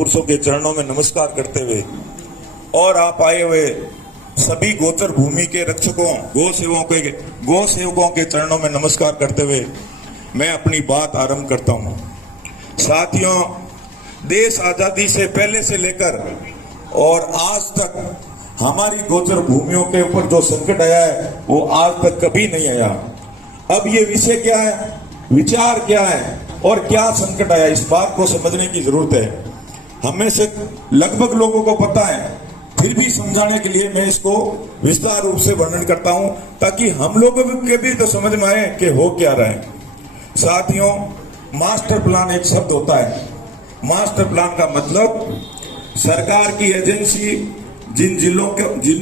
महापुरुषों के चरणों में नमस्कार करते हुए और आप आए हुए सभी गोचर भूमि के रक्षकों, गौ सेवकों के चरणों में नमस्कार करते हुए मैं अपनी बात आरंभ करता हूं। साथियों, देश आजादी से पहले से लेकर और आज तक हमारी गोचर भूमियों के ऊपर जो संकट आया है वो आज तक कभी नहीं आया। अब ये विषय क्या है, विचार क्या है और क्या संकट आया, इस बात को समझने की जरूरत है। हमें से लगभग लोगों को पता है, फिर भी समझाने के लिए मैं इसको विस्तार रूप से वर्णन करता हूं ताकि हम लोगों के भी तो समझ में आए कि हो क्या रहा है। साथियों, मास्टर प्लान एक शब्द होता है। मास्टर प्लान का मतलब सरकार की एजेंसी जिन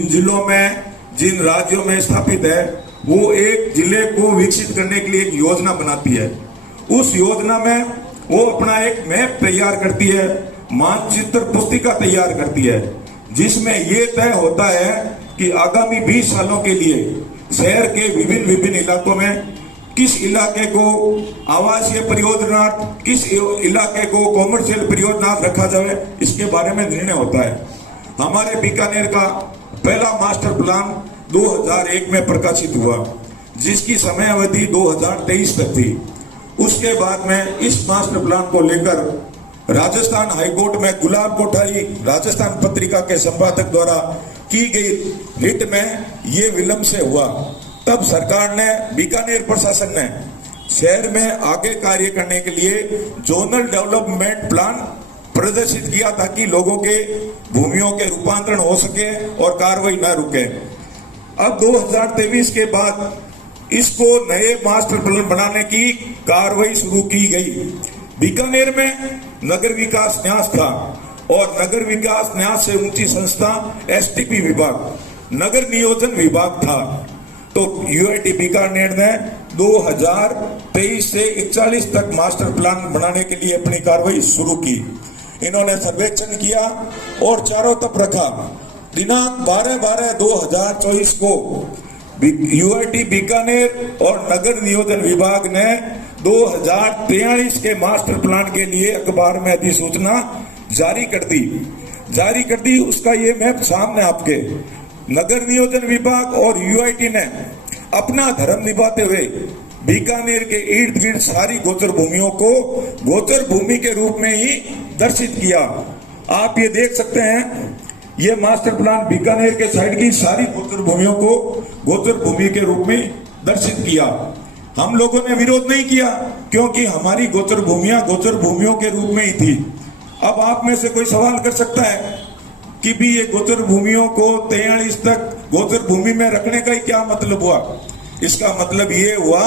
जिलों में, जिन राज्यों में स्थापित है, वो एक जिले को विकसित करने के लिए एक योजना बनाती है। उस योजना में वो अपना एक मैप तैयार करती है, मानचित्र पुस्तिका तैयार करती है, जिसमें ये तय होता है कि आगामी 20 सालों के लिए शहर के विभिन्न इलाकों में किस इलाके को आवासीय परियोजना, किस इलाके को कॉमर्शियल परियोजना रखा जाए, इसके बारे में निर्णय होता है। हमारे बीकानेर का पहला मास्टर प्लान 2001 में प्रकाशित हुआ, जिसकी समय अवधि 2023 तक थी। उसके बाद में इस मास्टर प्लान को लेकर राजस्थान हाईकोर्ट में गुलाब कोठारी राजस्थान पत्रिका के संपादक द्वारा की गई रिट में ये विलंब से हुआ। तब सरकार ने, बीकानेर प्रशासन ने शहर में आगे कार्य करने के लिए जोनल डेवलपमेंट प्लान प्रदर्शित किया ताकि लोगों के भूमियों के रूपांतरण हो सके और कार्रवाई न रुके। अब 2023 के बाद इसको नए मास्टर प्लान बनाने की कार्रवाई शुरू की गई। बीकानेर में नगर विकास न्यास था और नगर विकास न्यास से ऊंची संस्था एसटीपी विभाग, नगर नियोजन विभाग था। तो यूआईटी बीकानेर ने 2023 से 41 तक मास्टर प्लान बनाने के लिए अपनी कार्रवाई शुरू की। इन्होंने सर्वेक्षण किया और चारों तरफ रखा। दिनांक 12/12/2024 को यूआईटी बीकानेर और नगर नियोजन विभाग ने 2043 के मास्टर प्लान के लिए अखबार में अधिसूचना जारी कर दी। उसका ये मैप सामने आपके। नगर नियोजन विभाग और यूआईटी ने अपना धर्म निभाते हुए बीकानेर के इर्द गिर्द सारी गोचर भूमियों को गोचर भूमि के रूप में ही दर्शित किया। आप ये देख सकते हैं, ये मास्टर प्लान बीकानेर के साइड की सारी गोचर भूमियों को गोचर भूमि के रूप में दर्शित किया। हम लोगों ने विरोध नहीं किया क्योंकि हमारी गोचर भूमियां गोचर भूमियों के रूप में ही थी। अब आप में से कोई सवाल कर सकता है कि भी ये गोचर भूमियों को 43 तक गोचर भूमि में रखने का ही क्या मतलब हुआ? इसका मतलब ये हुआ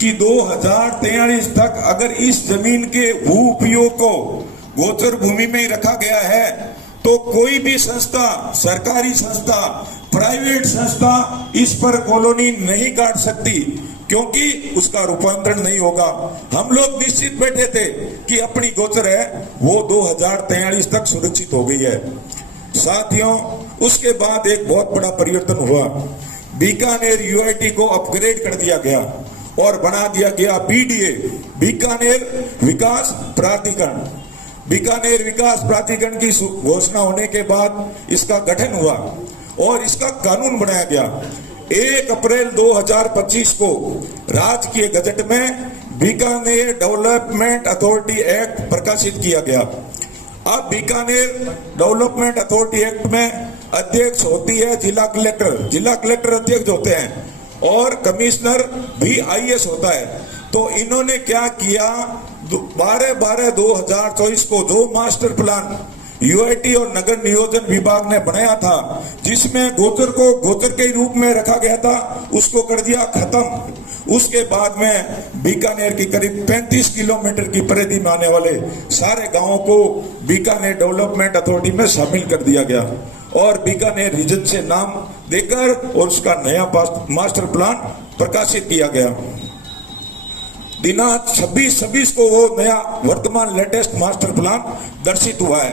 कि 2043 तक अगर इस जमीन के भू उपयोग को गोचर भूमि में ही रखा गया है तो कोई भी संस्था, सरकारी संस्था, प्राइवेट संस्था इस पर कॉलोनी नहीं काट सकती क्योंकि उसका रूपांतरण नहीं होगा। हम लोग निश्चित बैठे थे कि अपनी गोचर है वो 2043 तक सुरक्षित हो गई है। साथियों, उसके बाद एक बहुत बड़ा परिवर्तन हुआ। बीकानेर यूआईटी को अपग्रेड कर दिया गया और बना दिया गया बीडीए, बीकानेर विकास प्राधिकरण। बीकानेर विकास प्राधिकरण की घोषणा होने के बाद इसका गठन हुआ और इसका कानून बनाया गया। 1 अप्रैल 2025 को राजकीय गजट में बीकानेर डेवलपमेंट अथॉरिटी एक्ट प्रकाशित किया गया। अब बीकानेर डेवलपमेंट अथॉरिटी एक्ट में अध्यक्ष होती है जिला कलेक्टर अध्यक्ष होते हैं और कमिश्नर भी आईएएस होता है। तो इन्होंने क्या किया, 12/12/2024 को जो मास्टर प्लान यूआईटी और नगर नियोजन विभाग ने बनाया था, जिसमें गोचर को गोचर के रूप में रखा गया था, उसको कर दिया खत्म। उसके बाद में बीकानेर की करीब 35 किलोमीटर की परिधि में आने वाले सारे गांवों को बीकानेर डेवलपमेंट अथॉरिटी में शामिल कर दिया गया और बीकानेर रीजन से नाम देकर और उसका नया मास्टर प्लान प्रकाशित किया गया। दिनांक 26 को वो नया वर्तमान लेटेस्ट मास्टर प्लान दर्शित हुआ है।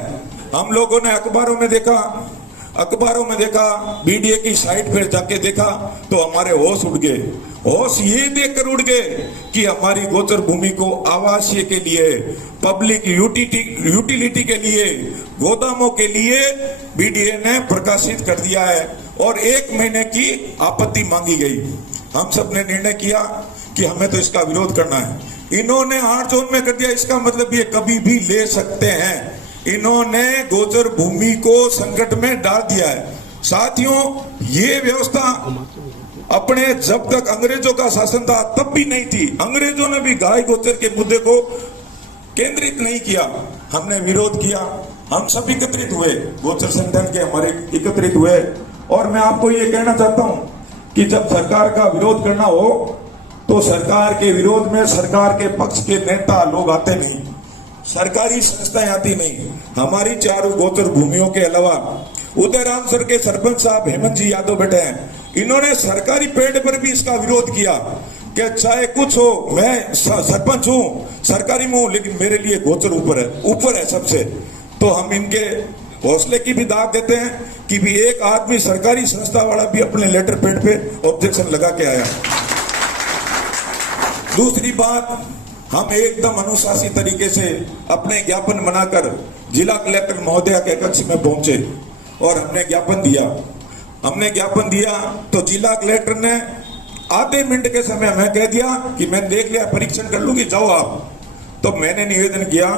हम लोगों ने अखबारों में देखा अखबारों में देखा, बीडीए की साइट पर जाके देखा तो हमारे होश उड़ गए। होश ये देखकर उड़ गए कि हमारी गोचर भूमि को आवासीय के लिए, पब्लिक यूटिलिटी के लिए, गोदामों के लिए बीडीए ने प्रकाशित कर दिया है और 1 महीने की आपत्ति मांगी गई। हम सब ने निर्णय किया कि हमें तो इसका विरोध करना है। इन्होंने 8 जोन में कर दिया, इसका मतलब ये कभी भी ले सकते हैं। इन्होंने गोचर भूमि को संकट में डाल दिया है। साथियों, ये व्यवस्था अपने जब तक अंग्रेजों का शासन था तब भी नहीं थी। अंग्रेजों ने भी गाय गोचर के मुद्दे को केंद्रित नहीं किया। हमने विरोध किया, हम सब एकत्रित हुए, गोचर संगठन के हमारे एकत्रित हुए। और मैं आपको ये कहना चाहता हूं कि जब सरकार का विरोध करना हो तो सरकार के विरोध में सरकार के पक्ष के नेता लोग आते नहीं, सरकारी संस्थाएं आती नहीं। हमारी चारों गोचर भूमियों के अलावा उदयराम सर के सरपंच साहब हेमंत जी यादव बैठे हैं, इन्होंने सरकारी पेड़ पर भी इसका विरोध किया कि चाहे कुछ हो, मैं सरपंच हूं, सरकारी में हूं, लेकिन मेरे लिए गोचर ऊपर है सबसे। तो हम इनके हौसले की भी दाद देते हैं कि भी एक आदमी सरकारी संस्था वाला भी अपने लेटर पेड पे ऑब्जेक्शन लगा के आया। दूसरी बात, हम एकदम अनुशासित तरीके से अपने ज्ञापन बनाकर जिला कलेक्टर महोदया के कक्ष में पहुंचे और हमने ज्ञापन दिया। तो जिला कलेक्टर ने आधे मिनट के समय हमें कह दिया कि मैं देख लिया, परीक्षण कर लूंगी, जाओ आप। तो मैंने निवेदन किया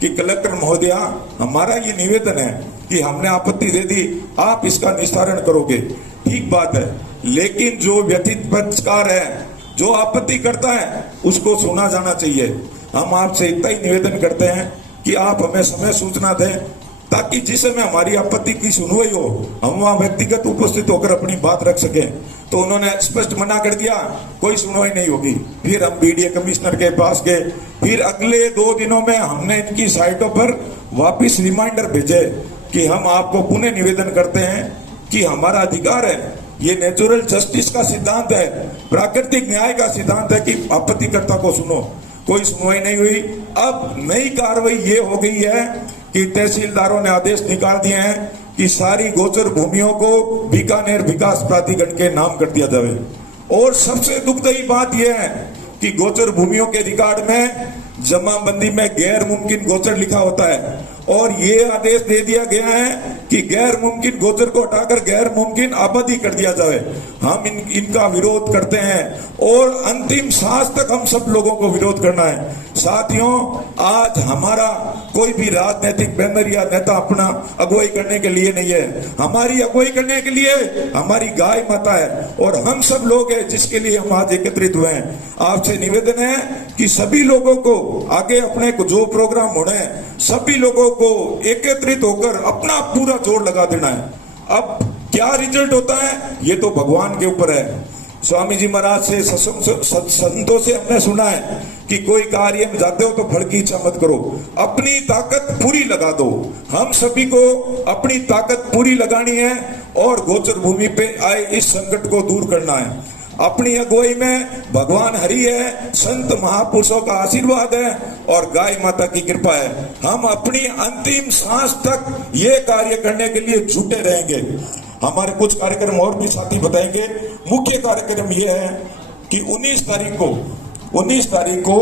कि कलेक्टर महोदया, हमारा ये निवेदन है कि हमने आपत्ति दे दी, आप इसका निस्तारण करोगे, ठीक बात है, लेकिन जो व्यथित पक्षकार है, जो आपत्ति करता है, उसको सुना जाना चाहिए। हम आपसे इतना ही निवेदन करते हैं कि आप हमें समय सूचना दें ताकि जिस समय हमारी आपत्ति की सुनवाई हो हम वहां व्यक्तिगत उपस्थित होकर अपनी बात रख सकें। तो उन्होंने स्पष्ट मना कर दिया, कोई सुनवाई नहीं होगी। फिर हम बीडीए कमिश्नर के पास गए। फिर अगले 2 दिनों में हमने इनकी साइटों पर वापिस रिमाइंडर भेजे कि हम आपको पुनः निवेदन करते हैं कि हमारा अधिकार है, ये नेचुरल जस्टिस का सिद्धांत है, प्राकृतिक न्याय का सिद्धांत है कि आपत्तिकर्ता को सुनो। कोई सुनवाई नहीं हुई। अब नई कार्रवाई ये हो गई है कि तहसीलदारों ने आदेश निकाल दिए हैं कि सारी गोचर भूमियों को बीकानेर विकास प्राधिकरण के नाम कर दिया जाए। और सबसे दुखदायी बात यह है कि गोचर भूमियों के रिकॉर्ड में जमाबंदी में गैर मुमकिन गोचर लिखा होता है और ये आदेश दे दिया गया है कि गैर मुमकिन गोचर को हटाकर गैर मुमकिन आबादी कर दिया जाए। हम इनका विरोध करते हैं और अंतिम सांस तक हम सब लोगों को विरोध करना है। साथियों, आज हमारा कोई भी राजनीतिक बैनर या नेता अपना अगुवाई करने के लिए नहीं है। हमारी अगुवाई करने के लिए हमारी गाय माता है और हम सब लोग हैं जिसके लिए हम आज एकत्रित हुए हैं। आपसे निवेदन है कि सभी लोगों को आगे अपने जो प्रोग्राम होना है, सभी लोगों को एकत्रित होकर अपना पूरा जोर लगा देना है। अब क्या रिजल्ट होता है ये तो भगवान के ऊपर है। स्वामी जी महाराज से संतों से हमने सुना है कि कोई कार्य में जाते हो तो फल की इच्छा मत करो, अपनी ताकत पूरी लगा दो। हम सभी को अपनी ताकत पूरी लगानी है और गोचर भूमि पे आए इस संकट को दूर करना है। अपनी अगुवाई में भगवान हरि है, संत महापुरुषों का आशीर्वाद है और गाय माता की कृपा है। हम अपनी अंतिम सांस तक ये कार्य करने के लिए जुटे रहेंगे। हमारे कुछ कार्यक्रम और भी साथी बताएंगे। मुख्य कार्यक्रम ये है कि 19 तारीख को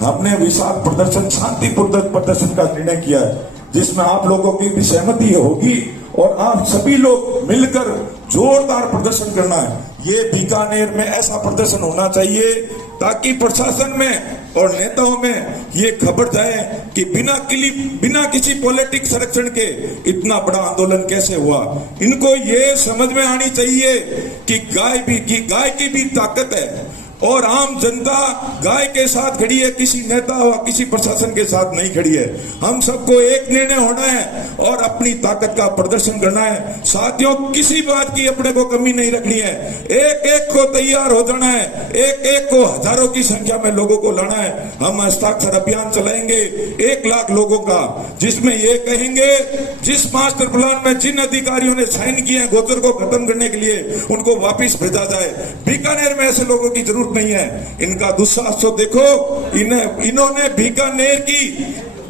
हमने विशाल प्रदर्शन, शांतिपूर्वक प्रदर्शन का निर्णय किया है, जिसमें आप लोगों की भी सहमति होगी और आप सभी लोग मिलकर जोरदार प्रदर्शन करना है। ये बीकानेर में ऐसा प्रदर्शन होना चाहिए ताकि प्रशासन में और नेताओं में ये खबर जाए कि बिना किसी पॉलिटिक संरक्षण के इतना बड़ा आंदोलन कैसे हुआ। इनको ये समझ में आनी चाहिए कि गाय की भी ताकत है और आम जनता गाय के साथ खड़ी है, किसी नेता व किसी प्रशासन के साथ नहीं खड़ी है। हम सबको एक निर्णय होना है और अपनी ताकत का प्रदर्शन करना है। साथियों, किसी बात की अपने को कमी नहीं रखनी है। एक एक को तैयार हो जाना है, एक एक को हजारों की संख्या में लोगों को लाना है। हम हस्ताक्षर अभियान चलाएंगे 1 लाख लोगों का, जिसमें ये कहेंगे जिस मास्टर प्लान में जिन अधिकारियों ने साइन किए हैं गोचर को खत्म करने के लिए, उनको वापिस भेजा जाए। बीकानेर में ऐसे लोगों की जरूरत नहीं है। इनका दुस्साहस तो देखो, इन्होंने बीकानेर की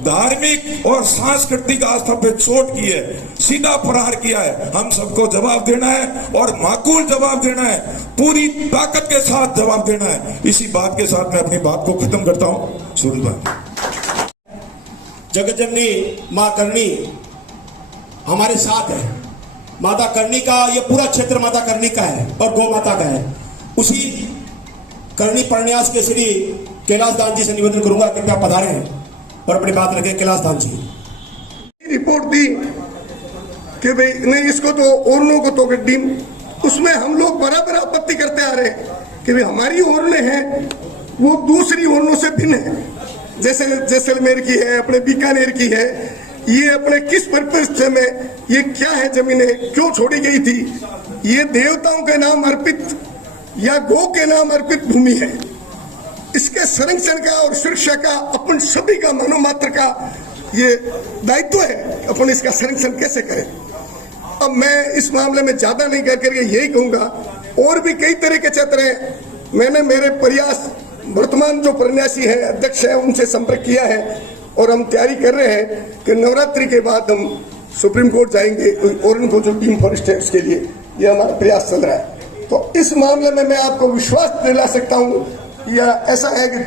धार्मिक और सांस्कृतिक आस्था पे चोट की है, सीधा प्रहार किया है। हम सबको जवाब देना है और माकूल जवाब देना है, पूरी ताकत के साथ जवाब देना है। इसी बात के साथ मैं अपनी बात को खत्म करता हूं। सूरज भाई, जगतजननी मां करणी हमारे साथ है। माता करणी का ये पूरा क्षेत्र माता करणी का है और गौ माता का है। उसी करणी परन्यास के श्री कैलाश दान जी से निवेदन करूंगा कि क्या पधारे हैं और अपनी बात रखें। कैलाश दान जी रिपोर्ट दी कि भाई नहीं, इसको तो ओरलों को तो गड्डी, उसमें हम लोग बराबर आपत्ति करते आ रहे हैं कि भाई हमारी ओरले हैं वो दूसरी ओरलों से भिन्न है। जैसे जैसलमेर की है, अपने बीकानेर की है, ये अपने किस पर्पज में, ये क्या है, जमीनें क्यों छोड़ी गई थी, ये देवताओं के नाम अर्पित या गौ के नाम अर्पित भूमि है। इसके संरक्षण का और सुरक्षा का अपन सभी का मनोमात्र का ये दायित्व है, अपन इसका संरक्षण कैसे करें। अब मैं इस मामले में ज्यादा नहीं कह करके यही कहूंगा, और भी कई तरह के क्षेत्र हैं। मैंने मेरे प्रयास वर्तमान जो प्रन्यासी है, अध्यक्ष है, उनसे संपर्क किया है और हम तैयारी कर रहे हैं कि नवरात्रि के बाद हम सुप्रीम कोर्ट जाएंगे और उनको जो टीम फॉर स्टेट्स के लिए ये हमारा प्रयास चल रहा है। तो इस मामले में मैं आपको विश्वास दिला सकता हूँ, या ऐसा है कि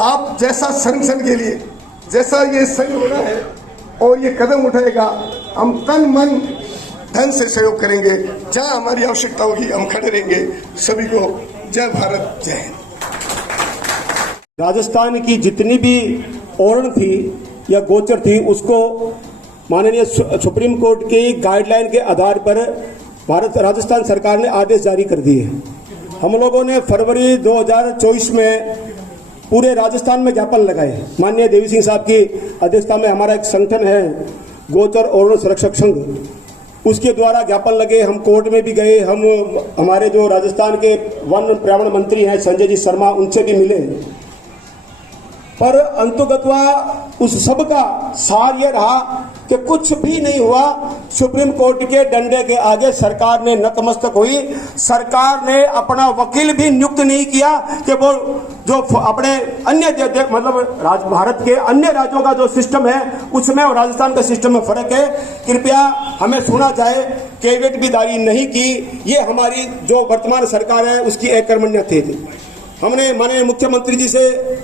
आप जैसा संरक्षण के लिए जैसा ये संघ होना है और ये कदम उठाएगा, हम तन मन धन से सहयोग करेंगे। जहाँ हमारी आवश्यकता होगी हम खड़े रहेंगे। सभी को जय भारत, जय हिंद। राजस्थान की जितनी भी ओरण थी या गोचर थी, उसको माननीय सुप्रीम कोर्ट की गाइडलाइन के आधार पर राजस्थान सरकार ने आदेश जारी कर दिए। हम लोगों ने फरवरी 2024 में पूरे राजस्थान में ज्ञापन लगाए। माननीय देवी सिंह साहब की अध्यक्षता में हमारा एक संगठन है, गोचर ओरण संरक्षक संघ, उसके द्वारा ज्ञापन लगे। हम कोर्ट में भी गए, हम हमारे जो राजस्थान के वन पर्यावरण मंत्री हैं संजय जी शर्मा, उनसे भी मिले। पर अंतुगतवा उस सब का सार ये रहा कि कुछ भी नहीं हुआ। सुप्रीम कोर्ट के डंडे के आगे सरकार ने नतमस्तक हुई। सरकार ने अपना वकील भी नियुक्त नहीं किया कि वो जो अपने अन्य मतलब भारत के अन्य राज्यों का जो सिस्टम है उसमें और राजस्थान के सिस्टम में फर्क है। कृपया हमें सुना जाए, कैबिनेट भी जारी नहीं की। ये हमारी जो वर्तमान सरकार है उसकी एकर्मण्य थी। हमने माननीय मुख्यमंत्री जी से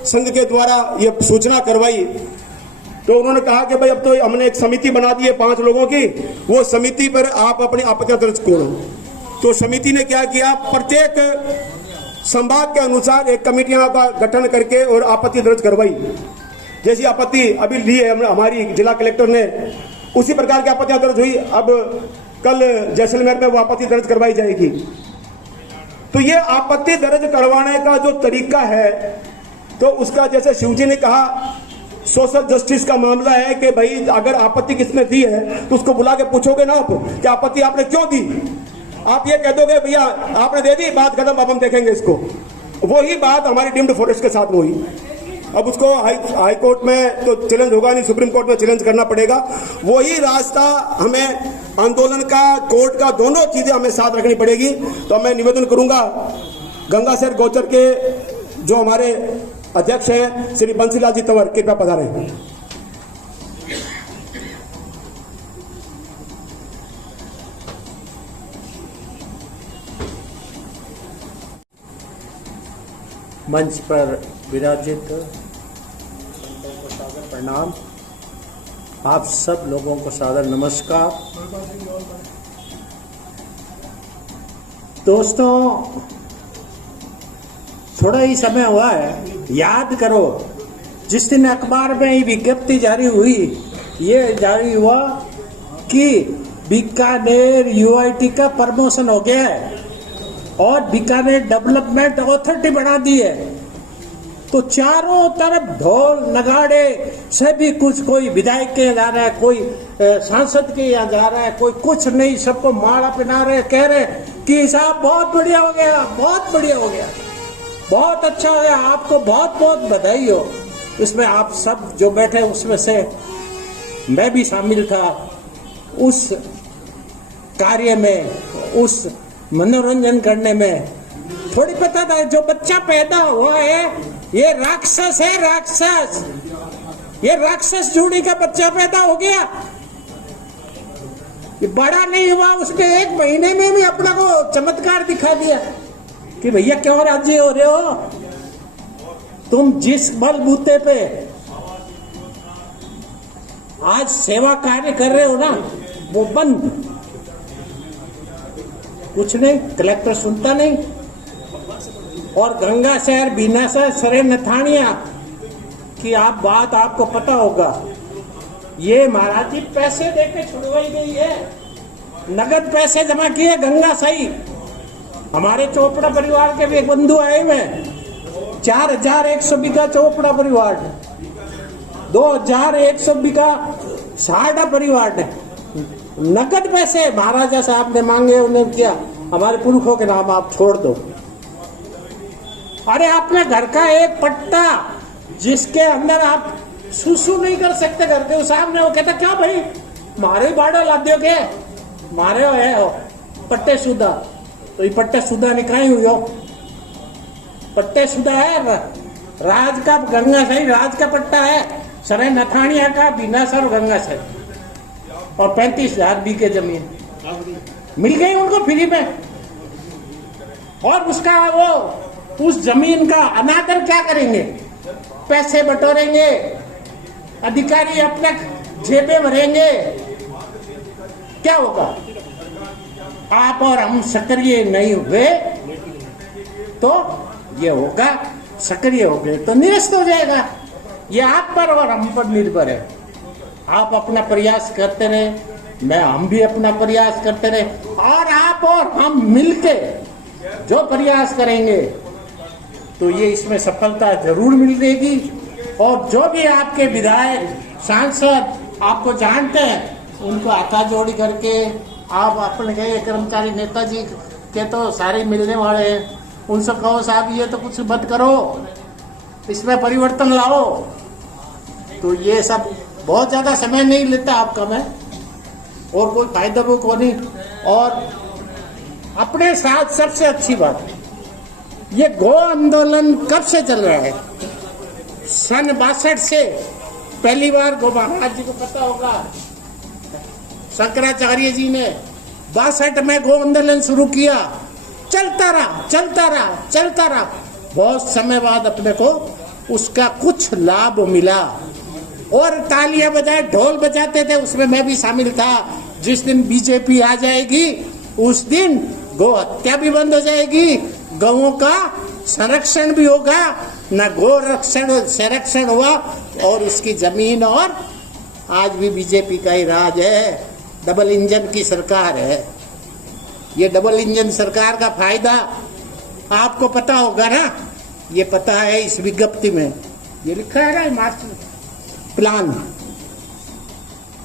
संघ के द्वारा ये सूचना करवाई, तो उन्होंने कहा कि भाई अब तो हमने एक समिति बना दी है 5 लोगों की, वो समिति पर आप अपनी आपत्ति दर्ज करो। तो समिति ने क्या किया, प्रत्येक संभाग के अनुसार एक कमेटियों का गठन करके और आपत्ति दर्ज करवाई। जैसी आपत्ति अभी ली है हमारी जिला कलेक्टर ने, उसी प्रकार की आपत्तियां दर्ज हुई। अब कल जैसलमेर में वो आपत्ति दर्ज करवाई जाएगी। तो ये आपत्ति दर्ज करवाने का जो तरीका है, तो उसका जैसे शिवजी ने कहा सोशल जस्टिस का मामला है कि भाई अगर आपत्ति किसने दी है तो उसको बुला के पूछोगे ना आप कि आपत्ति आपने क्यों दी। आप ये कह दोगे भैया आपने दे दी, बात खत्म, अब हम देखेंगे इसको। वही बात हमारी डीम्ड फॉरेस्ट के साथ में हुई। अब उसको हाई कोर्ट में तो चैलेंज होगा नहीं, सुप्रीम कोर्ट में चैलेंज करना पड़ेगा। वही रास्ता हमें आंदोलन का, कोर्ट का, दोनों चीजें हमें साथ रखनी पड़ेगी। तो मैं निवेदन करूंगा गंगासर गोचर के जो हमारे अध्यक्ष हैं श्री बंसीलाल जी तंवर, कृपया पधारें। मंच पर विराजित सादर प्रणाम, आप सब लोगों को सादर नमस्कार। दोस्तों, थोड़ा ही समय हुआ है, याद करो जिस दिन अखबार में विज्ञप्ति जारी हुई, ये जारी हुआ कि बीकानेर यूआईटी का प्रमोशन हो गया है और बीकानेर डेवलपमेंट अथॉरिटी बना दी है। तो चारों तरफ ढोल नगाड़े सभी कुछ, कोई विधायक के जा रहा है, कोई सांसद के यहाँ जा रहा है, कोई कुछ नहीं, सबको माला पहना रहे, कह रहे कि साहब बहुत बढ़िया हो गया, बहुत बढ़िया हो गया, बहुत अच्छा हो गया, आपको बहुत बहुत बधाई हो। इसमें आप सब जो बैठे उसमें से मैं भी शामिल था उस कार्य में, उस मनोरंजन करने में। थोड़ी पता था जो बच्चा पैदा हुआ है ये राक्षस है, राक्षस। ये राक्षस जोड़ी का बच्चा पैदा हो गया, ये बड़ा नहीं हुआ, उसने 1 महीने में भी अपना को चमत्कार दिखा दिया कि भैया क्यों राज्य हो रहे हो तुम। जिस बलबूते पे आज सेवा कार्य कर रहे हो ना, वो बंद, कुछ नहीं, कलेक्टर सुनता नहीं। और गंगा शहर, बीनासर, सरे नथानिया की आप बात आपको पता होगा, ये महाराज जी पैसे देके छुड़वाई गई है, नगद पैसे जमा किए गंगा सही। हमारे चोपड़ा परिवार के भी एक बंधु आए हुए, 4100 बीघा चोपड़ा परिवार, 2100 बीघा सारडा परिवार ने नकद पैसे महाराजा साहब ने मांगे, उन्हें किया हमारे पुरखों के नाम आप छोड़ दो। अरे आपने घर का एक पट्टा जिसके अंदर आप सुसु नहीं कर सकते घर के सामने, वो कहता क्या भाई मारे बाड़ा ला दो के मारे हो पट्टे सुधा, तो ये पट्टे सुधा निकाय हुई हो, पट्टे सुधा है राज का, गंगा सही राज का पट्टा है, सरे नथानिया का, बीनासर गंगा सही, और 35,000 बीघे जमीन मिल गई उनको फ्री में। और उसका वो उस जमीन का अनादर क्या करेंगे, पैसे बटोरेंगे, अधिकारी अपने जेबें भरेंगे, क्या होगा। आप और हम सक्रिय नहीं हुए तो ये होगा, सक्रिय हो गए तो निरस्त हो जाएगा। ये आप पर और हम पर निर्भर है। आप अपना प्रयास करते रहे, हम भी अपना प्रयास करते रहे, और आप और हम मिलके जो प्रयास करेंगे तो ये इसमें सफलता जरूर मिलेगी। और जो भी आपके विधायक, सांसद आपको जानते हैं, उनको हाथ जोड़ी करके आप अपने कहे कर्मचारी नेताजी के तो सारे मिलने वाले हैं, उनसे कहो साहब ये तो कुछ मत करो, इसमें परिवर्तन लाओ। तो ये सब बहुत ज्यादा समय नहीं लेता आपका, मैं और कोई फायदा वो को नहीं। और अपने साथ सबसे अच्छी बात, ये गो आंदोलन कब से चल रहा है, सन 62 से पहली बार गो, महाराज जी को पता होगा, शंकराचार्य जी ने 62 में गो आंदोलन शुरू किया, चलता रहा चलता रहा चलता रहा। बहुत समय बाद अपने को उसका कुछ लाभ मिला, और तालियां बजाए, ढोल बजाते थे, उसमें मैं भी शामिल था। जिस दिन बीजेपी आ जाएगी उस दिन गो हत्या भी बंद हो जाएगी, गौओं का संरक्षण भी होगा, न गो संरक्षण हुआ, और इसकी जमीन। और आज भी बीजेपी का ही राज है, डबल इंजन की सरकार है। ये डबल इंजन सरकार का फायदा आपको पता होगा ना, ये पता है इस विज्ञप्ति में, ये लिखा है ना मास्टर प्लान।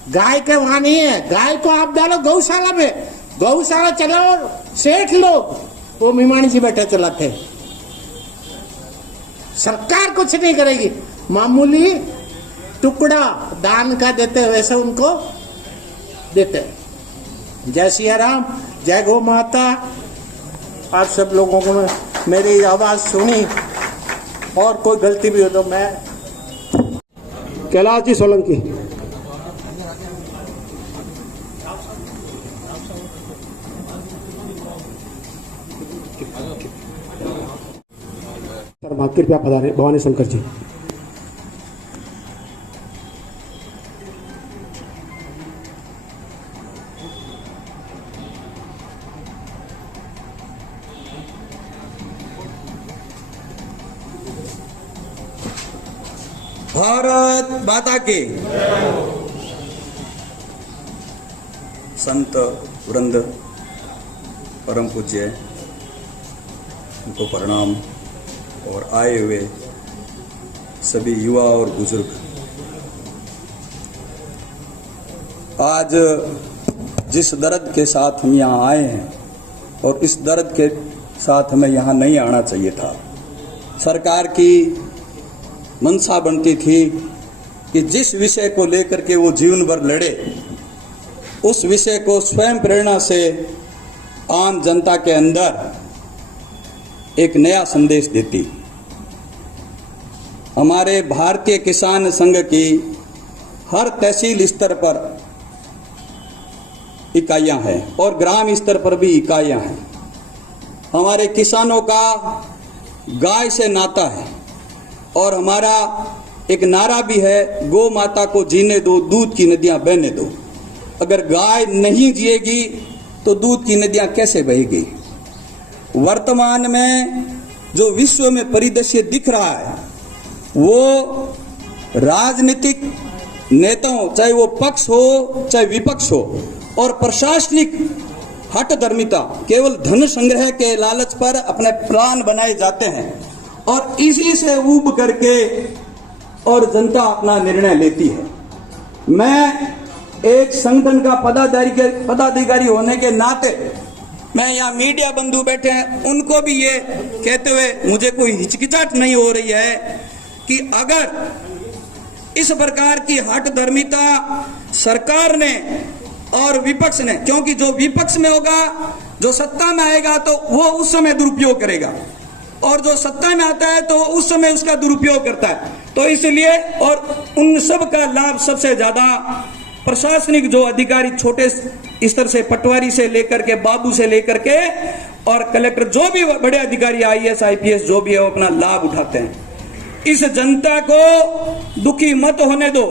गाय के वहां नहीं है, गाय को आप डालो गौशाला में, गौशाला चलाओ, सेठ लोग वो मीमाणी जी बैठे चलाते, सरकार कुछ नहीं करेगी, मामूली टुकड़ा दान का देते वैसे उनको देते। जय सिया राम, जय गौ माता। आप सब लोगों को मेरी आवाज सुनी, और कोई गलती भी हो तो मैं। कैलाश जी सोलंकी। कृपया पधारें भवानी शंकर जी। भारत माता की। संत वृंद, परम पूज्य, उनको प्रणाम, और आए हुए सभी युवा और बुजुर्ग। आज जिस दर्द के साथ हम यहाँ आए हैं, और इस दर्द के साथ हमें यहाँ नहीं आना चाहिए था। सरकार की मंशा बनती थी कि जिस विषय को लेकर के वो जीवन भर लड़े, उस विषय को स्वयं प्रेरणा से आम जनता के अंदर एक नया संदेश देती। हमारे भारतीय किसान संघ की हर तहसील स्तर पर इकाइयां हैं और ग्राम स्तर पर भी इकाइयां हैं। हमारे किसानों का गाय से नाता है और हमारा एक नारा भी है, गौ माता को जीने दो, दूध की नदियां बहने दो। अगर गाय नहीं जिएगी तो दूध की नदियां कैसे बहेगी। वर्तमान में जो विश्व में परिदृश्य दिख रहा है वो राजनीतिक नेताओं, चाहे वो पक्ष हो चाहे विपक्ष हो, और प्रशासनिक हठधर्मिता, केवल धन संग्रह के लालच पर अपने प्लान बनाए जाते हैं और इसी से ऊब करके और जनता अपना निर्णय लेती है। मैं एक संगठन का पदाधिकारी होने के नाते, मैं यहाँ मीडिया बंधु बैठे हैं उनको भी ये कहते हुए मुझे कोई हिचकिचाहट नहीं हो रही है कि अगर इस प्रकार की हठधर्मिता सरकार ने और विपक्ष ने, क्योंकि जो विपक्ष में होगा, जो सत्ता में आएगा तो वो उस समय दुरुपयोग करेगा और जो सत्ता में आता है तो उस समय उसका दुरुपयोग करता है। तो इसलिए और उन सब का लाभ सबसे ज्यादा प्रशासनिक जो अधिकारी, छोटे स्तर से पटवारी से लेकर के बाबू से लेकर के और कलेक्टर, जो भी बड़े अधिकारी IAS IPS जो भी है, वो अपना लाभ उठाते हैं। इस जनता को दुखी मत होने दो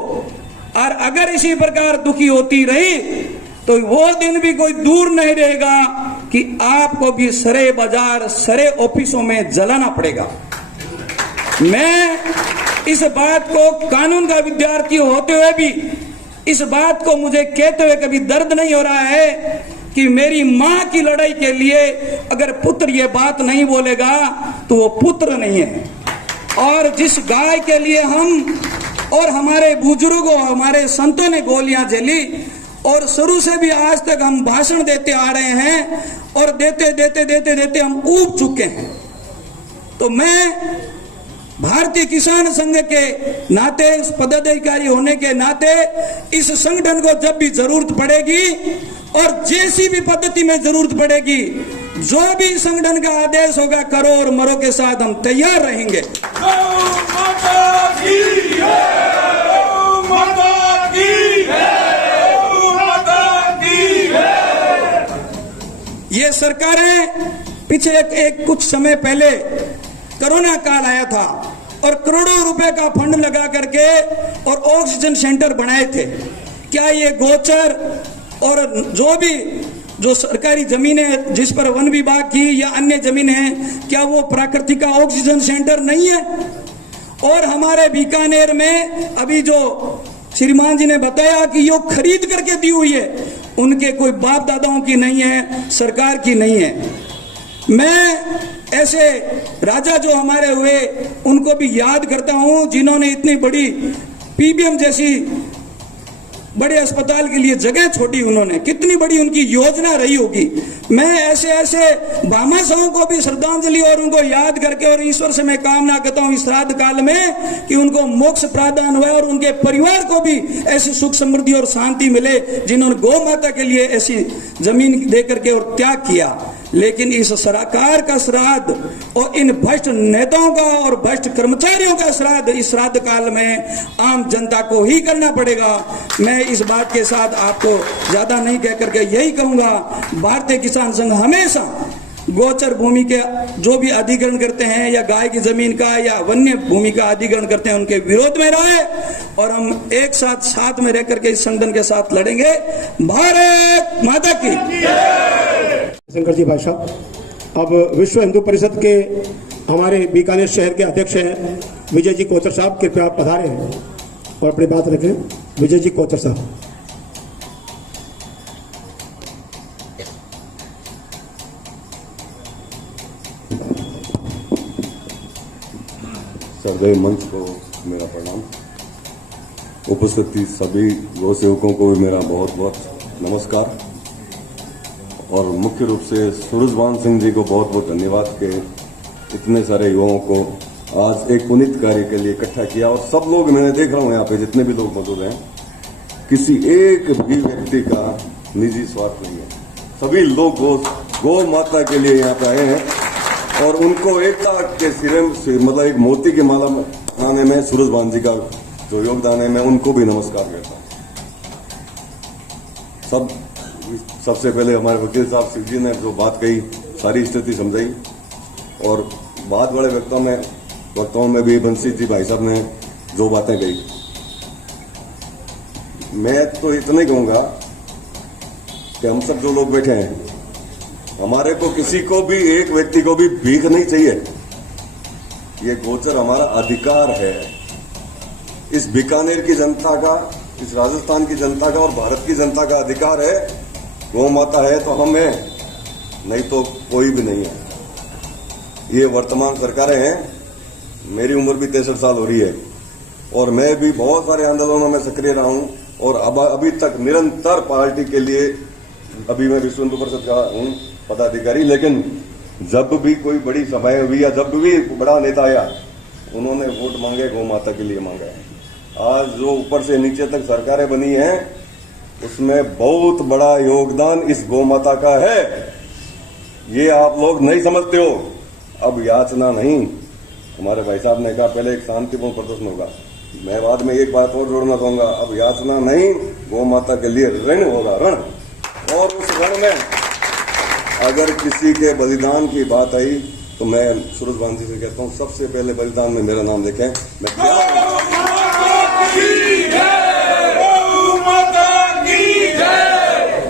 और अगर इसी प्रकार दुखी होती रही तो वो दिन भी कोई दूर नहीं रहेगा कि आपको भी सरे बाजार, सरे ऑफिसों में जलाना पड़ेगा। मैं इस बात को कानून का विद्यार्थी होते हुए भी इस बात को मुझे कहते हुए कभी दर्द नहीं हो रहा है कि मेरी मां की लड़ाई के लिए अगर पुत्र ये बात नहीं बोलेगा तो वो पुत्र नहीं है। और जिस गाय के लिए हम और हमारे बुजुर्गों, हमारे संतों ने गोलियां झेली और शुरू से भी आज तक हम भाषण देते आ रहे हैं और देते हम ऊब चुके हैं। तो मैं भारतीय किसान संघ के नाते, पदाधिकारी होने के नाते, इस संगठन को जब भी जरूरत पड़ेगी और जैसी भी पद्धति में जरूरत पड़ेगी, जो भी संगठन का आदेश होगा, करो और मरो के साथ हम तैयार रहेंगे। ये सरकारें पीछे कुछ समय पहले कोरोना काल आया था और करोड़ों रुपए का फंड लगा करके और ऑक्सीजन सेंटर बनाए थे। क्या ये गोचर और जो सरकारी जमीनें जिस पर वन विभाग की या अन्य जमीनें हैं, क्या वो प्राकृतिक ऑक्सीजन सेंटर नहीं है? और हमारे बीकानेर में अभी जो श्रीमान जी ने बताया कि ये खरीद करके दी हुई है, उनके कोई बाप दादाओं की नहीं है, सरकार की नहीं है। मैं ऐसे राजा जो हमारे हुए उनको भी याद करता हूं, जिन्होंने इतनी बड़ी PBM जैसी बड़े अस्पताल के लिए जगह छोड़ी, उन्होंने कितनी बड़ी उनकी योजना रही होगी। मैं ऐसे भामाशाहों को भी श्रद्धांजलि और उनको याद करके और ईश्वर से मैं कामना करता हूँ इस श्राद्ध काल में कि उनको मोक्ष प्रदान हुआ और उनके परिवार को भी ऐसी सुख समृद्धि और शांति मिले जिन्होंने गौ माता के लिए ऐसी जमीन दे करके और त्याग किया। लेकिन इस सरकार का श्राद्ध और इन भ्रष्ट नेताओं का और भ्रष्ट कर्मचारियों का श्राद्ध इस श्राद्ध काल में आम जनता को ही करना पड़ेगा। मैं इस बात के साथ आपको ज्यादा नहीं कह करके यही कहूंगा, भारतीय किसान संघ हमेशा गोचर भूमि के जो भी अधिग्रहण करते हैं या गाय की जमीन का या वन्य भूमि का अधिग्रहण करते हैं उनके विरोध में रहे और हम एक साथ में रह करके इस संगठन के साथ लड़ेंगे। भारत माता की। शंकर जी भाई साहब, अब विश्व हिंदू परिषद के हमारे बीकानेर शहर के अध्यक्ष हैं विजय जी कोचर साहब, कृपया आप पधारे हैं और अपनी बात रखें। विजय जी कोचर साहब। सर्वे मंच को मेरा प्रणाम। उपस्थित सभी गौ सेवकों को भी मेरा बहुत बहुत नमस्कार और मुख्य रूप से सूरजभान सिंह जी को बहुत बहुत धन्यवाद कि इतने सारे युवाओं को आज एक पुनीत कार्य के लिए इकट्ठा किया। और सब लोग, मैंने देख रहा हूं यहाँ पे जितने भी लोग मौजूद हैं, किसी एक भी व्यक्ति का निजी स्वार्थ नहीं है। सभी लोग गौ माता के लिए यहाँ पे आए हैं और उनको एकता के सिरे मतलब एक मोती की माला बनाने में सूरजभान जी का जो योगदान है मैं उनको भी नमस्कार करता हूँ। सबसे पहले हमारे वकील साहब शिव जी ने जो बात कही, सारी स्थिति समझाई, और बाद वाले वक्ताओं में भी बंसी जी भाई साहब ने जो बातें कही, मैं तो इतना ही कहूंगा कि हम सब जो लोग बैठे हैं, हमारे को किसी को भी, एक व्यक्ति को भी भीख नहीं चाहिए। ये गोचर हमारा अधिकार है। इस बीकानेर की जनता का, इस राजस्थान की जनता का और भारत की जनता का अधिकार है। गौ माता है तो हम हैं, नहीं तो कोई भी नहीं है। ये वर्तमान सरकारें हैं। मेरी उम्र भी 63 साल हो रही है और मैं भी बहुत सारे आंदोलनों में सक्रिय रहा हूं और अभी तक निरंतर पार्टी के लिए, अभी मैं विश्व हिंदू परिषद का हूं पदाधिकारी, लेकिन जब भी कोई बड़ी सभाएं हुई या जब भी बड़ा नेता आया, उन्होंने वोट मांगे, गौ माता के लिए मांगा है। आज जो ऊपर से नीचे तक सरकारें बनी हैं, उसमें बहुत बड़ा योगदान इस गौ माता का है। ये आप लोग नहीं समझते हो। अब याचना नहीं, हमारे भाई साहब ने कहा पहले एक शांतिपूर्ण प्रदर्शन होगा। मैं बाद में एक बात और जोड़ना चाहूंगा, अब याचना नहीं, गौ माता के लिए ऋण होगा, ऋण। और उस ऋण में अगर किसी के बलिदान की बात आई तो मैं सूरजभान जी से कहता हूं, सबसे पहले बलिदान में मेरा नाम लिखें। मैं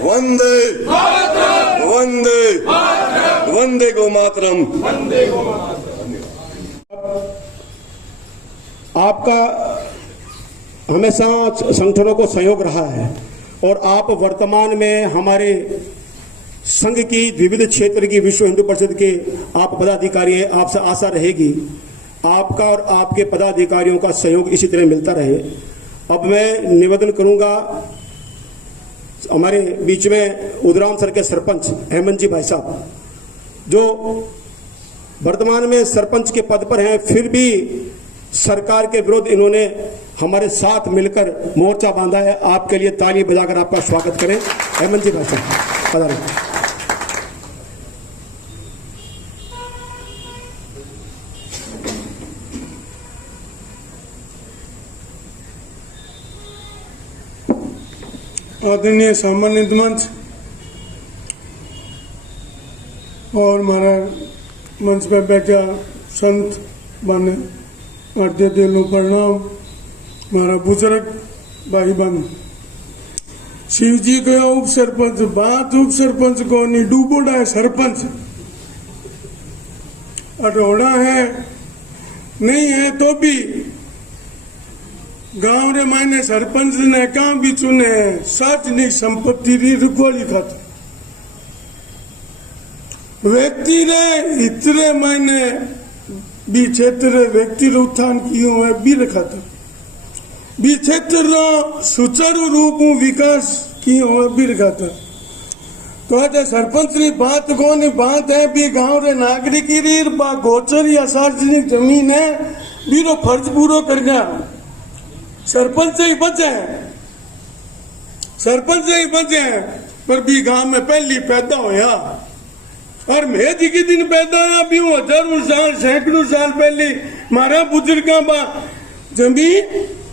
वंदे वंदे वंदे गो मातरम। आपका हमेशा संगठनों को सहयोग रहा है और आप वर्तमान में हमारे संघ की विविध क्षेत्र की विश्व हिंदू परिषद के आप पदाधिकारी हैं। आपसे आशा रहेगी आपका और आपके पदाधिकारियों का सहयोग इसी तरह मिलता रहे। अब मैं निवेदन करूंगा, हमारे बीच में उदराम सर के सरपंच हेमंत जी भाई साहब, जो वर्तमान में सरपंच के पद पर हैं, फिर भी सरकार के विरुद्ध इन्होंने हमारे साथ मिलकर मोर्चा बांधा है। आपके लिए ताली बजाकर आपका स्वागत करें। हेमंत जी भाई साहब पधारें। आदरणीय सम्मानित मंच और हमारा मंच पर बैठा संत बने आद्य दिलों प्रणाम। हमारा बुजुर्ग भाई बन शिव जी को उप सरपंच, बात उप सरपंच को नहीं, डूबोड़ा है सरपंच, अटोड़ा है नहीं है तो भी गांव रे मायने सरपंच ने कहा भी चुने सार्वजनिक संपत्ति री रुखवाली खातर व्यक्ति रे इतने मायने भी क्षेत्र व्यक्ति उत्थान कियो है भी खातर भी क्षेत्र रो सुचारू रूप विकास कियो है भी खातर। तो आज सरपंच री बात कौन बात है भी गांव रे नागरिक री बा गोचर या सार्वजनिक जमीन है बीरो फर्ज पूरो करना। सरपंच ही बचे, सरपंच ही बचे, पर भी गांव में पहली पैदा होया और मैं जी के दिन पैदा होया भी हूं, हजारों साल सैकड़ों साल पहले मारा बुजुर्गा बा जमीन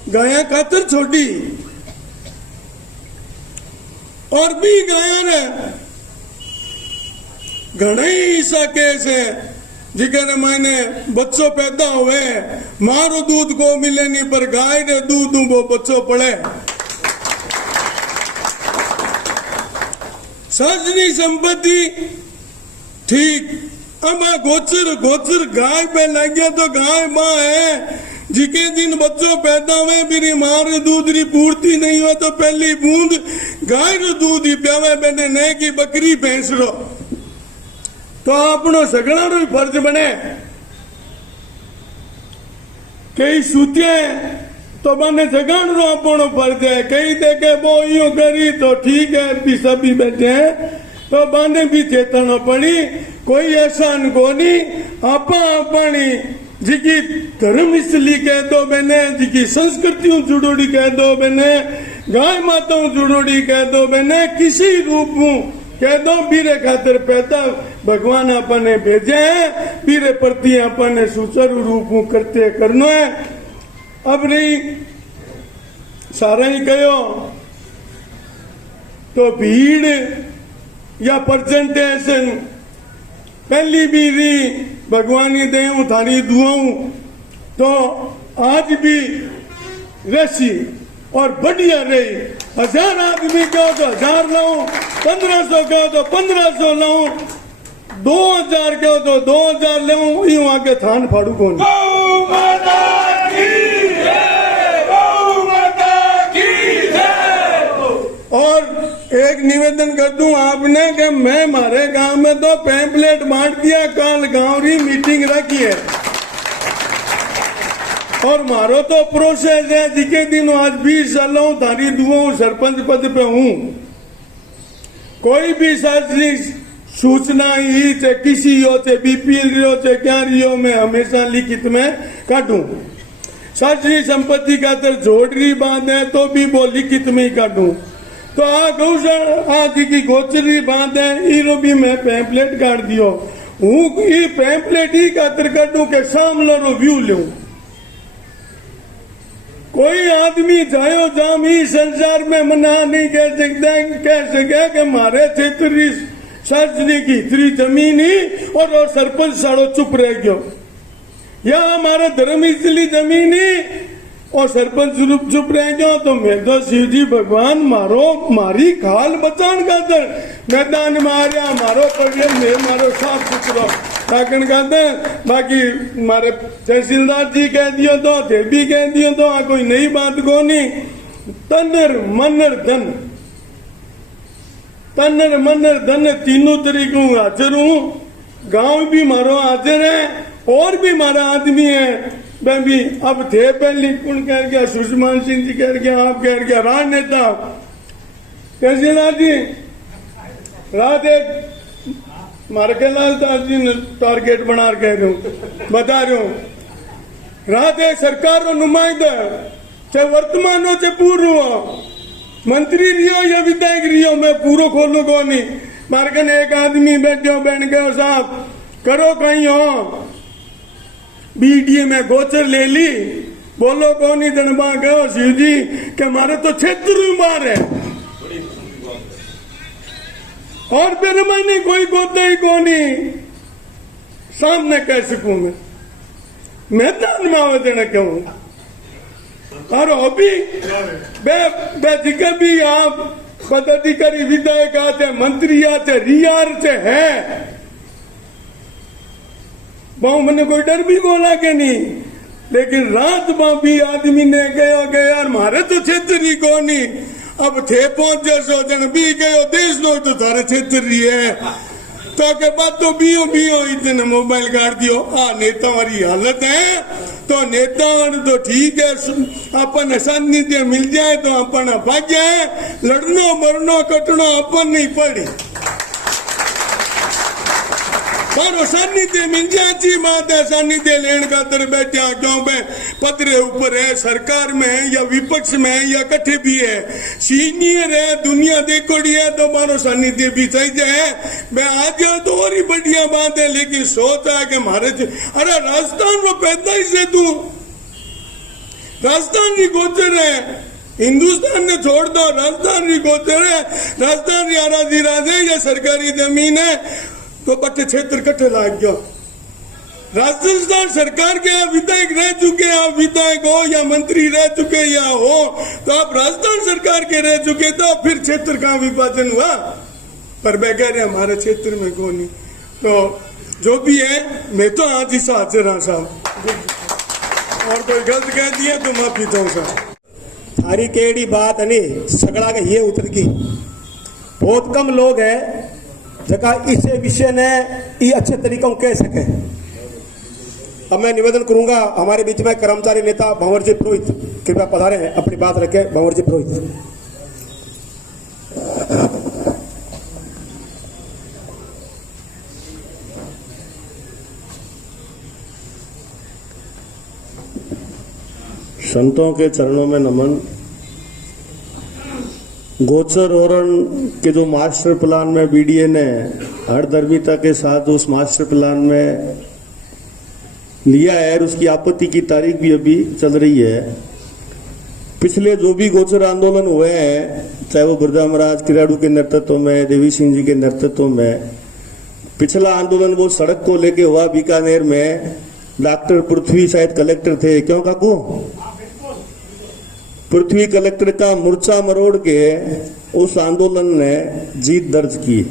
गाया खातर छोड़ी और भी गाया ने घने ऐसा केस है जिगर मैंने बच्चों पैदा हुए मारो दूध को मिले नहीं पर गाय ने दूध वो बच्चों पड़े। सार्वजनिक संपत्ति ठीक, अब गोचर गोचर गाय पे लग गया तो गाय माँ है जिके दिन बच्चों पैदा हुए मेरी माँ रे दूध री पूर्ति नहीं हो तो पहली बूंद गाय रो दूध ही प्यावे मैंने नए की बकरी भैंस रो, तो अपनो सगड़ा रो फर्ज बने। कई सूते तो बने जगान रो अपनो फर्ज है, कई देखे वो यो करी तो ठीक है भी सभी बैठे हैं तो बाने भी चेतना पड़ी कोई एहसान को नहीं। आपा अपनी जिकी धर्म इसलिए कह दो मैंने, जिकी संस्कृतियों जुड़ोड़ी कह दो मैंने, गाय माताओं जुड़ोड़ी कह दो मैंने, किसी रूप कह दो बीरे खातिर पैदा भगवान अपने भेजे हैं, बीरे प्रति अपने सुचारू रूप करते करना है। अब रही सारा ही कहो तो भीड़ या परसेंटेशन पहली भी रही भगवानी देव थारी दुआऊं तो आज भी रसी और बढ़िया रही। 1000 आदमी कहो तो 1000 लाऊं, 1500 कहो तो 1500 लाऊं, 2000 कहो तो 2000 लाऊं, यूं आके थान फाड़ू कौन। और एक निवेदन कर दूं आपने कि मैं हमारे गांव में तो पैम्पलेट बांट दिया, कल गांव री मीटिंग रखी है और मारो तो प्रोसेस है जिके दिन आज 20 सालों थारी दुआओं सरपंच पद पे हूं। कोई भी सार्वजनिक सूचना ही चाहे किसी हो चाहे बीपीएल रियो चाहे क्या रियो मैं हमेशा लिखित में काटूं। सार्वजनिक संपत्ति का तर जोड़री बांध है तो भी वो लिखित में ही काटूं। तो आ गौशाला आज की गोचरी बांध है इरो भी मैं पैम्पलेट काट दियो हूँ। ये पैम्पलेट ही खातर काटूं के सामने रो व्यू लूं। कोई आदमी जायो जाम ही संसार में मना नहीं कह सके कि हमारे क्षेत्र सार्वजनिक की इतनी जमीन ही और सरपंच साड़ो चुप रह गयो, या हमारे धर्म इसलिए जमीन ही और सरपंच चुप रह गयो। तो मैं तो शिव जी भगवान मारो मारी खाल बचान का दर मैदान में आ रहा मारो करिए मैं मारो साफ सुथरा ताकन का दर। बाकी मारे तहसीलदार जी कह दियो तो थे भी कह दियो तो कोई नई बात को नहीं। तनर मनर धन तनर मनर धन तीनों तरीकों हाजिर हूँ। गांव भी मारो हाजिर है और भी मारा आदमी है मैं भी अब थे पहले कौन कह गया सुषमान सिंह जी कह गया आप कह गया राजनेता तहसीलदार जी रात एक मार्केलाल दास जी ने टारगेट बना कह रहे हूँ बता रहे हूँ। रात एक सरकार रो नुमाइंदा चाहे वर्तमान हो चाहे पूर्व हो मंत्री रियो या विधायक रियो मैं पूरा खोलू को नहीं। मार्कन एक आदमी बैठो बैठ गयो साहब करो कहीं हो बीडीए में गोचर ले ली बोलो कौन ही जनबा गयो शिव जी के हमारे तो क्षेत्र मार है और फिर मैंने कोई गोता ही कोनी सामने कह सकूं मैदान में आवे देना क्यों। और अभी भी आप पदाधिकारी विधायक आते मंत्री आते रियार से है बहु मैंने कोई डर भी बोला के नहीं। लेकिन रात में भी आदमी ने गया यार मारे तो क्षेत्र ही को नहीं अब थे 500 जन भी गयो देश नो तो थारे क्षेत्र ही है तो के बाद तो बीओ इतने मोबाइल काट दियो। नेता वाली हालत है तो नेता तो ठीक है अपन सानिध्य मिल जाए तो अपन भाग जाए लड़नो मरनो कटनो अपन नहीं पड़ी पर सानिध्य मिल जाए जी बात है। सानिध्य लेने का तर बैठा क्यों बे पत्रे ऊपर है सरकार में है या विपक्ष में है या कट्ठे भी है सीनियर है दुनिया देखोड़ी है तो मारो सानिध्य भी सही जाए मैं आज तो और ही बढ़िया बात है। लेकिन सोचा है कि हमारे अरे राजस्थान में पैदा ही से तू राजस्थान की गोचर है हिंदुस्तान ने छोड़ दो राजस्थान की गोचर है। राजस्थान याराजी राज है या सरकारी जमीन है तो बट्टे क्षेत्र कट्ठे लाग गया। राजस्थान सरकार के आप विधायक रह चुके आप विधायक हो या मंत्री रह चुके या हो तो आप राजस्थान सरकार के रह चुके तो फिर क्षेत्र का विभाजन हुआ पर बगैर हमारे क्षेत्र में कौन नहीं। तो जो भी है मैं तो आज ही हाजिर हाँ साहब और कोई गलत कह दिया तो माफी दो साहब। थारी केड़ी बात नहीं सगड़ा के ये उतर की बहुत कम लोग हैं जगह इस विषय ने ये अच्छे तरीकों कह सके। अब मैं निवेदन करूंगा हमारे बीच में कर्मचारी नेता भंवरजी पुरोहित कृपया पधारे हैं अपनी बात रखें। भंवरजी पुरोहित संतों के चरणों में नमन। गोचर ओरण के जो मास्टर प्लान में बीडीए ने हर धर्मिता के साथ उस मास्टर प्लान में लिया है और उसकी आपत्ति की तारीख भी अभी चल रही है। पिछले जो भी गोचर आंदोलन हुए हैं, चाहे वो बिरजा महाराज किराड़ू के नेतृत्व में, देवी सिंह जी के नेतृत्व में, पिछला आंदोलन वो सड़क को लेके हुआ बीकानेर में, डॉक्टर पृथ्वी शायद कलेक्टर थे, क्यों काकू? पृथ्वी कलेक्टर का मूर्छा मरोड़ के उस आंदोलन ने जीत दर्ज की।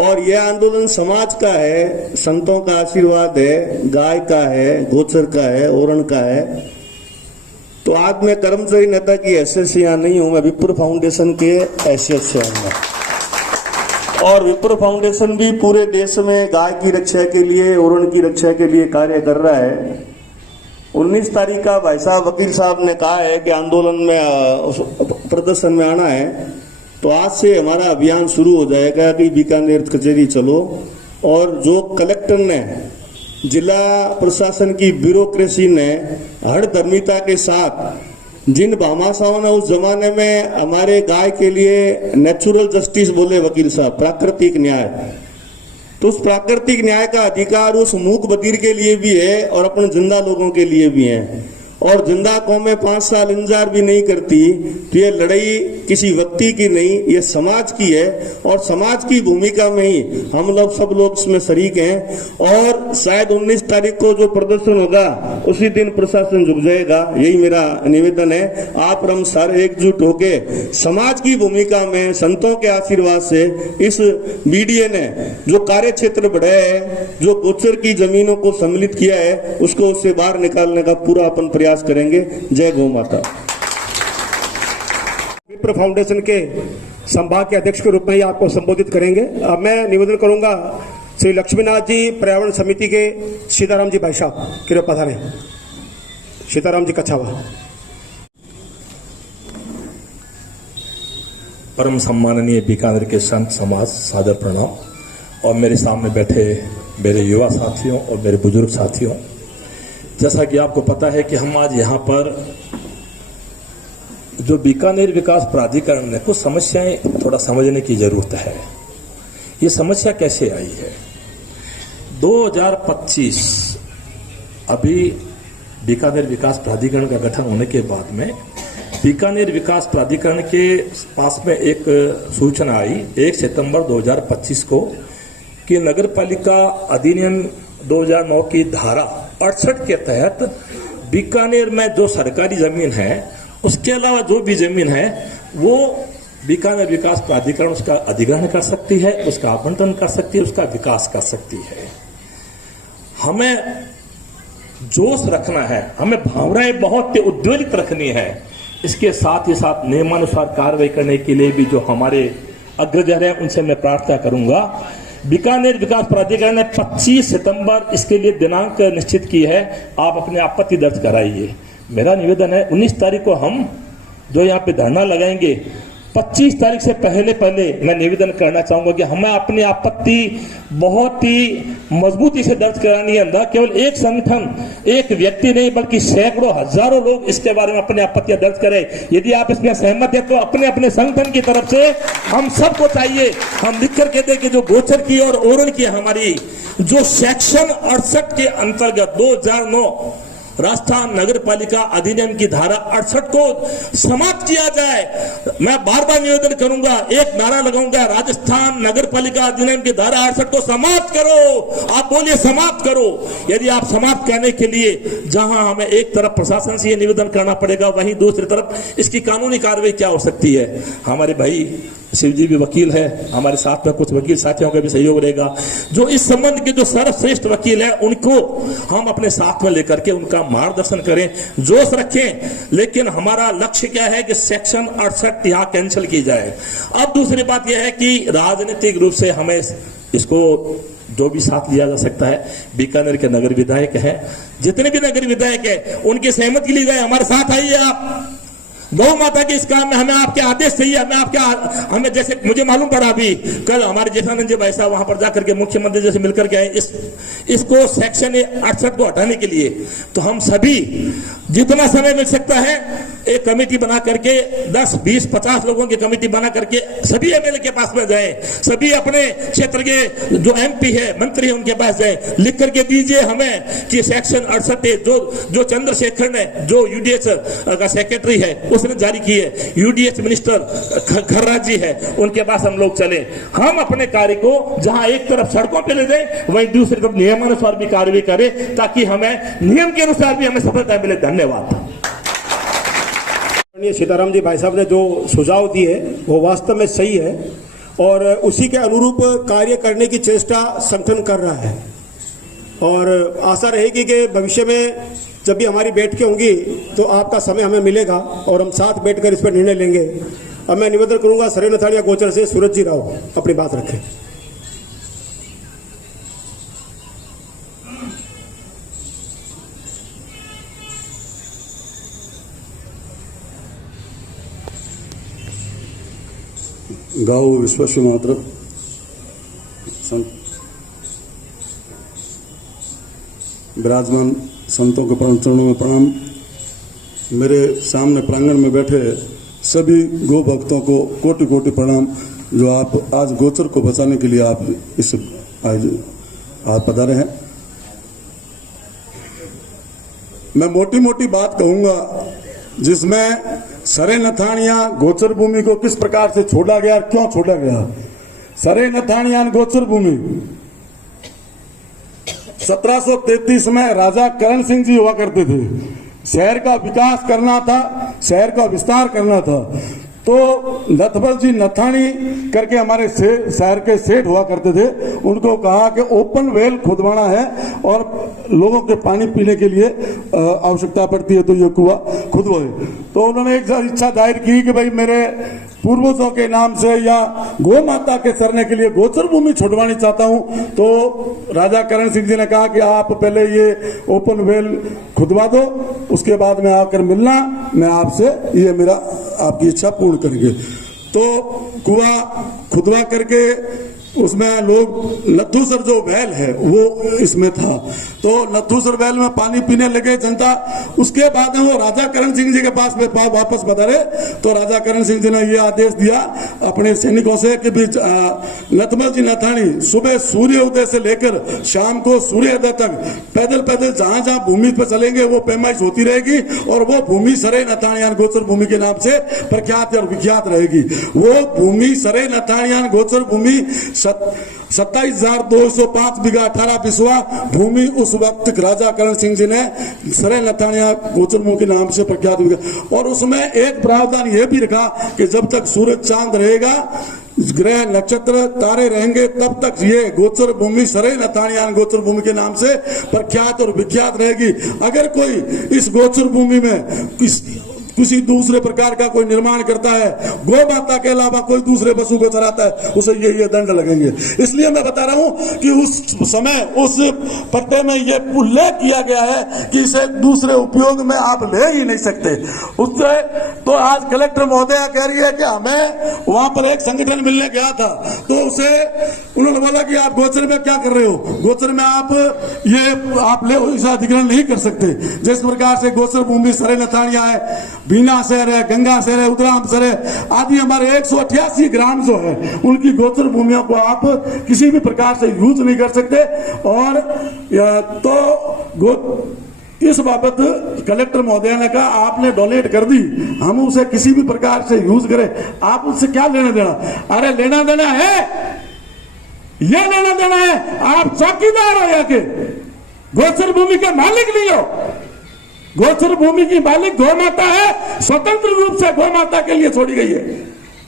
और यह आंदोलन समाज का है, संतों का आशीर्वाद है, गाय का है, गोचर का है, ओरण का है। तो आज मैं कर्मचारी नेता की हैसियत से यहाँ नहीं हूं, मैं विप्र फाउंडेशन के हैसियत से आऊंगा। और विप्र फाउंडेशन भी पूरे देश में गाय की रक्षा के लिए, ओरण की रक्षा के लिए कार्य कर रहा है। 19 तारीख का भाई साहब वकील साहब ने कहा है कि आंदोलन में प्रदर्शन में आना है, तो आज से हमारा अभियान शुरू हो जाएगा कि बीकानेर कचहरी चलो। और जो कलेक्टर ने, जिला प्रशासन की ब्यूरोक्रेसी ने हठधर्मिता के साथ जिन भामाशाहों ने उस जमाने में हमारे गाय के लिए नेचुरल जस्टिस बोले वकील साहब, प्राकृतिक न्याय, तो उस प्राकृतिक न्याय का अधिकार उस मूक बधिर के लिए भी है और अपने जिंदा लोगों के लिए भी है। और जिंदा कौमें 5 साल इंतजार भी नहीं करती, तो ये लड़ाई किसी व्यक्ति की नहीं, ये समाज की है। और समाज की भूमिका में ही हम लोग सब लोग इसमें शरीक हैं। और शायद 19 तारीख को जो प्रदर्शन होगा उसी दिन प्रशासन झुक जाएगा, यही मेरा निवेदन है। आप और हम सारे एकजुट होके समाज की भूमिका में, संतों के आशीर्वाद से इस बीडीए ने जो कार्य क्षेत्र बढ़ाया है, जो गोचर की जमीनों को सम्मिलित किया है, उसको उससे बाहर निकालने का पूरा अपन प्रयास करेंगे। जय गौ माता। विप्र फाउंडेशन के संभाग के अध्यक्ष के रूप में ही आपको संबोधित करेंगे। अब मैं निवेदन करूंगा श्री लक्ष्मीनाथ जी पर्यावरण समिति के सीताराम जी भाई साहब कृपया पधारें। सीताराम जी कछावा। परम सम्माननीय बीकानेर के संत समाज, सादर प्रणाम। और मेरे सामने बैठे मेरे युवा साथियों और मेरे बुजुर्ग साथियों, जैसा कि आपको पता है कि हम आज यहाँ पर जो बीकानेर विकास प्राधिकरण ने कुछ समस्याएं थोड़ा समझने की जरूरत है। ये समस्या कैसे आई है? 2025 अभी बीकानेर विकास प्राधिकरण का गठन होने के बाद में बीकानेर विकास प्राधिकरण के पास में एक सूचना आई 1 सितंबर 2025 को कि नगर पालिका अधिनियम 2009 की धारा 68 के तहत बीकानेर में जो सरकारी जमीन है, उसके अलावा जो भी जमीन है वो बीकानेर विकास प्राधिकरण उसका अधिग्रहण कर सकती है, उसका आवंटन कर सकती है, उसका विकास कर सकती है। हमें जोश रखना है, हमें भावनाएं बहुत उद्वेलित रखनी है। इसके साथ ही साथ नियमानुसार कार्रवाई करने के लिए भी जो हमारे अग्रजर हैं उनसे मैं प्रार्थना करूंगा। बीकानेर विकास प्राधिकरण ने 25 सितंबर इसके लिए दिनांक निश्चित की है, आप अपने आपत्ति दर्ज कराइए। मेरा निवेदन है 19 तारीख को हम जो यहाँ पे धरना लगाएंगे, 25 तारीख से पहले मैं निवेदन करना चाहूंगा कि हमें अपनी आपत्ति बहुत ही मजबूती से दर्ज करानी है। न केवल एक संगठन, एक व्यक्ति नहीं, बल्कि सैकड़ों हजारों लोग इसके बारे में अपनी आपत्तियां दर्ज करें। यदि आप इसमें सहमत है तो अपने अपने संगठन की तरफ से हम सबको चाहिए, हम लिख कर के दें कि जो गोचर की और ओरण की हमारी जो सेक्शन 68 के अंतर्गत 2009 राजस्थान नगर पालिका अधिनियम की धारा 68 को समाप्त किया जाए। मैं बार बार निवेदन करूंगा, एक नारा लगाऊंगा, राजस्थान नगर पालिका अधिनियम की धारा 68 को समाप्त करो। आप बोलिए समाप्त करो। यदि आप समाप्त करने के लिए जहां हमें एक तरफ प्रशासन से यह निवेदन करना पड़ेगा, वहीं दूसरी तरफ इसकी कानूनी कार्रवाई क्या हो सकती है। हमारे भाई शिव जी भी वकील है, हमारे साथ में कुछ वकील साथियों का भी सहयोग रहेगा। जो इस संबंध के जो सर्वश्रेष्ठ वकील है उनको हम अपने साथ में लेकर के उनका मार्गदर्शन करें, जोश रखें। लेकिन हमारा लक्ष्य क्या है कि सेक्शन 68 यहां कैंसिल की जाए। अब दूसरी बात यह है कि राजनीतिक रूप से हमें इसको जो भी साथ लिया जा सकता है। बीकानेर के नगर विधायक हैं, जितने भी नगर विधायक हैं उनकी सहमति ली जाए, हमारे साथ आइए। आप गौ माता के इस काम में हमें आपके आदेश चाहिए, हमें जैसे मुझे मालूम पड़ा अभी कल हमारे जेठानंद जी भाई साहब वहां पर जाकर के मुख्यमंत्री जैसे मिलकर के आए, इसको सेक्शन 68 को हटाने के लिए, तो हम सभी जितना समय मिल सकता है एक कमेटी बना करके 10, 20, 50 लोगों की कमेटी बना करके सभी एमएलए के पास में जाएं, सभी अपने क्षेत्र के जो एमपी है, मंत्री है, उनके पास जाएं, लिख करके दीजिए हमें कि सेक्शन 68 जो चंद्रशेखर ने, जो यूडीएच का सेक्रेटरी है, उसने जारी की है, यूडीएच मिनिस्टर खर्राज जी है, उनके पास हम लोग चले, हम अपने कार्य को जहां एक तरफ सड़कों पे ले जाए वहीं दूसरी तरफ नियमानुसार भी कार्रवाई करें, ताकि हमें नियम के अनुसार भी हमें सफलता मिले। धन्यवाद। सीताराम जी भाई साहब ने जो सुझाव दिए वो वास्तव में सही है और उसी के अनुरूप कार्य करने की चेष्टा संगठन कर रहा है और आशा रहेगी कि भविष्य में जब भी हमारी बैठकें होंगी तो आपका समय हमें मिलेगा और हम साथ बैठकर इस पर निर्णय लेंगे। अब मैं निवेदन करूंगा सरे नथानिया गोचर से सूरज जी राव अपनी बात रखें। गाओ विश्वस्व मात्र विराजमान संतों के परम चरणों में प्रणाम। मेरे सामने प्रांगण में बैठे सभी गो भक्तों को कोटि कोटि प्रणाम, जो आप आज गोचर को बचाने के लिए आप इस आज पधारे हैं। मैं मोटी मोटी बात कहूंगा जिसमें सरे नथानिया गोचर भूमि को किस प्रकार से छोड़ा गया और क्यों छोड़ा गया। सरे नथानिया गोचर भूमि 1733 में राजा करण सिंह जी हुआ करते थे। शहर का विकास करना था, शहर का विस्तार करना था, तो नथबल जी नथानी करके हमारे शहर के सेठ हुआ करते थे। उनको कहा कि ओपन वेल खुदवाना है और लोगों के पानी पीने के लिए आवश्यकता पड़ती है, तो ये कुआं खुदवाए। तो उन्होंने एक इच्छा जाहिर की कि भाई मेरे पूर्वजों के नाम से या गौ माता के सरने के लिए गोचर भूमि छुड़वानी चाहता हूं। तो राजा करण सिंह जी ने कहा कि आप पहले ये ओपन वेल खुदवा दो, उसके बाद में आकर मिलना, मैं आपसे ये मेरा आपकी इच्छा पूर्ण करेंगे। तो कुआं खुदवा करके उसमें लोग नथुसर जो बैल है वो इसमें था, तो नथुसर बैल में पानी पीने लगे जनता। उसके बाद में वो राजा करण सिंह जी के पास में वापस बदले, तो राजा करण सिंह जी ने ये आदेश दिया अपने सैनिकों से कि नथमल जी नथानी सुबह सूर्य उदय से लेकर शाम को सूर्योदय तक पैदल पैदल जहां जहां भूमि पर चलेंगे वो पैमाइश होती रहेगी और वो भूमि सरे नथानियान गोचर भूमि के नाम से प्रख्यात और विख्यात रहेगी। वो भूमि सरे नथानियान गोचर भूमि 27,205 बीघा 18 बिस्वा भूमि उस वक्त राजा करण सिंह जी ने सरे नथानिया गोचर भूमि के नाम से प्रख्यात हुआ। और उसमें एक प्रावधान यह भी रखा कि जब तक सूरज चांद रहेगा, ग्रह नक्षत्र तारे रहेंगे, तब तक ये गोचर भूमि सरे नथानियान गोचर भूमि के नाम से प्रख्यात और विख्यात रहेगी। अगर कोई इस गोचर भूमि में किसी दूसरे प्रकार का कोई निर्माण करता है, गौ माता के अलावा कोई दूसरे पशु को चराता है, उसे ये दंड लगेंगे। इसलिए मैं बता रहा हूं कि उस समय उस पट्टे में ये उल्लेख किया गया है कि इसे दूसरे उपयोग में आप ले ही नहीं सकते। उससे तो आज कलेक्टर महोदया कह रही है कि हमें वहां पर एक संगठन मिलने गया था, तो उसे उन्होंने बोला कि आप गोचर में क्या कर रहे हो, गोचर में आप ले इसे अधिग्रहण नहीं कर सकते। जिस प्रकार से गोचर भूमि सरे नथानिया है, बीना शहर है, गंगा शहर है, उदराम शहर है आदि हमारे 188 ग्राम जो है उनकी गोचर भूमियों को आप किसी भी प्रकार से यूज नहीं कर सकते। और तो इस बाबत कलेक्टर महोदय ने कहा आपने डोनेट कर दी, हम उसे किसी भी प्रकार से यूज करें, आप उससे क्या लेना देना। अरे लेना देना है, ये लेना देना है, आप चौकीदार हो या के गोचर भूमि के मालिक नहीं हो। गोचर भूमि की मालिक गौ माता है, स्वतंत्र रूप से गौ माता के लिए छोड़ी गई है।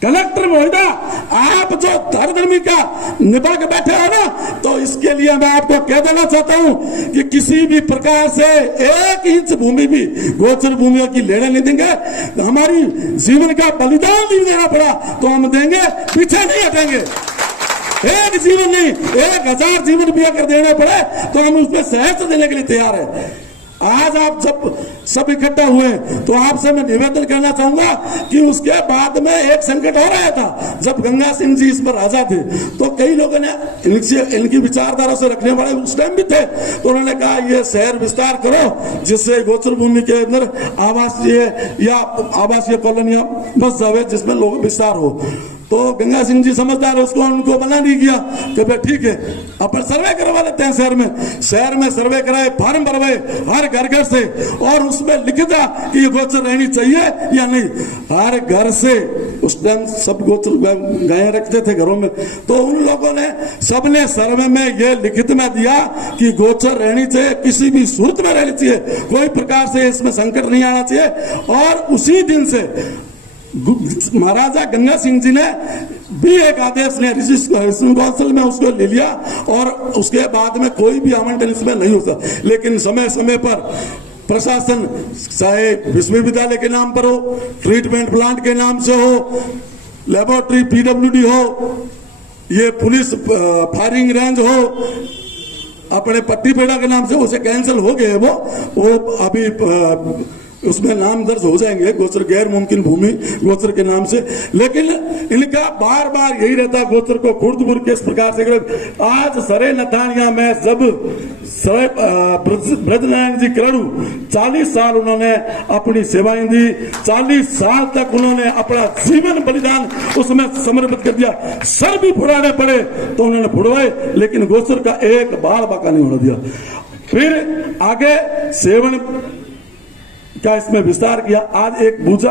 कलेक्टर महोदय आप जो धर्मधर्मी का निभा के बैठे हो ना, तो इसके लिए मैं आपको कह देना चाहता हूं कि किसी भी प्रकार से 1 इंच भूमि भी गोचर भूमियों की लेने नहीं देंगे। हमारी जीवन का बलिदान भी देना पड़ा तो हम देंगे, पीछे नहीं हटेंगे। 1 जीवन नहीं, 1000 जीवन भी अगर देने पड़े तो हम उसमें सहर्ष देने के लिए तैयार है। आज आप जब सब इकट्ठा हुए तो आपसे मैं निवेदन करना चाहूंगा कि उसके बाद में एक संकट और आया था। जब गंगा सिंह जी इस पर राजा थे तो कई लोगों ने इनकी विचारधारा से रखने वाले उस टाइम भी थे, तो उन्होंने कहा ये शहर विस्तार करो जिससे गोचर भूमि के अंदर आवासीय कॉलोनियां बस जावे जिसमें लोग विस्तार हो। तो गंगा सिंह जी समझदार है, उसको उनको मना नहीं किया कि भाई ठीक है अपन सर्वे करवा लेते हैं। शहर में सर्वे कराए, फॉर्म भरवाए हर घर घर से, और उसमें लिख दिया कि ये गोचर रहनी चाहिए या नहीं। हर घर से उस टाइम सब गोचर गायें रखते थे घरों में, तो उन लोगों ने सबने सर्वे में ये लिखित में दिया कि गोचर रहनी चाहिए, किसी भी सूरत में रहनी चाहिए, कोई प्रकार से इसमें संकट नहीं आना चाहिए। और उसी दिन से महाराजा गंगा सिंह जी ने भी एक आदेश ने रजिस्ट्रेशन काउंसिल में उसको ले लिया, और उसके बाद में कोई भी आवंटन इसमें नहीं होता। लेकिन समय समय पर प्रशासन, चाहे विश्वविद्यालय के नाम पर हो, ट्रीटमेंट प्लांट के नाम से हो, लेबोरेटरी PWD हो, ये पुलिस फायरिंग रेंज हो, अपने पट्टी पेड़ा के नाम से उसे कैंसिल हो गए वो अभी उसमें नाम दर्ज हो जाएंगे गोचर गैर मुमकिन भूमि गोचर के नाम से। लेकिन इनका बार बार यही रहता गोचर को खुर्द-बुर्द किस प्रकार से। आज सरे नथानिया में जब ब्रजनारायण जी करड़ू 40 साल उन्होंने अपनी सेवाएं दी, 40 साल तक उन्होंने अपना जीवन बलिदान उसमें समर्पित कर दिया। सर भी फुड़ाने पड़े तो उन्होंने फुड़वाए, लेकिन गोचर का एक बाल बाका नहीं होने दिया। फिर आगे सेवन क्या इसमें विस्तार किया। आज एक बूझा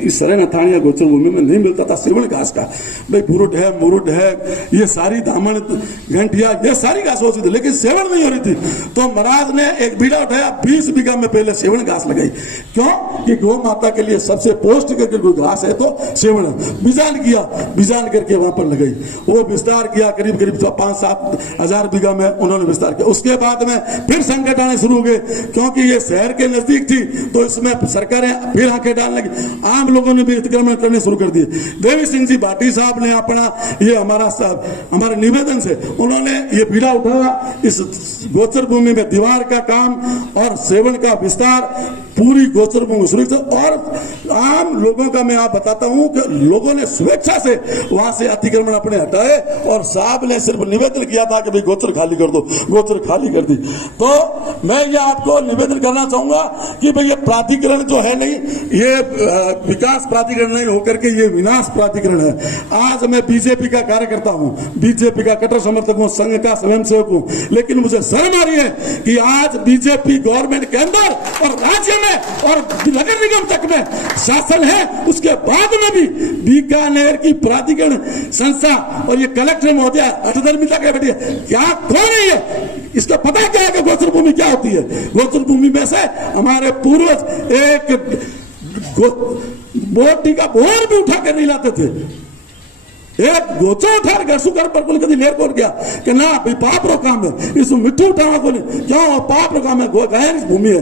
इस सरे नथानिया गोचर भूमि में नहीं मिलता था सेवन घास का। भाई बुरुट है, मुरुट है, ये सारी दामन घंटिया ये सारी घास होती थी, लेकिन सेवन नहीं हो रही थी। तो महाराज ने एक बीड़ा उठाया, 20 बीघा में पहले सेवन घास लगाई। क्यों कि गौ माता के लिए सबसे पौष्टिक अगर कोई घास है तो सेवन। बिजान किया, बिजान करके वहां पर लगाई, वो विस्तार किया करीब 5-7 हजार बीघा में उन्होंने विस्तार किया। उसके बाद में फिर संकट आने शुरू हो गए, क्योंकि ये शहर के नजदीक थी तो इसमें सरकारें फिर आंखें डालने लगी, आम लोगों ने भी अतिक्रमण करने शुरू कर दिए। देवी सिंह जी भाटी साहब ने अपना ये हमारे निवेदन से उन्होंने ये पीड़ा उठाया, इस गोचर भूमि में दीवार का काम और सेवन का विस्तार, पूरी गोचर भूमि सुरक्षित। और आम लोगों का मैं आप बताता हूं कि लोगों ने स्वेच्छा से वहां से अतिक्रमण अपने हटाए, और साहब ने सिर्फ निवेदन किया था कि भाई गोचर खाली कर दो, गोचर खाली कर दी। तो मैं ये आपको निवेदन करना चाहूंगा कि भाई ये प्राधिकरण जो है नहीं, ये विकास प्राधिकरण नहीं होकर के ये विनाश प्राधिकरण है। आज मैं बीजेपी का कार्यकर्ता हूं, बीजेपी का कट्टर समर्थक हूं, संघ का स्वयंसेवक हूं, लेकिन मुझे शर्म आ रही है कि आज बीजेपी गवर्नमेंट के अंदर और राज्य में और नगर निगम तक में शासन है, उसके बाद में भी बीकानेर की प्राधिकरण संस्था और ये कलेक्टर महोदय अठधर्मिता के बैठे क्या कौन है ये, इसका पता क्या है कि गोचर भूमि क्या होती है। गोचर भूमि में से हमारे पूर्वज एक बोटी का बोर भी उठा कर नहीं लाते थे। एक गोचो उठार घर सुकर पर कुल कदी लेर कोट गया कि ना भाई पाप रो काम है, इसमें मिट्टू उठाना को नहीं, क्यों पाप रो काम है। गाय भूमि है,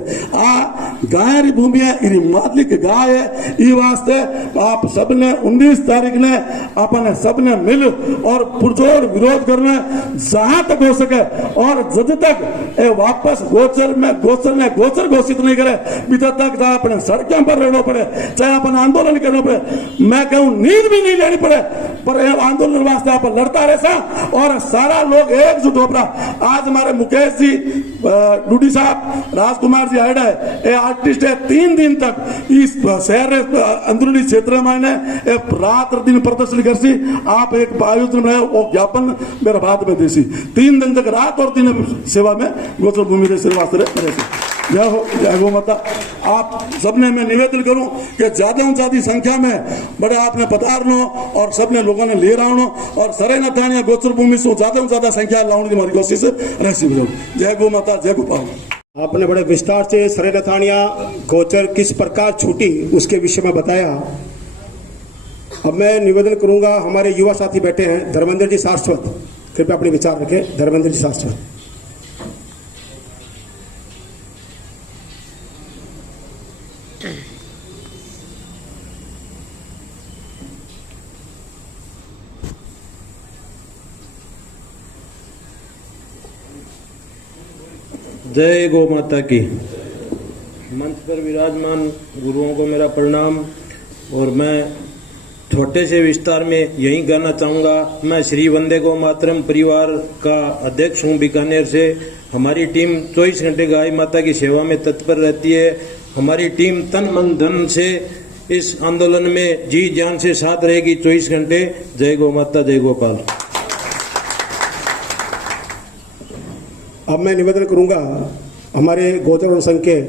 गाय भूमि है, इरी मालिक गाय है। ये वास्ते आप सबने 19 तारीख ने अपन सबने मिल और पुरजोर विरोध करना जहां तक हो सके, और जब तक ए वापस गोचर ने गोचर घोषित नहीं करे बीता तक चाहे अपने सड़कों पर रहना पड़े, चाहे अपन आंदोलन करना पड़े, मैं कहूं नींद भी नहीं लेनी पड़े, पर आंदोलन वास्ते आप लड़ता रहे और सारा लोग एकजुट हो पड़ा। आज हमारे मुकेश जी डूडी साहब, राजकुमार जी हेड है, ये आर्टिस्ट है, 3 दिन तक इस शहर अंदरूनी क्षेत्र में रात दिन प्रदर्शन कर सी आप एक आयोजन बनाए, वो ज्ञापन मेरे बाद में देसी 3 दिन तक रात और दिन सेवा में गोचर भूमि वास्ते। जय हो, जय गौ माता। आप सबने मैं निवेदन करूं कि ज्यादा से ज्यादा संख्या में बड़े आपने पधारनो और सबने लोगों ने ले रहा और सरे नथानिया गोचर भूमि से ज्यादा संख्या लाने की हमारी कोशिश रहसी। जय गौ माता, जय गोपाल। आपने बड़े विस्तार से सरे नथानिया गोचर किस प्रकार छूटी उसके विषय में बताया। अब मैं निवेदन करूंगा, हमारे युवा साथी बैठे हैं, धर्मेंद्र जी सारस्वत, कृपया अपने विचार रखें। धर्मेंद्र जी सारस्वत। जय गौ माता की। मंच पर विराजमान गुरुओं को मेरा प्रणाम। और मैं छोटे से विस्तार में यही कहना चाहूँगा, मैं श्री वंदे गौ मातरम परिवार का अध्यक्ष हूँ बीकानेर से। हमारी टीम 24 घंटे गाय माता की सेवा में तत्पर रहती है। हमारी टीम तन मन धन से इस आंदोलन में जी जान से साथ रहेगी 24 घंटे। जय गौ माता, जय गोपाल। अब मैं निवेदन करूंगा हमारे गोचर संघ के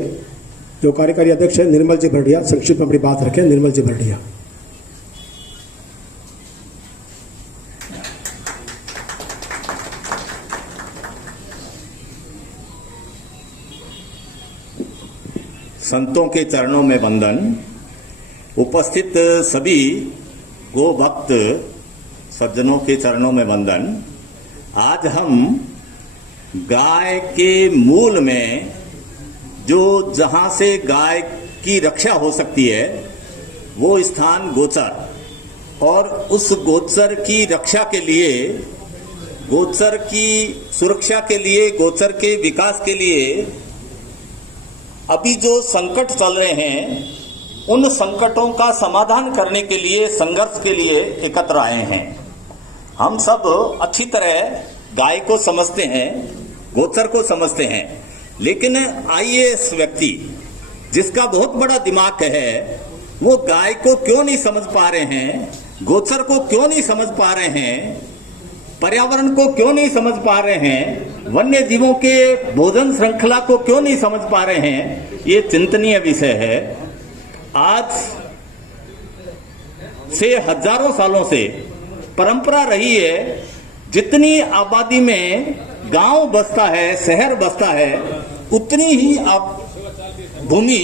जो कार्यकारी अध्यक्ष है निर्मल जी भरडिया, संक्षिप्त में अपनी बात रखें। निर्मल जी भरडिया। संतों के चरणों में वंदन। उपस्थित सभी गो भक्त सज्जनों के चरणों में वंदन। आज हम गाय के मूल में जो जहां से गाय की रक्षा हो सकती है वो स्थान गोचर, और उस गोचर की रक्षा के लिए, गोचर की सुरक्षा के लिए, गोचर के विकास के लिए अभी जो संकट चल रहे हैं उन संकटों का समाधान करने के लिए, संघर्ष के लिए एकत्र आए हैं। हम सब अच्छी तरह गाय को समझते हैं, गोचर को समझते हैं, लेकिन आईएएस व्यक्ति जिसका बहुत बड़ा दिमाग है वो गाय को क्यों नहीं समझ पा रहे हैं, गोचर को क्यों नहीं समझ पा रहे हैं, पर्यावरण को क्यों नहीं समझ पा रहे हैं, वन्य जीवों के भोजन श्रृंखला को क्यों नहीं समझ पा रहे हैं, ये चिंतनीय विषय है। आज से हजारों सालों से परंपरा रही है, जितनी आबादी में गांव बसता है, शहर बसता है, उतनी ही भूमि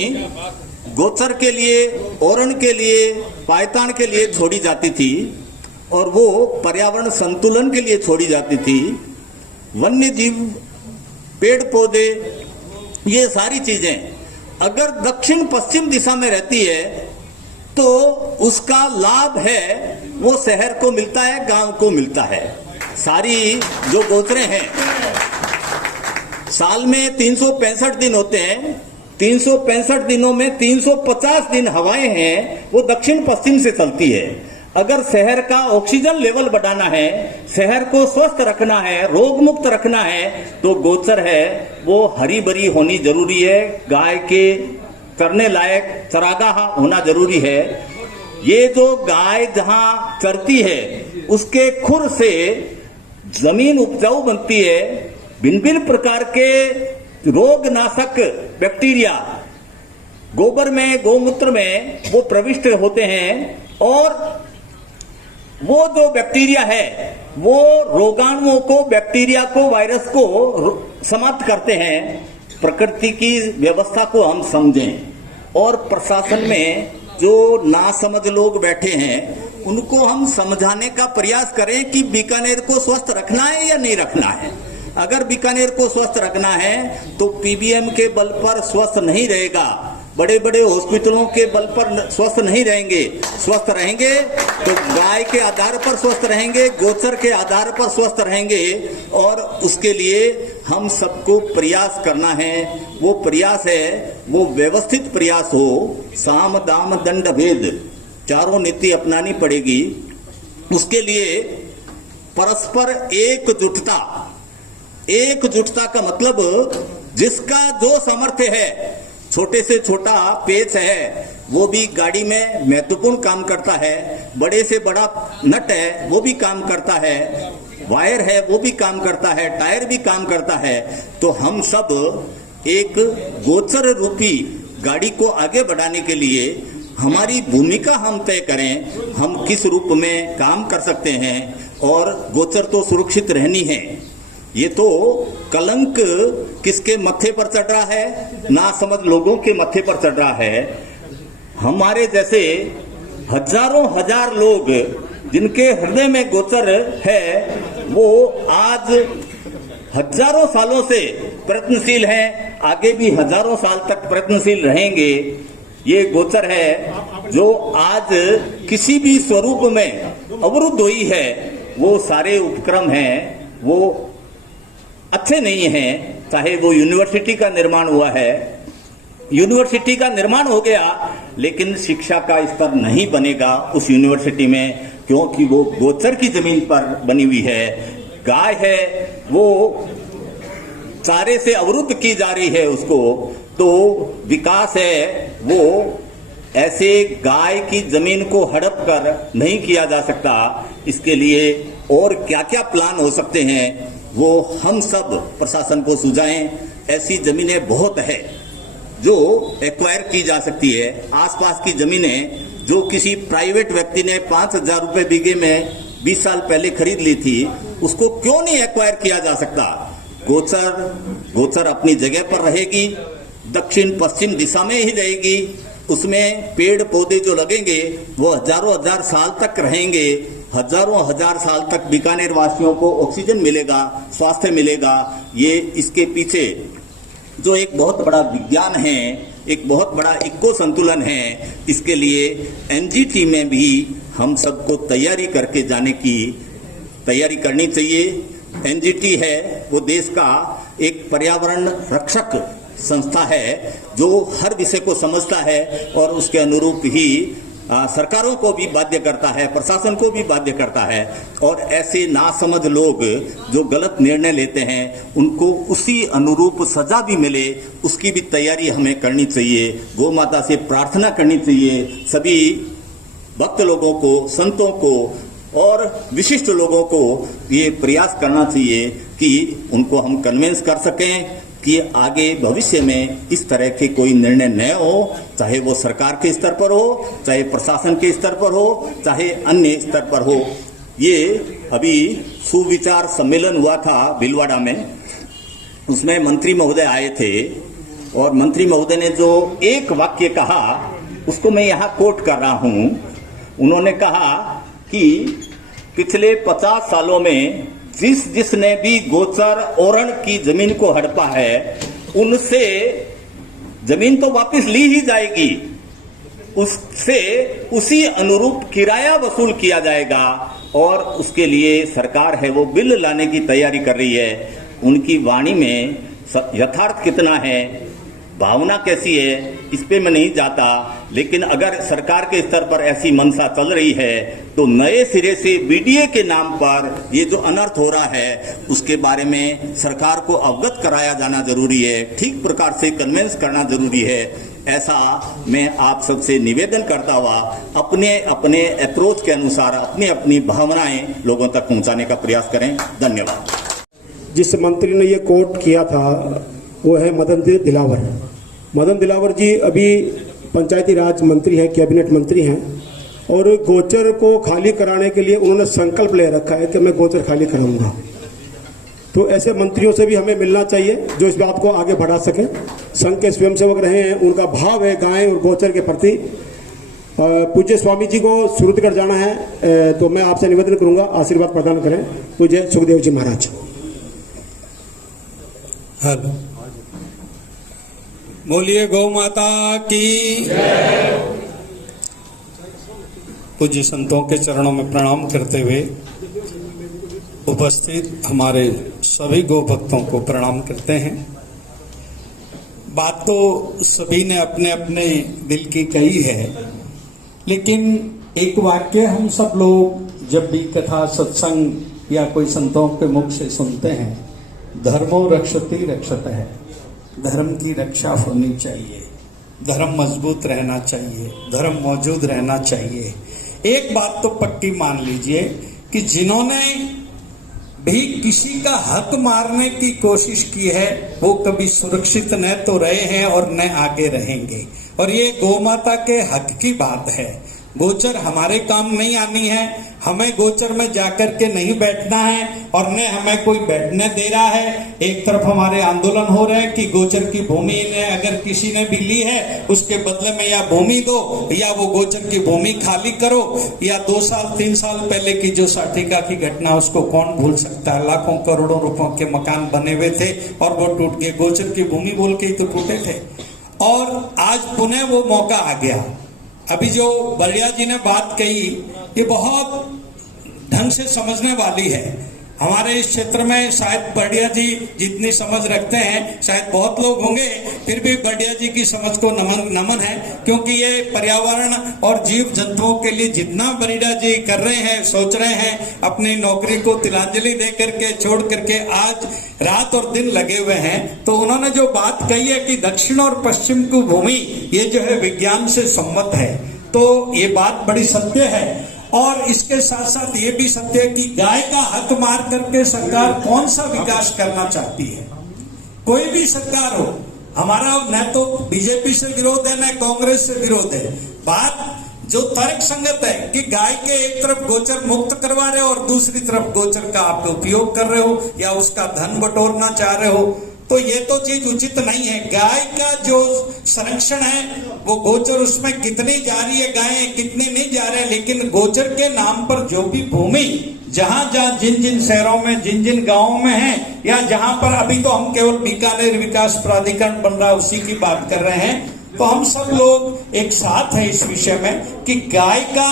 गोचर के लिए, ओरण के लिए, पायतान के लिए छोड़ी जाती थी और वो पर्यावरण संतुलन के लिए छोड़ी जाती थी। वन्य जीव, पेड़ पौधे, ये सारी चीजें अगर दक्षिण पश्चिम दिशा में रहती है तो उसका लाभ है वो शहर को मिलता है, गांव को मिलता है। सारी जो गोचरें हैं, साल में 365 दिन होते हैं, 365 दिनों में 350 दिन हवाएं हैं वो दक्षिण पश्चिम से चलती है। अगर शहर का ऑक्सीजन लेवल बढ़ाना है, शहर को स्वस्थ रखना है, रोग मुक्त रखना है, तो गोचर है वो हरी भरी होनी जरूरी है, गाय के चरने लायक चरागाह होना जरूरी है। ये जो गाय जहां चरती है उसके खुर से जमीन उपजाऊ बनती है, भिन्न भिन्न प्रकार के रोगनाशक बैक्टीरिया गोबर में, गौमूत्र में वो प्रविष्ट होते हैं और वो जो बैक्टीरिया है वो रोगाणुओं को, बैक्टीरिया को, वायरस को समाप्त करते हैं। प्रकृति की व्यवस्था को हम समझें और प्रशासन में जो नासमझ लोग बैठे हैं उनको हम समझाने का प्रयास करें कि बीकानेर को स्वस्थ रखना है या नहीं रखना है। अगर बीकानेर को स्वस्थ रखना है तो पीबीएम के बल पर स्वस्थ नहीं रहेगा, बड़े बड़े हॉस्पिटलों के बल पर स्वस्थ नहीं रहेंगे। स्वस्थ रहेंगे तो गाय के आधार पर स्वस्थ रहेंगे, गोचर के आधार पर स्वस्थ रहेंगे। और उसके लिए हम सबको प्रयास करना है। वो प्रयास है वो व्यवस्थित प्रयास हो, साम दाम दंड भेद चारों नीति अपनानी पड़ेगी। उसके लिए परस्पर एकजुटता, एकजुटता का मतलब जिसका जो सामर्थ्य है, छोटे से छोटा पेच है वो भी गाड़ी में महत्वपूर्ण काम करता है, बड़े से बड़ा नट है वो भी काम करता है, वायर है वो भी काम करता है, टायर भी काम करता है। तो हम सब एक गोचर रूपी गाड़ी को आगे बढ़ाने के लिए हमारी भूमिका हम तय करें, हम किस रूप में काम कर सकते हैं। और गोचर तो सुरक्षित रहनी है। ये तो कलंक किसके मत्थे पर चढ़ रहा है? नासमझ लोगों के मत्थे पर चढ़ रहा है। हमारे जैसे हजारों हजार लोग जिनके हृदय में गोचर है वो आज हजारों सालों से प्रयत्नशील हैं, आगे भी हजारों साल तक प्रयत्नशील रहेंगे। ये गोचर है जो आज किसी भी स्वरूप में अवरुद्ध हुई है। वो सारे उपक्रम हैं वो अच्छे नहीं हैं, चाहे वो यूनिवर्सिटी का निर्माण हुआ है, यूनिवर्सिटी का निर्माण हो गया, लेकिन शिक्षा का स्तर नहीं बनेगा उस यूनिवर्सिटी में, क्योंकि वो गोचर की जमीन पर बनी हुई है। गाय है वो चारे से अवरुद्ध की जा रही है उसको, तो विकास है वो ऐसे गाय की जमीन को हड़प कर नहीं किया जा सकता। इसके लिए और क्या क्या प्लान हो सकते हैं वो हम सब प्रशासन को सुझाएं। ऐसी जमीनें बहुत है जो एक्वायर की जा सकती है। आसपास की जमीनें जो किसी प्राइवेट व्यक्ति ने 5,000 रुपए बीघे में 20 साल पहले खरीद ली थी, उसको क्यों नहीं एक्वायर किया जा सकता। गोचर अपनी जगह पर रहेगी, दक्षिण पश्चिम दिशा में ही रहेगी। उसमें पेड़ पौधे जो लगेंगे वो हजारों हजार साल तक रहेंगे। हजारों हजार साल तक बीकानेर वासियों को ऑक्सीजन मिलेगा, स्वास्थ्य मिलेगा। ये इसके पीछे जो एक बहुत बड़ा विज्ञान है, एक बहुत बड़ा इको संतुलन है, इसके लिए एनजीटी में भी हम सबको तैयारी करके जाने की तैयारी करनी चाहिए। एनजीटी है वो देश का एक पर्यावरण रक्षक संस्था है जो हर विषय को समझता है और उसके अनुरूप ही सरकारों को भी बाध्य करता है, प्रशासन को भी बाध्य करता है। और ऐसे नासमझ लोग जो गलत निर्णय लेते हैं उनको उसी अनुरूप सजा भी मिले, उसकी भी तैयारी हमें करनी चाहिए। गौ माता से प्रार्थना करनी चाहिए, सभी भक्त लोगों को, संतों को और विशिष्ट लोगों को ये प्रयास करना चाहिए कि उनको हम कन्विंस कर सकें कि आगे भविष्य में इस तरह के कोई निर्णय न हो, चाहे वो सरकार के स्तर पर हो, चाहे प्रशासन के स्तर पर हो, चाहे अन्य स्तर पर हो। ये अभी सुविचार सम्मेलन हुआ था भीलवाड़ा में, उसमें मंत्री महोदय आए थे और मंत्री महोदय ने जो एक वाक्य कहा उसको मैं यहाँ कोट कर रहा हूँ। उन्होंने कहा कि पिछले 50 सालों में जिसने भी गोचर ओरण की जमीन को हड़पा है उनसे जमीन तो वापस ली ही जाएगी, उससे उसी अनुरूप किराया वसूल किया जाएगा और उसके लिए सरकार है वो बिल लाने की तैयारी कर रही है। उनकी वाणी में यथार्थ कितना है, भावना कैसी है, इस पे मैं नहीं जाता, लेकिन अगर सरकार के स्तर पर ऐसी मंशा चल रही है तो नए सिरे से बीडीए के नाम पर ये जो अनर्थ हो रहा है उसके बारे में सरकार को अवगत कराया जाना जरूरी है, ठीक प्रकार से कन्विंस करना जरूरी है। ऐसा मैं आप सबसे निवेदन करता हुआ अपने अपने अप्रोच के अनुसार अपनी अपनी भावनाएं लोगों तक पहुंचाने का प्रयास करें। धन्यवाद। जिस मंत्री ने ये कोट किया था वो है मदन दिलावर। मदन दिलावर जी अभी पंचायती राज मंत्री हैं, कैबिनेट मंत्री हैं और गोचर को खाली कराने के लिए उन्होंने संकल्प ले रखा है कि मैं गोचर खाली कराऊंगा। तो ऐसे मंत्रियों से भी हमें मिलना चाहिए जो इस बात को आगे बढ़ा सकें। संघ के स्वयंसेवक रहे हैं, उनका भाव है गाय और गोचर के प्रति। पूज्य स्वामी जी को सूरतगढ़ जाना है तो मैं आपसे निवेदन करूंगा आशीर्वाद प्रदान करें। पूज्य सुखदेव जी महाराज। हेलो, बोलिए गौ माता की। पूज्य संतों के चरणों में प्रणाम करते हुए उपस्थित हमारे सभी गौ भक्तों को प्रणाम करते हैं। बात तो सभी ने अपने अपने दिल की कही है, लेकिन एक वाक्य हम सब लोग जब भी कथा सत्संग या कोई संतों के मुख से सुनते हैं, धर्मो रक्षति रक्षत है। धर्म की रक्षा होनी चाहिए, धर्म मजबूत रहना चाहिए, धर्म मौजूद रहना चाहिए। एक बात तो पक्की मान लीजिए कि जिन्होंने भी किसी का हक मारने की कोशिश की है वो कभी सुरक्षित न तो रहे हैं और न आगे रहेंगे। और ये गौ माता के हक की बात है। गोचर हमारे काम नहीं आनी है, हमें गोचर में जाकर के नहीं बैठना है और न हमें कोई बैठने दे रहा है। एक तरफ हमारे आंदोलन हो रहे हैं कि गोचर की भूमि ने अगर किसी ने भी ली है उसके बदले में या भूमि दो या वो गोचर की भूमि खाली करो। या 2 साल 3 साल पहले की जो साठिका की घटना उसको कौन भूल सकता है। लाखों करोड़ों रुपयों के मकान बने हुए थे और वो टूट गए, गोचर की भूमि बोल के ही तो टूटे थे। और आज पुनः वो मौका आ गया। अभी जो बलिया जी ने बात कही ये बहुत ढंग से समझने वाली है हमारे इस क्षेत्र में शायद बर्डिया जी जितनी समझ रखते हैं शायद बहुत लोग होंगे, फिर भी बर्डिया जी की समझ को नमन है, क्योंकि ये पर्यावरण और जीव जंतुओं के लिए जितना बर्डिया जी कर रहे हैं, सोच रहे हैं, अपनी नौकरी को तिलांजलि दे करके छोड़ करके आज रात और दिन लगे हुए हैं। तो उन्होंने जो बात कही है कि दक्षिण और पश्चिम की भूमि ये जो है विज्ञान से सम्मत है, तो ये बात बड़ी सत्य है। और इसके साथ साथ ये भी सत्य है कि गाय का हक मार करके सरकार कौन सा विकास करना चाहती है। कोई भी सरकार हो, हमारा न तो बीजेपी से विरोध है न कांग्रेस से विरोध है। बात जो तर्क संगत है कि गाय के एक तरफ गोचर मुक्त करवा रहे हो और दूसरी तरफ गोचर का आप उपयोग कर रहे हो या उसका धन बटोरना चाह रहे हो, तो ये तो चीज उचित नहीं है। गाय का जो संरक्षण है वो गोचर उसमें कितनी जा रही है गाय, कितने नहीं जा रहे हैं, लेकिन गोचर के नाम पर जो भी भूमि जहां जहां जिन जिन शहरों में जिन जिन गांवों में है, या जहां पर अभी तो हम केवल बीकानेर विकास प्राधिकरण बन रहा है उसी की बात कर रहे हैं, तो हम सब लोग एक साथ हैं इस विषय में कि गाय का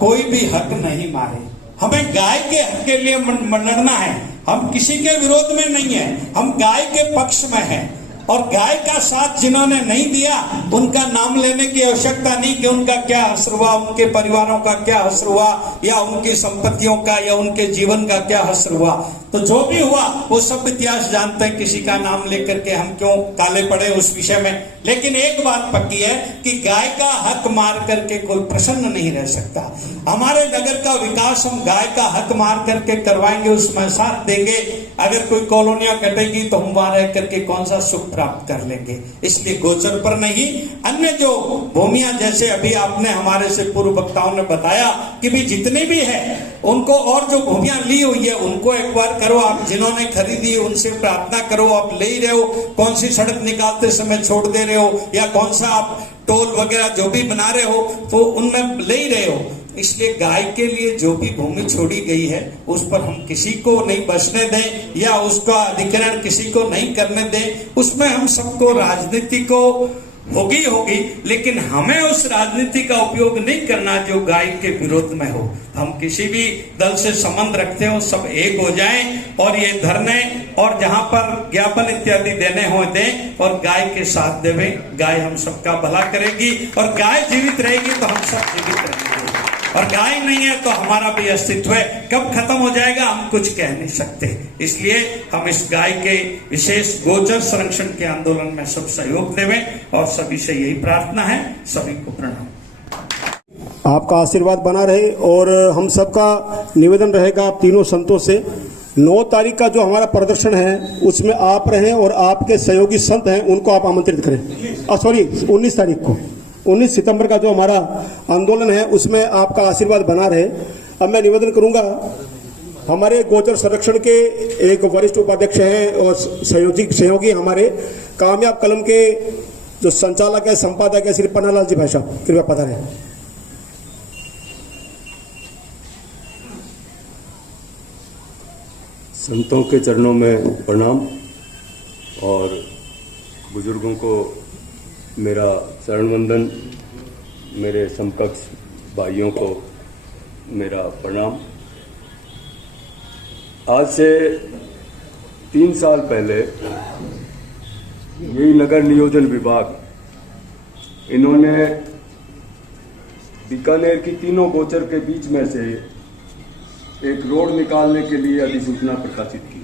कोई भी हक नहीं मारे। हमें गाय के हक के लिए लड़ना है, हम किसी के विरोध में नहीं है, हम गाय के पक्ष में हैं। और गाय का साथ जिन्होंने नहीं दिया उनका नाम लेने की आवश्यकता नहीं कि उनका क्या असर हुआ, उनके परिवारों का क्या असर हुआ, या उनकी संपत्तियों का या उनके जीवन का क्या असर हुआ। तो जो भी हुआ वो सब इतिहास जानते हैं, किसी का नाम लेकर के हम क्यों काले पड़े उस विषय में। लेकिन एक बात पक्की है कि गाय का हक मार करके कोई प्रसन्न नहीं रह सकता। हमारे नगर का विकास हम गाय का हक मार करके करवाएंगे, उसमें साथ देंगे। अगर कोई कॉलोनियां कटेगी तो हम वहां रह करके कौन सा सुख प्राप्त कर लेंगे। इसलिए गोचर पर नहीं, अन्य जो भूमियां, जैसे अभी आपने हमारे से पूर्व वक्ताओं ने बताया कि भी जितनी भी है उनको, और जो भूमियां ली हुई है उनको एक बार करो, आप जिन्होंने खरीदी उनसे प्रार्थना करो, आप ले ही रहे हो, कौन सी सड़क निकालते समय छोड़ दे रहे हो या कौन सा आप टोल वगैरह जो भी बना रहे हो तो उनमें ले ही रहे हो। इसलिए गाय के लिए जो भी भूमि छोड़ी गई है उस पर हम किसी को नहीं बसने दें या उसका अधिग्रहण किसी को नहीं करने दें। उसमें हम सबको राजनीति को होगी, लेकिन हमें उस राजनीति का उपयोग नहीं करना जो गाय के विरोध में हो। हम किसी भी दल से संबंध रखते हो, सब एक हो जाएं और ये धरने और जहां पर ज्ञापन इत्यादि देने हो दें और गाय के साथ देवें। गाय हम सबका भला करेगी और गाय जीवित रहेगी तो हम सब जीवित रहेंगे, और गाय नहीं है तो हमारा भी अस्तित्व है। कब खत्म हो जाएगा हम कुछ कह नहीं सकते। इसलिए हम इस गाय के विशेष गोचर संरक्षण के आंदोलन में सब सहयोग देवें और सभी से यही प्रार्थना है। सभी को प्रणाम। आपका आशीर्वाद बना रहे और हम सबका निवेदन रहेगा आप तीनों संतों से 9 तारीख का जो हमारा प्रदर्शन है उसमें आप रहें और आपके सहयोगी संत हैं उनको आप आमंत्रित करें। सॉरी 19 तारीख को 19 सितंबर का जो हमारा आंदोलन है उसमें आपका आशीर्वाद बना रहे। अब मैं निवेदन करूंगा, हमारे गोचर संरक्षण के एक वरिष्ठ उपाध्यक्ष हैं और सहयोगी हमारे कामयाब कलम के जो संचालक है संपादक है श्री पन्नालाल जी भाई साहब, कृपया पधारें। संतों के चरणों में प्रणाम और बुजुर्गों को मेरा चरण वंदन, मेरे समकक्ष भाइयों को मेरा प्रणाम। आज से 3 साल पहले यही नगर नियोजन विभाग इन्होंने बीकानेर की तीनों गोचर के बीच में से एक रोड निकालने के लिए अधिसूचना प्रकाशित की।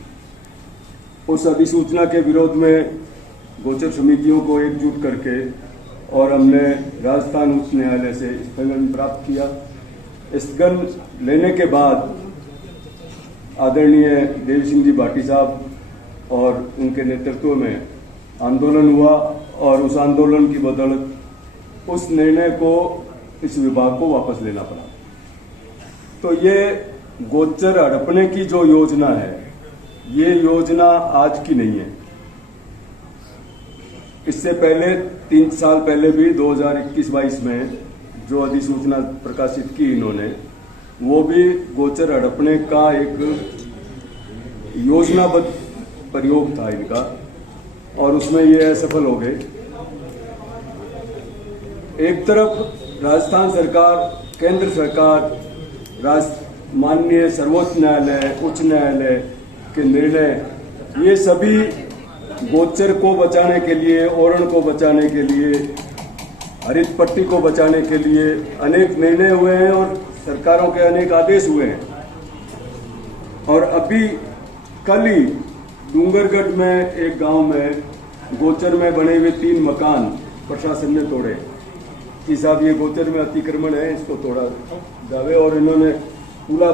उस अधिसूचना के विरोध में गोचर समितियों को एकजुट करके और हमने राजस्थान उच्च न्यायालय से स्थगन प्राप्त किया। स्थगन लेने के बाद आदरणीय देव सिंह जी भाटी साहब और उनके नेतृत्व में आंदोलन हुआ और उस आंदोलन की बदौलत उस निर्णय को इस विभाग को वापस लेना पड़ा। तो ये गोचर हड़पने की जो योजना है ये योजना आज की नहीं है। इससे पहले 3 साल पहले भी 2021-22 में जो अधिसूचना प्रकाशित की इन्होंने, वो भी गोचर हड़पने का एक योजनाबद्ध प्रयोग था इनका और उसमें ये असफल हो गए। एक तरफ राजस्थान सरकार, केंद्र सरकार माननीय सर्वोच्च न्यायालय, उच्च न्यायालय के निर्णय, ये सभी गोचर को बचाने के लिए, ओरण को बचाने के लिए, हरित पट्टी को बचाने के लिए अनेक निर्णय हुए हैं और सरकारों के अनेक आदेश हुए हैं। और अभी कल ही डूंगरगढ़ में एक गांव में गोचर में बने हुए 3 मकान प्रशासन ने तोड़े कि साहब ये गोचर में अतिक्रमण है, इसको तोड़ा जावे, और इन्होंने पूरा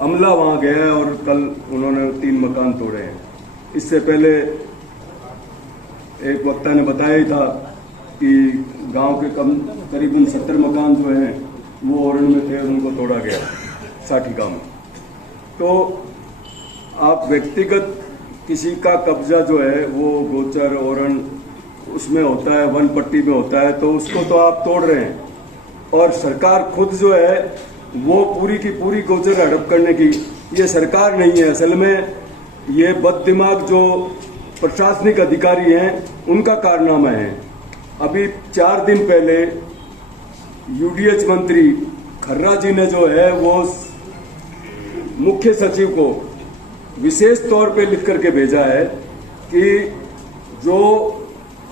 अमला वहां गया है और कल उन्होंने 3 मकान तोड़े हैं। इससे पहले एक वक्ता ने बताया ही था कि गांव के करीबन 70 मकान जो हैं वो ओरण में थे, उनको तोड़ा गया साठी गांव में। तो आप व्यक्तिगत किसी का कब्जा जो है वो गोचर ओरण उसमें होता है, वन पट्टी में होता है, तो उसको तो आप तोड़ रहे हैं। और सरकार खुद जो है वो पूरी की पूरी गोचर हड़प करने की, ये सरकार नहीं है, असल में ये बददिमाग जो प्रशासनिक अधिकारी हैं उनका कारनामा है। अभी 4 दिन पहले यूडीएच मंत्री खर्रा जी ने जो है वो मुख्य सचिव को विशेष तौर पे लिख करके भेजा है कि जो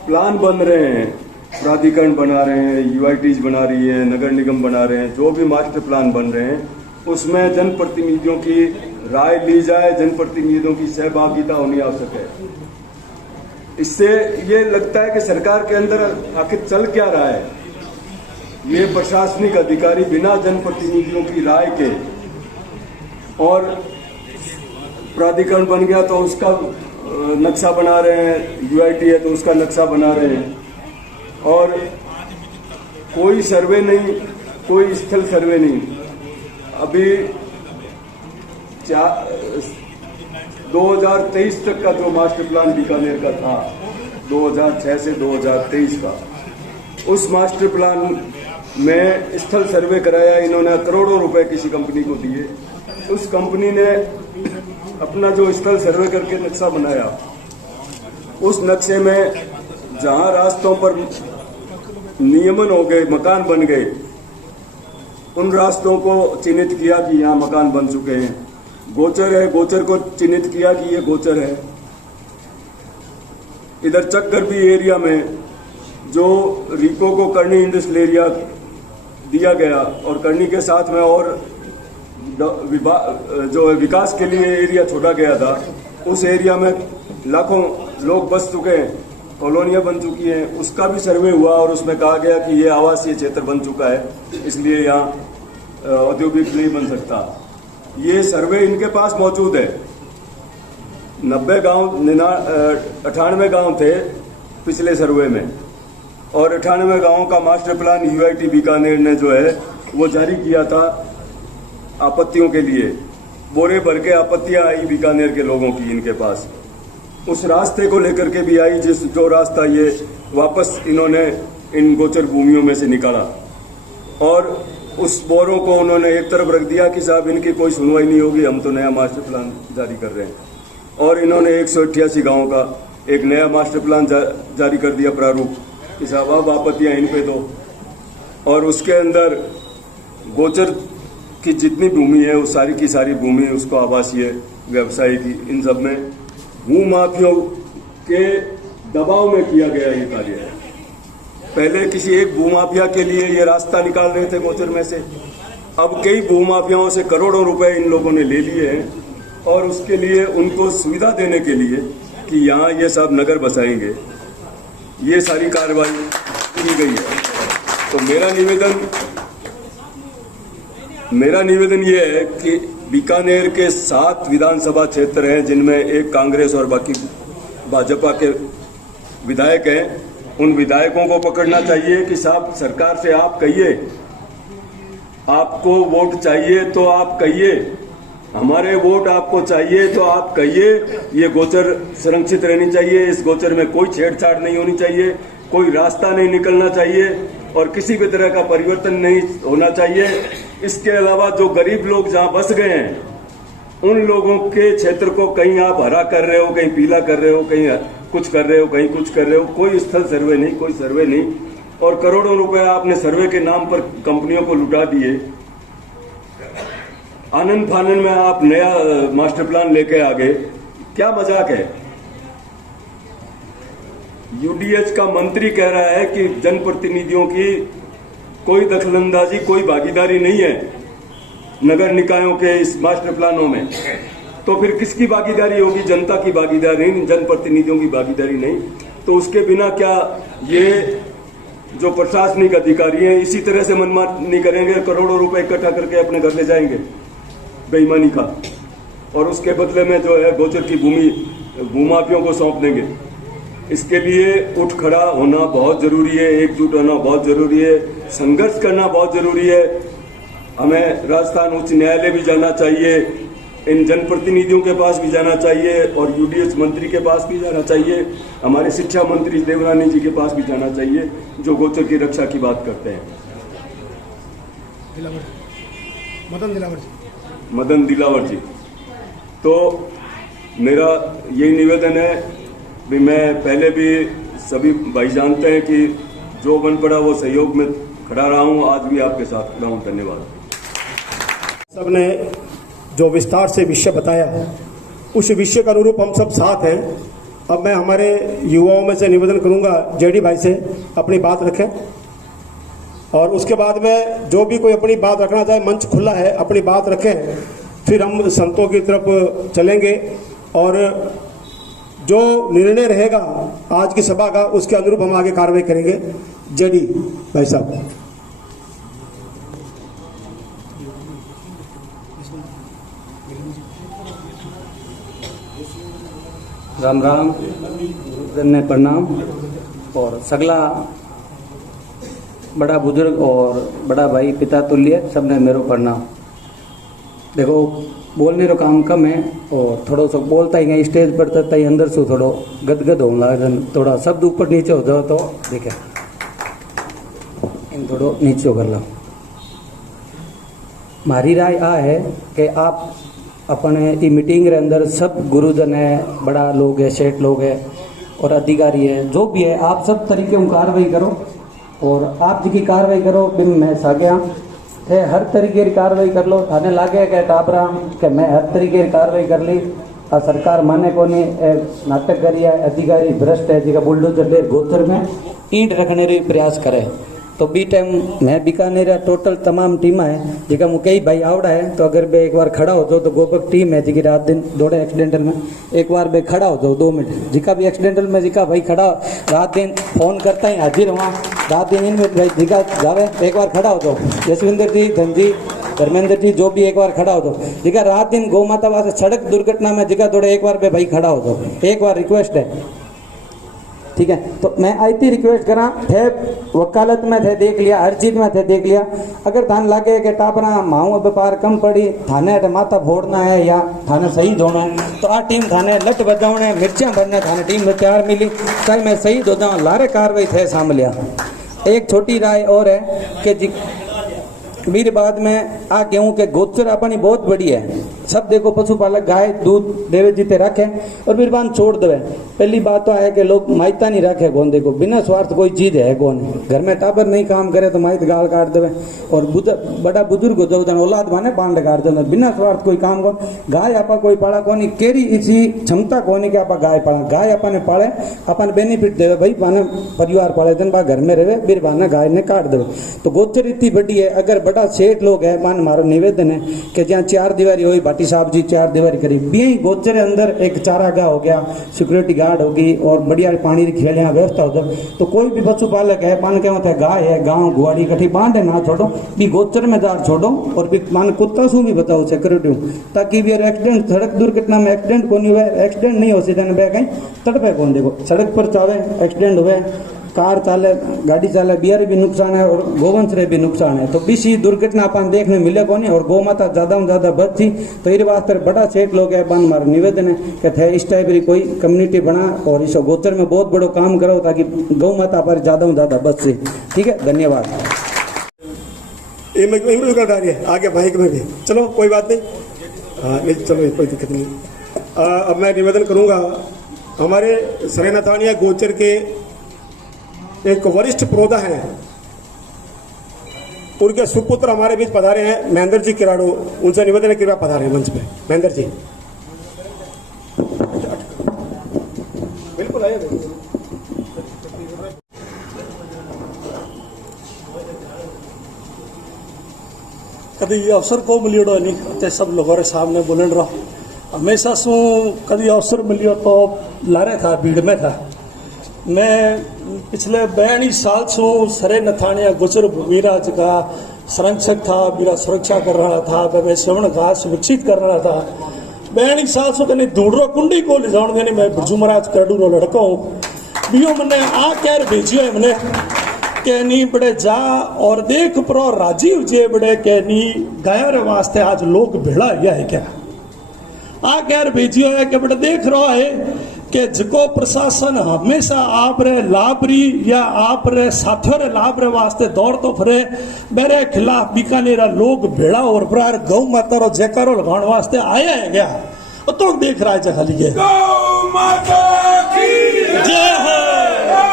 प्लान बन रहे हैं, प्राधिकरण बना रहे हैं, यूआईटीज बना रही है, नगर निगम बना रहे हैं, जो भी मास्टर प्लान बन रहे हैं उसमें जनप्रतिनिधियों की राय ली जाए, जनप्रतिनिधियों की सहभागिता होनी आवश्यक है। इससे ये लगता है कि सरकार के अंदर आखिर चल क्या रहा है। ये प्रशासनिक अधिकारी बिना जनप्रतिनिधियों की राय के, और प्राधिकरण बन गया तो उसका नक्शा बना रहे हैं, यूआईटी है तो उसका नक्शा बना रहे हैं, और कोई सर्वे नहीं, कोई स्थल सर्वे नहीं। अभी 2023 तक का जो मास्टर प्लान बीकानेर का था, 2006 से 2023 का, उस मास्टर प्लान में स्थल सर्वे कराया इन्होंने, करोड़ों रुपए किसी कंपनी को दिए। उस कंपनी ने अपना जो स्थल सर्वे करके नक्शा बनाया, उस नक्शे में जहां रास्तों पर नियमन हो गए, मकान बन गए, उन रास्तों को चिन्हित किया कि यहाँ मकान बन चुके हैं। गोचर है, गोचर को चिन्हित किया कि ये गोचर है। इधर चकगर्बी एरिया में जो रिको को करनी इंडस्ट्रियल एरिया दिया गया और करनी के साथ में और जो विकास के लिए एरिया छोड़ा गया था, उस एरिया में लाखों लोग बस चुके हैं, कॉलोनियां बन चुकी हैं, उसका भी सर्वे हुआ और उसमें कहा गया कि ये आवासीय क्षेत्र बन चुका है, इसलिए यहाँ औद्योगिक नहीं बन सकता। ये सर्वे इनके पास मौजूद है। 98 गांव थे पिछले सर्वे में, और 98 गांवों का मास्टर प्लान यूआईटी बीकानेर ने जो है वो जारी किया था आपत्तियों के लिए। बोरे भर के आपत्तियां आई बीकानेर के लोगों की इनके पास। उस रास्ते को लेकर के भी आई जो रास्ता ये वापस इन्होंने इन गोचर भूमियों में से निकाला, और उस बोरों को उन्होंने एक तरफ रख दिया कि साहब इनकी कोई सुनवाई नहीं होगी, हम तो नया मास्टर प्लान जारी कर रहे हैं। और इन्होंने 188 गाँवों का एक नया मास्टर प्लान जारी कर दिया प्रारूप कि साहब अब आपत्तियां इन पे दो। और उसके अंदर गोचर की जितनी भूमि है वो सारी की सारी भूमि उसको आवासीय, व्यवसायी की, इन सब में भूमाफियों के दबाव में किया गया ये कार्य है। पहले किसी एक भूमाफिया के लिए ये रास्ता निकाल रहे थे गोचर में से, अब कई भूमाफियाओं से करोड़ों रुपए इन लोगों ने ले लिए हैं, और उसके लिए उनको सुविधा देने के लिए कि यहाँ ये सब नगर बसाएंगे, ये सारी कार्रवाई की गई है। तो मेरा निवेदन ये है कि बीकानेर के 7 विधानसभा क्षेत्र हैं जिनमें एक कांग्रेस और बाकी भाजपा के विधायक हैं। उन विधायकों को पकड़ना चाहिए कि साहब सरकार से आप कहिए, आपको वोट चाहिए तो आप कहिए, हमारे वोट आपको चाहिए तो आप कहिए, ये गोचर संरक्षित रहनी चाहिए, इस गोचर में कोई छेड़छाड़ नहीं होनी चाहिए, कोई रास्ता नहीं निकलना चाहिए और किसी भी तरह का परिवर्तन नहीं होना चाहिए। इसके अलावा जो गरीब लोग जहां बस गए हैं उन लोगों के क्षेत्र को कहीं आप हरा कर रहे हो, कहीं पीला कर रहे हो, कहीं कुछ कर रहे हो, कहीं कुछ कर रहे हो, कोई स्थल सर्वे नहीं, कोई सर्वे नहीं, और करोड़ों रुपए आपने सर्वे के नाम पर कंपनियों को लुटा दिए। आनंद फानन में आप नया मास्टर प्लान लेके आ गए, क्या मजाक है। यूडीएच का मंत्री कह रहा है कि जनप्रतिनिधियों की कोई दखलंदाजी, कोई भागीदारी नहीं है नगर निकायों के इस मास्टर प्लानों में, तो फिर किसकी भागीदारी होगी? जनता की भागीदारी, जनप्रतिनिधियों की भागीदारी नहीं। तो उसके बिना क्या ये जो प्रशासनिक अधिकारी हैं इसी तरह से मनमानी करेंगे, करोड़ों रुपए इकट्ठा करके अपने घर ले जाएंगे बेईमानी का, और उसके बदले में जो है गोचर की भूमि भूमाफियों को सौंप देंगे। इसके लिए उठ खड़ा होना बहुत जरूरी है, एकजुट होना बहुत जरूरी है, संघर्ष करना बहुत जरूरी है। हमें राजस्थान उच्च न्यायालय भी जाना चाहिए, इन जनप्रतिनिधियों के पास भी जाना चाहिए, और यूडीएच मंत्री के पास भी जाना चाहिए, हमारे शिक्षा मंत्री देवरानी जी के पास भी जाना चाहिए, जो गोचर की रक्षा की बात करते हैं। मदन दिलावर जी, तो मेरा यही निवेदन है भी, मैं पहले भी सभी भाई जानते हैं कि जो बन पड़ा वो सहयोग में खड़ा रहा हूँ, आज भी आपके साथ खड़ा हूँ। धन्यवाद। सबने जो विस्तार से विषय बताया, उस विषय के अनुरूप हम सब साथ हैं। अब मैं हमारे युवाओं में से निवेदन करूंगा, जेडी भाई से अपनी बात रखें, और उसके बाद में जो भी कोई अपनी बात रखना चाहे, मंच खुला है, अपनी बात रखें। फिर हम संतों की तरफ चलेंगे और जो निर्णय रहेगा आज की सभा का, उसके अनुरूप हम आगे कार्रवाई करेंगे। जेडी भाई साहब। राम राम, ने प्रणाम, और सगला बड़ा बुजुर्ग और बड़ा भाई पिता तुल्य सबने मेरो प्रणाम। देखो, बोलने रो काम कम है और थोड़ा सा बोलता ही गए स्टेज पर तब ही अंदर से थोड़ो गदगद हो लागन, थोड़ा शब्द ऊपर नीचे हो जाओ तो देखे इन थोड़ो नीचे कर लो। मारी राय आ है कि आप अपने ई मीटिंग रे अंदर सब गुरुजन है, बड़ा लोग है, सेठ लोग है और अधिकारी है, जो भी है, आप सब तरीके की कार्रवाई करो, और आप जी की कार्रवाई करो बिन मैं साग्या थे हर तरीके की कार्रवाई कर लो। थाने लागे के टाबरा के मैं हर तरीके की कार्रवाई कर ली, आ सरकार माने को नहीं, नाटक करिए, अधिकारी भ्रष्ट है, जिका बुलडोजर ले गोचर में ईंट रखने री प्रयास करे। तो बी टाइम मैं बीकानेर टोटल तमाम टीम है जिका मु कई भाई आवड़ा है, तो अगर बे एक बार खड़ा हो जाओ तो गोपक टीम है जिकी रात दिन दौड़े एक्सीडेंटल में, एक बार बे खड़ा हो जाओ 2 मिनट, जिका भी एक्सीडेंटल में जिका भाई खड़ा रात दिन फोन करता ही हाजिर हुआ, रात दिन इन भाई जिका जावे एक बार खड़ा हो जाओ, यशविंदर जी, धन जी, धर्मेंद्र जी, जो भी एक बार खड़ा हो जाओ, जिका रात दिन गौ माता वास्ते सड़क दुर्घटना में जिका दौड़े एक बार बे भाई खड़ा हो जाओ, एक बार रिक्वेस्ट है, ठीक है। तो मैं आईती रिक्वेस्ट करा थे, वकालत में थे देख लिया, हर चीज में थे देख लिया, अगर थान लागे कि टापरा माऊ व्यापार कम पड़ी, थाने माथा फोड़ना है या थाने शहीद होना है, तो आ टीम थाने लट बजाने मिर्चा भरने थाने टीम में तैयार मिली, चाहे मैं शहीद हो जाऊँ, लारे कार्रवाई थे सामलिया। एक छोटी राय और है कि मेरे बाद में आ गेहूं के गोचर अपनी बहुत बड़ी है, सब देखो पशुपालक गाय दूध देवे जीते रखे और फिर बांध छोड़ देवे। पहली बात तो है कि लोग माइता नहीं रखे कौन, देखो बिना स्वार्थ कोई चीज है कौन, घर में टाबर नहीं काम करे तो माइत गाल काट देवे, और बड़ा बुजुर्ग हो जाओ औलाद माने बांध काट देवे, बिना स्वार्थ कोई काम कौन। गाय आपा कोई पाला कौन, केरी इसी क्षमता कौन कि आपा गाय पाला, गाय अपने पाले अपन बेनिफिट देवे, भाई पाने परिवार पाले दिन बा घर में रहे, फिर बाना गाय ने काट देवे। तो गोचर इतनी बड़ी है, अगर बड़ा सेठ लोग है, मान मारो निवेदन है कि जहाँ 4 दीवारी हुई, भाटी साहब जी 4 दीवारी करी, भी गोचर अंदर एक चारागाह हो गया, सिक्योरिटी गार्ड होगी और बढ़िया पानी की खेलिया व्यवस्था हो जाए, तो कोई भी पशुपालक है मान के मतलब गाय है, गांव गुआड़ी कठी बांधे ना छोड़ो, भी गोचर में दार छोड़ो, और भी मान कुत्ता सू भी बताओ सिक्योरिटी, ताकि भी एक्सीडेंट सड़क दुर्घटना में एक्सीडेंट को नहीं हुए, एक्सीडेंट नहीं हो सीधे कहीं तड़पे कौन, देखो सड़क पर चावे एक्सीडेंट हुए, कार चाले गाड़ी चाले बिहारी भी नुकसान है और गोवंश रे भी नुकसान है, तो बीसी दुर्घटना अपन देखने मिले को नहीं, और गौ माता ज्यादा में ज्यादा बचती, तो ये वास्ते बड़ा सेठ लोग है बन मारो निवेदन है कि थे इस टाइप की कोई कम्युनिटी बना और इस गोचर में बहुत बड़ो काम करो ताकि गौ माता पर ज्यादा में ज्यादा बच सी। ठीक है, धन्यवाद। आगे बाइक में भी चलो, कोई बात नहीं, हाँ नहीं चलो, कोई दिक्कत नहीं। अब मैं निवेदन करूंगा, हमारे सरेनाथानिया गोचर के एक वरिष्ठ प्रोदा हैं उनके सुपुत्र हमारे बीच पधारे हैं महेंद्र जी किराड़ू, उनसे निवेदन है कृपया पधारे मंच पे। महेंद्र जी बिल्कुल आइए। कभी अवसर को मिलियो नहीं ते सब लोगों के सामने बोलन रहो। हमेशा शू कभी अवसर मिलियो तो लारे था, भीड़ में था। मैं पिछले 42 साल से सरे नथानिया गुजर भूमिराज का संरक्षक था, मेरा सुरक्षा कर रहा था, मैं श्रवण घास विकसित कर रहा था। 42 साल से कहीं दूडरो कुंडी को ले जाने देने मैं बिरजू महाराज करडू रो लड़का हूँ। बियो मैंने आ कैर भेजियो है मैंने कहनी बड़े जा और देख प्रो राजीव जे बड़े कहनी गायों रे वास्ते आज लोग भेड़ा गया है क्या आ कैर भेजियो है कि बड़े देख रहा है कि जिको प्रशासन हमेशा आप रे लाभरी या आप रे साथों रे लाभ रे वास्ते दौड़ तो फिरे मेरे खिलाफ बीकानेर लोग भेड़ा और प्रार गौ माता रो जयकारो लगाने वास्ते आया है क्या तो देख रहा है खाली के गौ माता की जय हो, गौ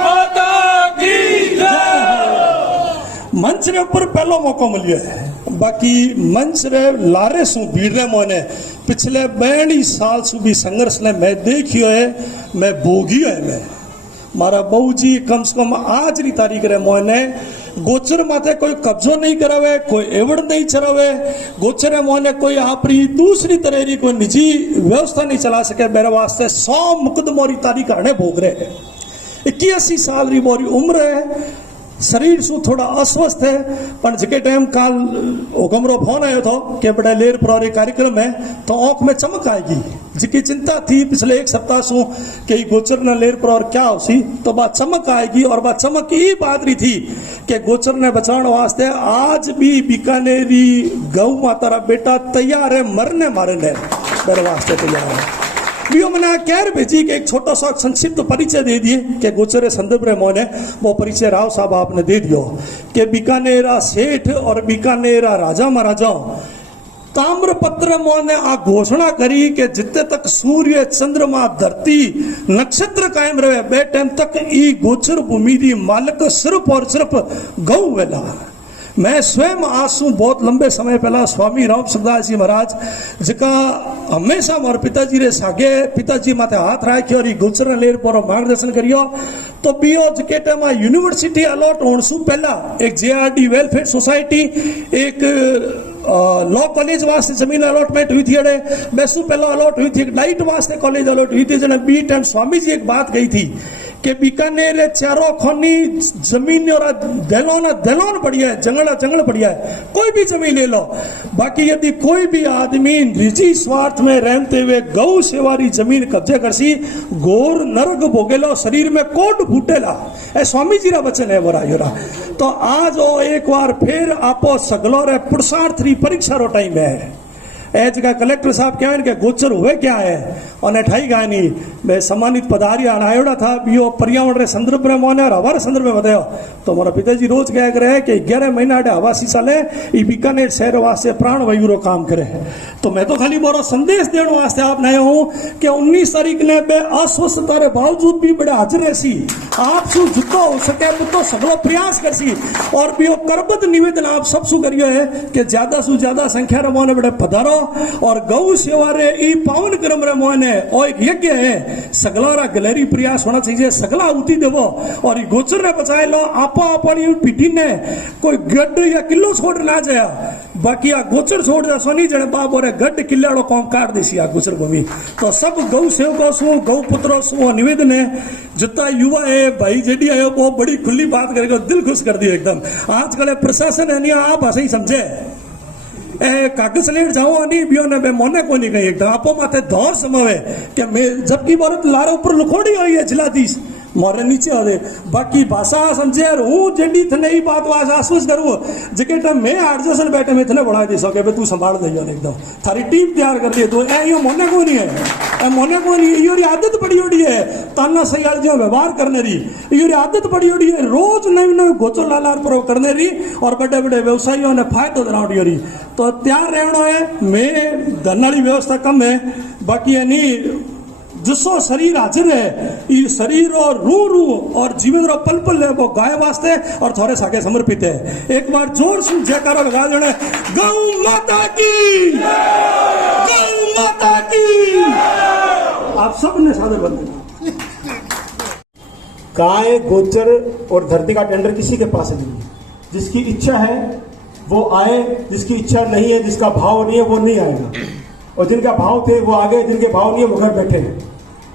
माता की जय। मंच रे ऊपर पहलो मौका मिलियो है। बाकी मंच रे लारे सु भीड़ रे मोने पिछले 42 साल सु भी संघर्ष ने मैं देखियो है, मैं भोगियो है। मैं मारा बहू जी कम से कम आज री तारीख रे मोने गोचर माथे कोई कब्जो नहीं करावे, कोई एवड़ नहीं चरावे, गोचर मोने कोई आपरी दूसरी तरह री कोई निजी व्यवस्था नहीं चला सके। मेरे वास्ते 100 मुकदमों री तारीख आने भोग रहे हैं। 81 साल री मोरी उम्र है, शरीर सु थोड़ा अस्वस्थ है, पर जिके टाइम काल हुकमरो फोन आयो था कि बड़ा लेर प्रौरी कार्यक्रम है तो आंख में चमक आएगी। जिकी चिंता थी पिछले एक सप्ताह सु कि गोचर न लेर प्रौर क्या होसी तो बात चमक आएगी। और बात चमक ये बात रही थी कि गोचर ने बचाने वास्ते आज भी बीकानेरी गौ माता रा बेटा तैयार है, मरने मारने मेरे वास्ते तैयार है। बियो मैंने कैर भेजी कि एक छोटा सा संक्षिप्त परिचय दे दिए कि गोचर संदर्भ रे मोने वो परिचय राव साहब आपने दे दियो कि बीकानेरा सेठ और बीकानेरा राजा महाराजाओं ताम्रपत्र मोने आ घोषणा करी कि जितने तक सूर्य चंद्रमा धरती नक्षत्र कायम रहे बे टाइम तक ई गोचर भूमि दी मालिक सिर्फ और सिर्फ गौ वेला। मैं स्वयं आसू बहुत लंबे समय पहला स्वामी राम सुखदास जी महाराज जिका हमेशा मोर पिताजी रे सागे पिताजी माथे हाथ राखियो और गोचर लेर पर मार्गदर्शन करियो तो बियो जिके टाइम यूनिवर्सिटी अलॉट होने सु पहला एक जेआरडी वेलफेयर सोसाइटी एक लॉ कॉलेज वास्ते जमीन अलॉटमेंट हुई थी। अड़े बेसु पहला अलॉट हुई थी, डाइट वास्ते कॉलेज अलॉट हुई थी। जने बी टाइम स्वामी जी एक बात कही थी कि बीकानेर चारों खोनी जमीन और दलोन बढ़िया है, जंगल बढ़िया है, कोई भी जमीन ले लो। बाकी यदि कोई भी आदमी निजी स्वार्थ में रहते हुए गौ सेवारी जमीन कब्जे करसी घोर नरक भोगेलो, शरीर में कोट फूटेला। ए स्वामी जी रा वचन है वो रायोरा। तो आज वो एक बार फिर आपो सगलो रे पुरुषार्थ री परीक्षा रो टाइम है। एज का कलेक्टर साहब क्या है कि गोचर हुए क्या है और ठाई गानी मैं सम्मानित पधारी आयोड़ा था बियो पर्यावरण रे संदर्भ में मोने और हमारे संदर्भ में बतायो तो हमारा पिताजी रोज कह रहे हैं कि 11 महीना हवासी साले ई बीकानेर शहर वास्ते प्राण वायु काम करे। तो मैं तो खाली बोरो संदेश देने वास्ते आप नए हूँ कि 19 तारीख ने बे अस्वस्थता रे बावजूद भी बड़े हाजिर रहसी आप सु जितो हो सके तो सगलो प्रयास करसी और बियो करबद्ध निवेदन आप सब सु करियो है कि ज्यादा सु ज्यादा संख्या रे मोने बड़े पधारो और गौ सेवा रे ई पावन क्रम रे मोने और एक यज्ञ है सगला गलेरी प्रयास होना चाहिए। सगला उती देवो और ई गोचर ने बचाए लो आपो अपनी पीटी ने कोई गड्ढ या किलो छोड़ ना जाया। बाकी आ गोचर छोड़ जा सोनी जने बाप और गड्ढ किल्लाड़ो काम काट देसी आ गोचर भूमि। तो सब गौ सेवकों सु गौ पुत्रों सु निवेदन है जितना युवा है भाई जेडी है वो बड़ी खुली बात करेगा, दिल खुश कर दिया एकदम। आजकल प्रशासन है नहीं आप ऐसे ही समझे कागज लेट जाओ नहीं बियो ने मोने को नहीं कही एकदम आपो माथे धौर समावे कि मैं जबकि भारत लारे ऊपर लुखोड़ी हुई है जिलाधीश मोरे नीचे आदे बाकी भाषा समझे हूँ जेडी थने ही बात वास आश्वस्त करूँ जेके टाइम मैं आर्जसन बैठे में इतने बढ़ा दे सके तू संभाल दे एकदम थारी टीम तैयार कर दी तो यो मोने को नहीं है मोने को नहीं यो आदत पड़ी उड़ी है ताना सयाल जो व्यवहार करने री यो आदत पड़ी उड़ी है रोज नवी नवी गोचर लालार पर करने री और बड़े बड़े व्यवसायियों ने फायदो दिलाउडी रही तो तैयार रहना है। मैं धरना व्यवस्था कम है बाकी है नहीं जिसो शरीर हाजिर है ये शरीर और रू और जीवन रो पल पल है वो गाय वास्ते और थोड़े साके समर्पित है। एक बार जोर से जयकारा लगा देना, गौ माता की, गौ माता की। आप सब ने सादर बंदे। गाय, गोचर और धरती का टेंडर किसी के पास नहीं है। जिसकी इच्छा है वो आए, जिसकी इच्छा नहीं है, जिसका भाव नहीं है वो नहीं आएगा। और जिनका भाव थे वो आ गए, जिनके भाव नहीं है वो घर बैठे हैं।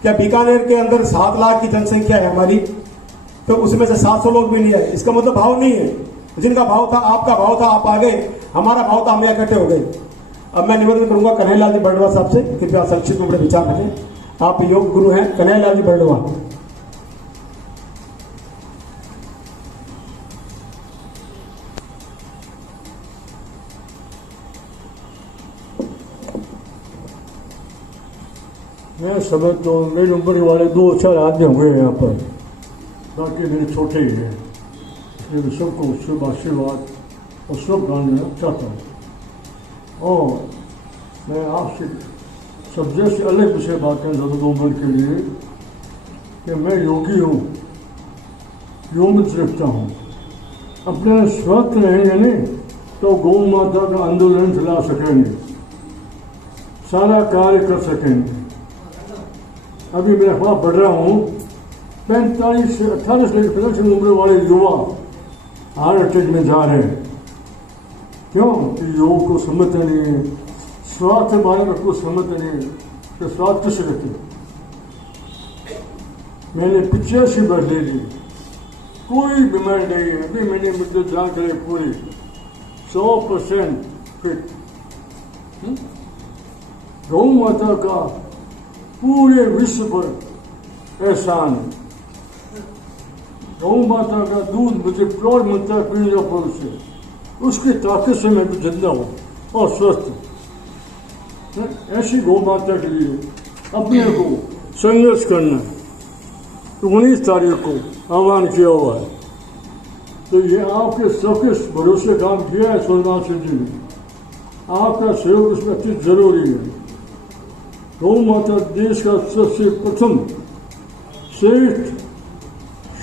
क्या बीकानेर के अंदर 7 लाख की जनसंख्या है हमारी, तो उसमें से 700 लोग भी नहीं आए, इसका मतलब भाव नहीं है। जिनका भाव था, आपका भाव था, आप आ गए, हमारा भाव था, हम यहाँ इकट्ठे हो गए। अब मैं निवेदन करूंगा कन्हैयालाल जी बरडवा साहब से, कृपया संक्षिप्त में बड़े विचार रखें। आप योग गुरु हैं, कन्हैयालाल जी बरडवा। मैं समझ तो मेरी उम्र वाले 2-4 आदमी हुए हैं यहाँ पर, बाकी मेरे छोटे ही हैं, इसलिए मैं सबको शुभ आशीर्वाद और शुभकामनाएं चाहता हूँ। और मैं आपसे सब्जेक्ट से अलग विषय बात करना चाहता हूँ 2 मिनट के लिए कि मैं योगी हूँ, योग में रखता हूँ। अपने स्वस्थ रहेंगे नहीं तो गौ माता का आंदोलन चला सकेंगे, सारा कार्य कर सकेंगे। अभी मैं अफवाह पढ़ रहा हूँ 45 से 18 से 50 उम्र वाले युवा हार्ट अटैक में जा रहे हैं। क्यों? कि योग को समझते नहीं है, स्वास्थ्य के बारे में कुछ समझते नहीं है कि स्वास्थ्य कैसे रखें। मैंने 85 बार ले ली, कोई बीमारी नहीं है। अभी मैंने मुझे जान करे पूरी 100% फिट। गौ माता का पूरे विश्व पर एहसान है। गौ माता का दूध मुझे प्योर मिलता है पीने का फल से, उसकी ताकत से मैं भी जिंदा हूँ और स्वस्थ हूँ। ऐसी गौ माता के लिए अपने को संघर्ष करना 19 तारीख को आह्वान किया हुआ है। तो ये आपके सबके भरोसे काम किया है सूरजभान सिंह जी ने, आपका सहयोग इसमें अति जरूरी है। गौ माता देश का सबसे प्रथम श्रेष्ठ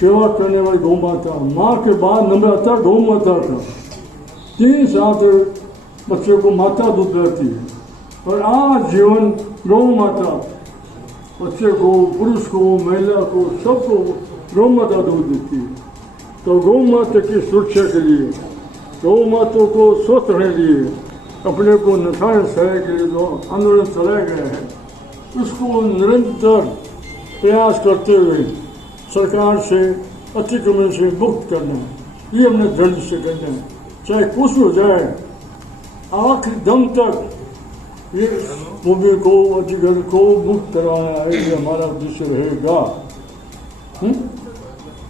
सेवा करने वाली गौ माता, माँ के बाद नंबर आता है गौ माता का। 3 साल तक बच्चे को माता दूध पिलाती है और आज जीवन गौ माता बच्चे को, पुरुष को, महिला को, सबको गौ माता दूध देती है। तो गौ माता की सुरक्षा के लिए, गौ माता को स्वस्थ रहने के लिए, अपने को नथाने सहाय के लिए जो आंदोलन चलाया गया है उसको निरंतर प्रयास करते हुए सरकार से अतिक्रमण से मुक्त करना है। ये हमने दृढ़ से करना है, चाहे कुछ हो जाए, आखिरी दम तक ये भूमि को, अधिकार को मुक्त कराना है, ये हमारा उद्देश्य रहेगा।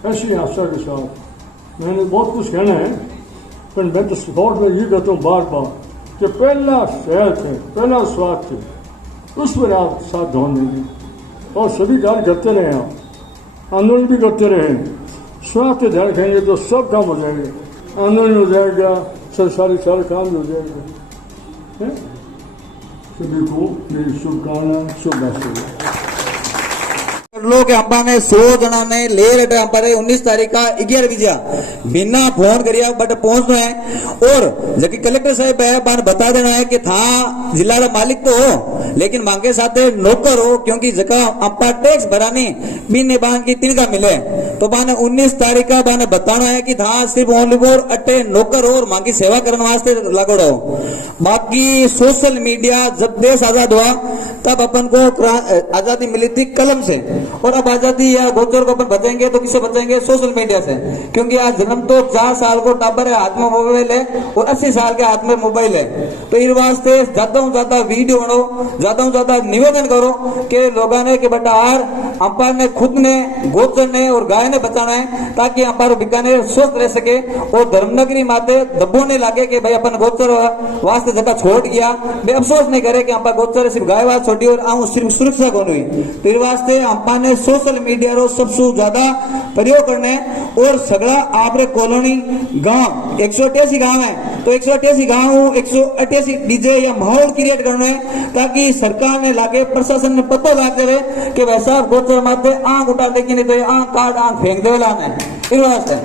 ऐसी आशा के साथ मैंने बहुत कुछ कहना है, पर मैं तो स्पॉट में ये कहता हूँ बार बार कि पहला सेहत है, पहला स्वास्थ्य है, उस पर आप साथ ध्यान देंगे और सभी कार्य करते रहे, आप आंदोलन भी करते रहे। स्वास्थ्य ध्यान रखेंगे तो सब काम हो जाएंगे, आंदोलन हो जाएगा, सारे काम भी हो जाएगा। सभी को मेरी शुभकामनाएं, शुभ आशीर्वाद। लोग अंबाने 100 जना ने ले रहे अंबारे 19 तारीख का 11 बजे बिना फोन करिया बट पहुंचना है। और जबकि कलेक्टर साहब है बार बता देना है कि था जिला का मालिक तो हो लेकिन मांगे साथ नौकर हो, क्योंकि जगह अंपा टैक्स भरानी बिन बान की तिनका मिले। तो बाने 19 तारीख का बाने बताना है कि था सिर्फ ओनली फोर अट्टे नौकर हो और मांगी सेवा करने वास्ते लगड़ो। बाकी सोशल मीडिया जब देश आजाद हुआ तब अपन को आजादी मिली थी कलम से, और अब आजादी या गोचर को अपन बचेंगे तो किससे बचेंगे? सोशल मीडिया से। क्योंकि आज जन्म तो 4 साल को टाबर है, हाथ में मोबाइल है और 80 साल के हाथ में मोबाइल है। तो इस वास्ते ज्यादा से ज्यादा वीडियो बनाओ, ज्यादा से ज्यादा निवेदन करो कि लोगों ने कि बेटा आर अंपायर ने खुद ने, गोचर ने और गाय ने बचाना है ताकि अंपायर बीकानेर स्वस्थ रह सके और धर्मनगरी माते दबो नहीं लागे कि भाई अपन गोचर वास्ते जगह छोड़ गया, वे अफसोस नहीं करे कि अंपायर गोचर सिर्फ गाय वास्ते छोड़ी और आऊं सिर्फ सुरक्षा कौन हुई। तो इस वास्ते अंपायर ने सोशल मीडिया रो सबसे ज्यादा प्रयोग करने और सगड़ा आपरे कॉलोनी गांव 188 गांव है तो 188 गाँव 188 डीजे या माहौल क्रिएट करना है ताकि सरकार ने लागे प्रशासन ने पता लाते रहे कि वैसा गोचर माते आंख उठा दे कि नहीं तो आंख काट आंख फेंक दे इन वास्ते।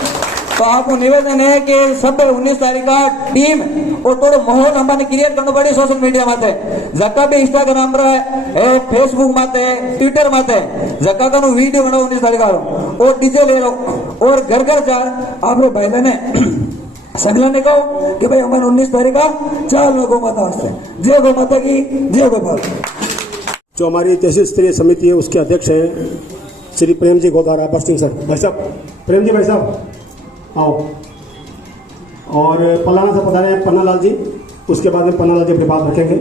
तो आपको निवेदन है कि सब 19 तारीख का टीम और थोड़ा माहौल हमारे क्रिएट करना पड़े सोशल मीडिया माते जका भी इंस्टाग्राम है फेसबुक माते ट्विटर माते जका का वीडियो बनाओ 19 तारीख और डीजे ले लो और घर घर जा आप भाई बहने सगला ने कहो कि भाई हमारे 19 तारीख का चाल में गौ माता वास्ते जय गौ माता की जय गोपाल। जो हमारी तहसील स्तरीय समिति है उसके अध्यक्ष हैं श्री प्रेम जी गोदारा बस्टिंग सर। भाई साहब प्रेम जी भाई साहब आओ। और पलाना से पधारे हैं पन्ना लाल जी, उसके बाद में पन्ना लाल जी अपनी बात रखेंगे।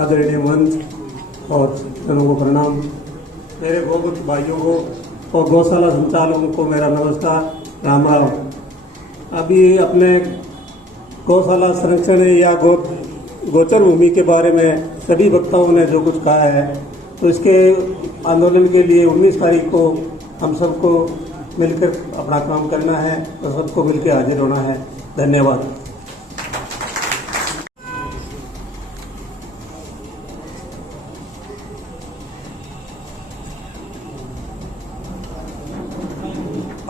आदरणीय मंच और जनों को प्रणाम, मेरे गोवंश भाइयों को और गौशाला संचालकों को मेरा नमस्कार राम राम। अभी अपने गौशाला संरक्षण या गोचर भूमि के बारे में सभी वक्ताओं ने जो कुछ कहा है तो इसके आंदोलन के लिए 19 तारीख को हम सबको मिलकर अपना काम करना है और सबको मिलकर हाजिर होना है। धन्यवाद।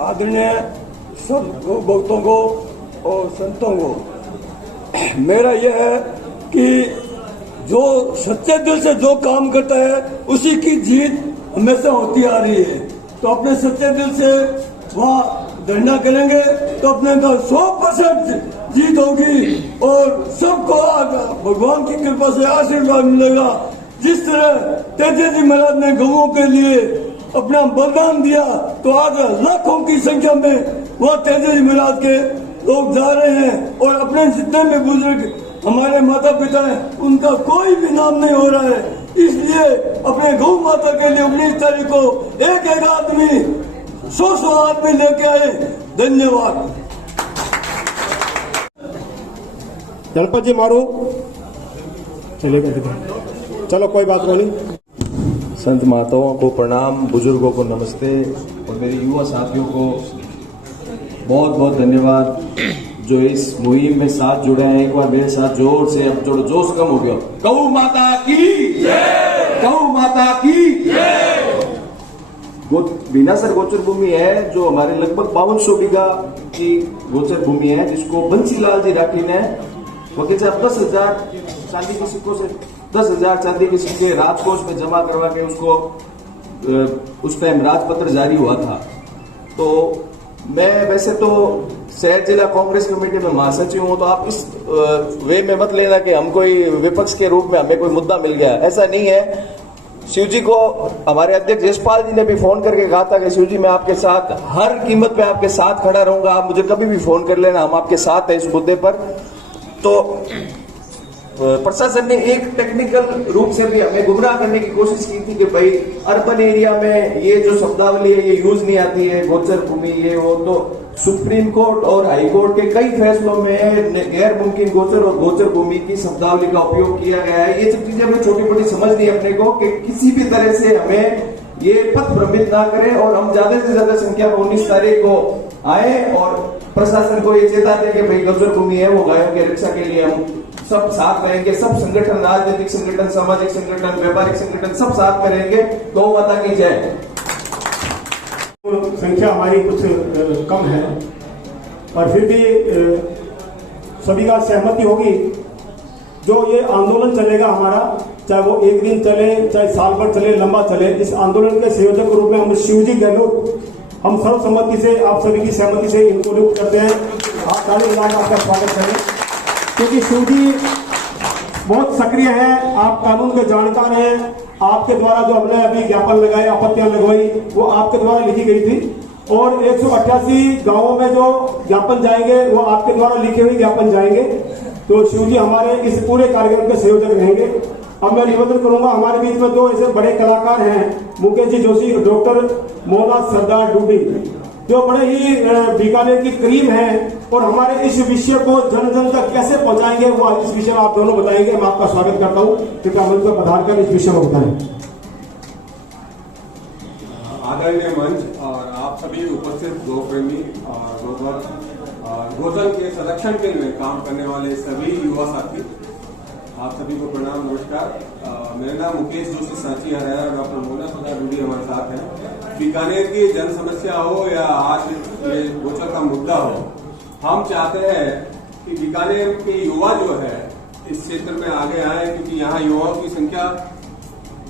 आदरणीय सब भक्तों को और संतों को मेरा यह है कि जो सच्चे दिल से जो काम करता है उसी की जीत हमेशा होती आ रही है। तो अपने सच्चे दिल से वहाँ धरना करेंगे तो अपने 100% जीत होगी और सबको भगवान की कृपा से आशीर्वाद मिलेगा। जिस तरह तेजी जी महाराज ने गौओं के लिए अपना बलिदान दिया तो आज लाखों की संख्या में वह तेजी जी महाराज के लोग जा रहे हैं और अपने जितने भी बुजुर्ग हमारे माता पिता हैं उनका कोई भी नाम नहीं हो रहा है। इसलिए अपने गौ माता के लिए 19 तारीख को एक एक आदमी 100 आदमी लेके आए। धन्यवाद। गणपत जी मारो चलेगा, चलो कोई बात नहीं। संत माताओं को प्रणाम, बुजुर्गों को नमस्ते और मेरे युवा साथियों को बहुत बहुत धन्यवाद जो इस मुहिम में साथ जुड़े हैं। एक बार मेरे साथ जोर से, अब थोड़ा जोश कम हो गया, गौ माता की जय, गौ माता की जय। बीनासर गोचर भूमि है जो हमारे लगभग 5200 बीघा की गोचर भूमि है जिसको बंसीलाल जी राठी ने वकील साहब 10,000 चांदी के सिक्कों से 10,000 चांदी के सिक्के राजकोष में जमा करवा के उसको उस टाइम राजपत्र जारी हुआ था। तो मैं वैसे तो शहर जिला कांग्रेस कमेटी में महासचिव हूं, तो आप इस वे में मत लेना कि हम कोई विपक्ष के रूप में हमें कोई मुद्दा मिल गया, ऐसा नहीं है। शिव जी को हमारे अध्यक्ष यशपाल जी ने भी फोन करके कहा था कि शिव जी मैं आपके साथ हर कीमत पे आपके साथ खड़ा रहूंगा, आप मुझे कभी भी फोन कर लेना, हम आपके साथ हैं इस मुद्दे पर। तो प्रशासन ने एक टेक्निकल रूप से भी हमें गुमराह करने की कोशिश की थी कि भाई अर्बन एरिया में ये जो शब्दावली है ये यूज नहीं आती है, गोचर भूमि ये वो। तो सुप्रीम कोर्ट और हाई कोर्ट के कई फैसलों में गैर मुमकिन गोचर और गोचर भूमि की शब्दावली का उपयोग किया गया है। ये सब चीजें हमें छोटी मोटी समझनी है अपने को कि किसी भी तरह से हमें ये पथ भ्रमित ना करें और हम ज्यादा से ज्यादा संख्या में 19 तारीख को आए और प्रशासन को ये चेता दें कि भाई गोचर भूमि है वो गायों की रक्षा के लिए हम सब साथ रहेंगे। सब संगठन, राजनीतिक संगठन, सामाजिक संगठन, व्यापारिक संगठन सब साथ में रहेंगे। गौ माता की जय। संख्या हमारी कुछ कम है और फिर भी सभी का सहमति होगी। जो ये आंदोलन चलेगा हमारा, चाहे वो एक दिन चले चाहे साल भर चले, लंबा चले, इस आंदोलन के संयोजक के रूप में हम शिवजी गहलोत हम सर्वसम्मति से आप सभी की सहमति से इनको नियुक्त करते हैं। आप ताली बजाकर आपका स्वागत करें क्योंकि शिवजी बहुत सक्रिय है, आप कानून के जानकार हैं। आपके द्वारा जो हमने अभी ज्ञापन लगाए, आपत्तियां लगवाई, वो आपके द्वारा लिखी गई थी और 188 गांवों में जो ज्ञापन जाएंगे वो आपके द्वारा लिखे हुए ज्ञापन जाएंगे। तो शिवजी हमारे इस पूरे कार्यक्रम के संयोजक रहेंगे। अब मैं निवेदन करूंगा, हमारे बीच में दो ऐसे बड़े कलाकार हैं, मुकेश जी जोशी, डॉक्टर मोहना सरदार डूडी, जो बड़े ही बीकानेर की करीब हैं और हमारे इस विषय को जन जन तक कैसे पहुंचाएंगे वो इस विषय में आप दोनों बताएंगे। मैं आपका स्वागत करता हूँ, कृपया मंच पर पधार कर इस विषय को बताएं। आदरणीय मंच और आप सभी उपस्थित गौ प्रेमी और गोधन के संरक्षण के लिए काम करने वाले सभी युवा साथी, आप सभी को प्रणाम, नमस्कार। मेरा नाम मुकेश जोशी सांची है और डॉक्टर मोना सदा डूडी हमारे साथ हैं। बीकानेर की जन समस्या हो या आज ये गोचर का मुद्दा हो, हम चाहते हैं कि बीकानेर के युवा जो है इस क्षेत्र में आगे आए, क्योंकि यहाँ युवाओं की संख्या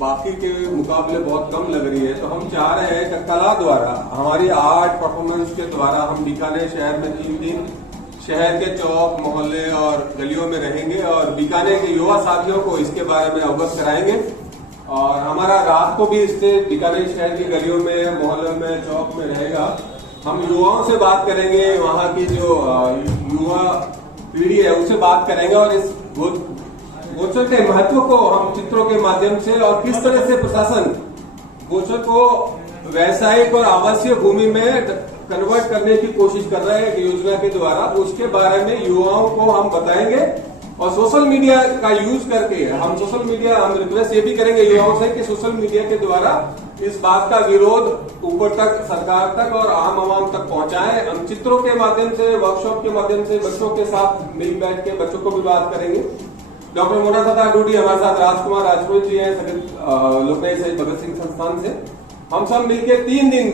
बाकी के मुकाबले बहुत कम लग रही है। तो हम चाह रहे हैं कि कला द्वारा, हमारी आर्ट परफॉर्मेंस के द्वारा हम बीकानेर शहर में 3 दिन शहर के चौक मोहल्ले और गलियों में रहेंगे और बीकानेर के युवा साथियों को इसके बारे में अवगत कराएंगे। और हमारा रात को भी इससे बीकानेर शहर की गलियों में, मोहल्लों में, चौक में रहेगा। हम युवाओं से बात करेंगे, वहाँ की जो युवा पीढ़ी है उससे बात करेंगे और इस गोचर के महत्व को हम चित्रों के माध्यम से और किस तरह से प्रशासन गोचर को व्यावसायिक और आवासीय भूमि में कन्वर्ट करने की कोशिश कर रहे हैं योजना के द्वारा, उसके बारे में युवाओं को हम बताएंगे। और सोशल मीडिया का यूज करके हम रिक्वेस्ट ये भी करेंगे युवाओं से कि सोशल मीडिया के द्वारा इस बात का विरोध ऊपर तक, सरकार तक और आम आवाम तक पहुंचाएं। हम चित्रों के माध्यम से, वर्कशॉप के माध्यम से बच्चों के साथ मिल बैठ के बच्चों को भी बात करेंगे। डॉक्टर मोना सदा डूडी हमारे साथ, राजकुमार राजपूत जी हैं लोकनायक शहीद भगत सिंह संस्थान से। हम सब मिलकर 3 दिन,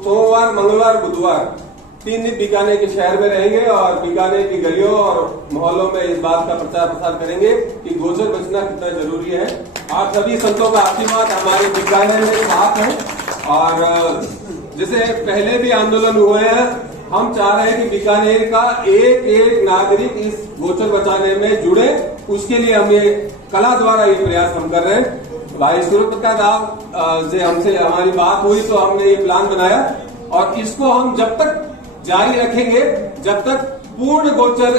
सोमवार, मंगलवार, बुधवार, 3 दिन बीकानेर के शहर में रहेंगे और बीकानेर की गलियों और मोहल्लों में इस बात का प्रचार प्रसार करेंगे कि गोचर बचना कितना जरूरी है। आप सभी संतों का आशीर्वाद हमारे बीकानेर में साथ है। और जैसे पहले भी आंदोलन हुए हैं, हम चाह रहे हैं कि बीकानेर का एक एक नागरिक इस गोचर बचाने में जुड़े। उसके लिए हम ये कला द्वारा ये प्रयास हम कर रहे हैं। भाई सूर्य प्रकाश राव से हमसे हमारी बात हुई तो हमने ये प्लान बनाया और इसको हम जब तक जारी रखेंगे जब तक पूर्ण गोचर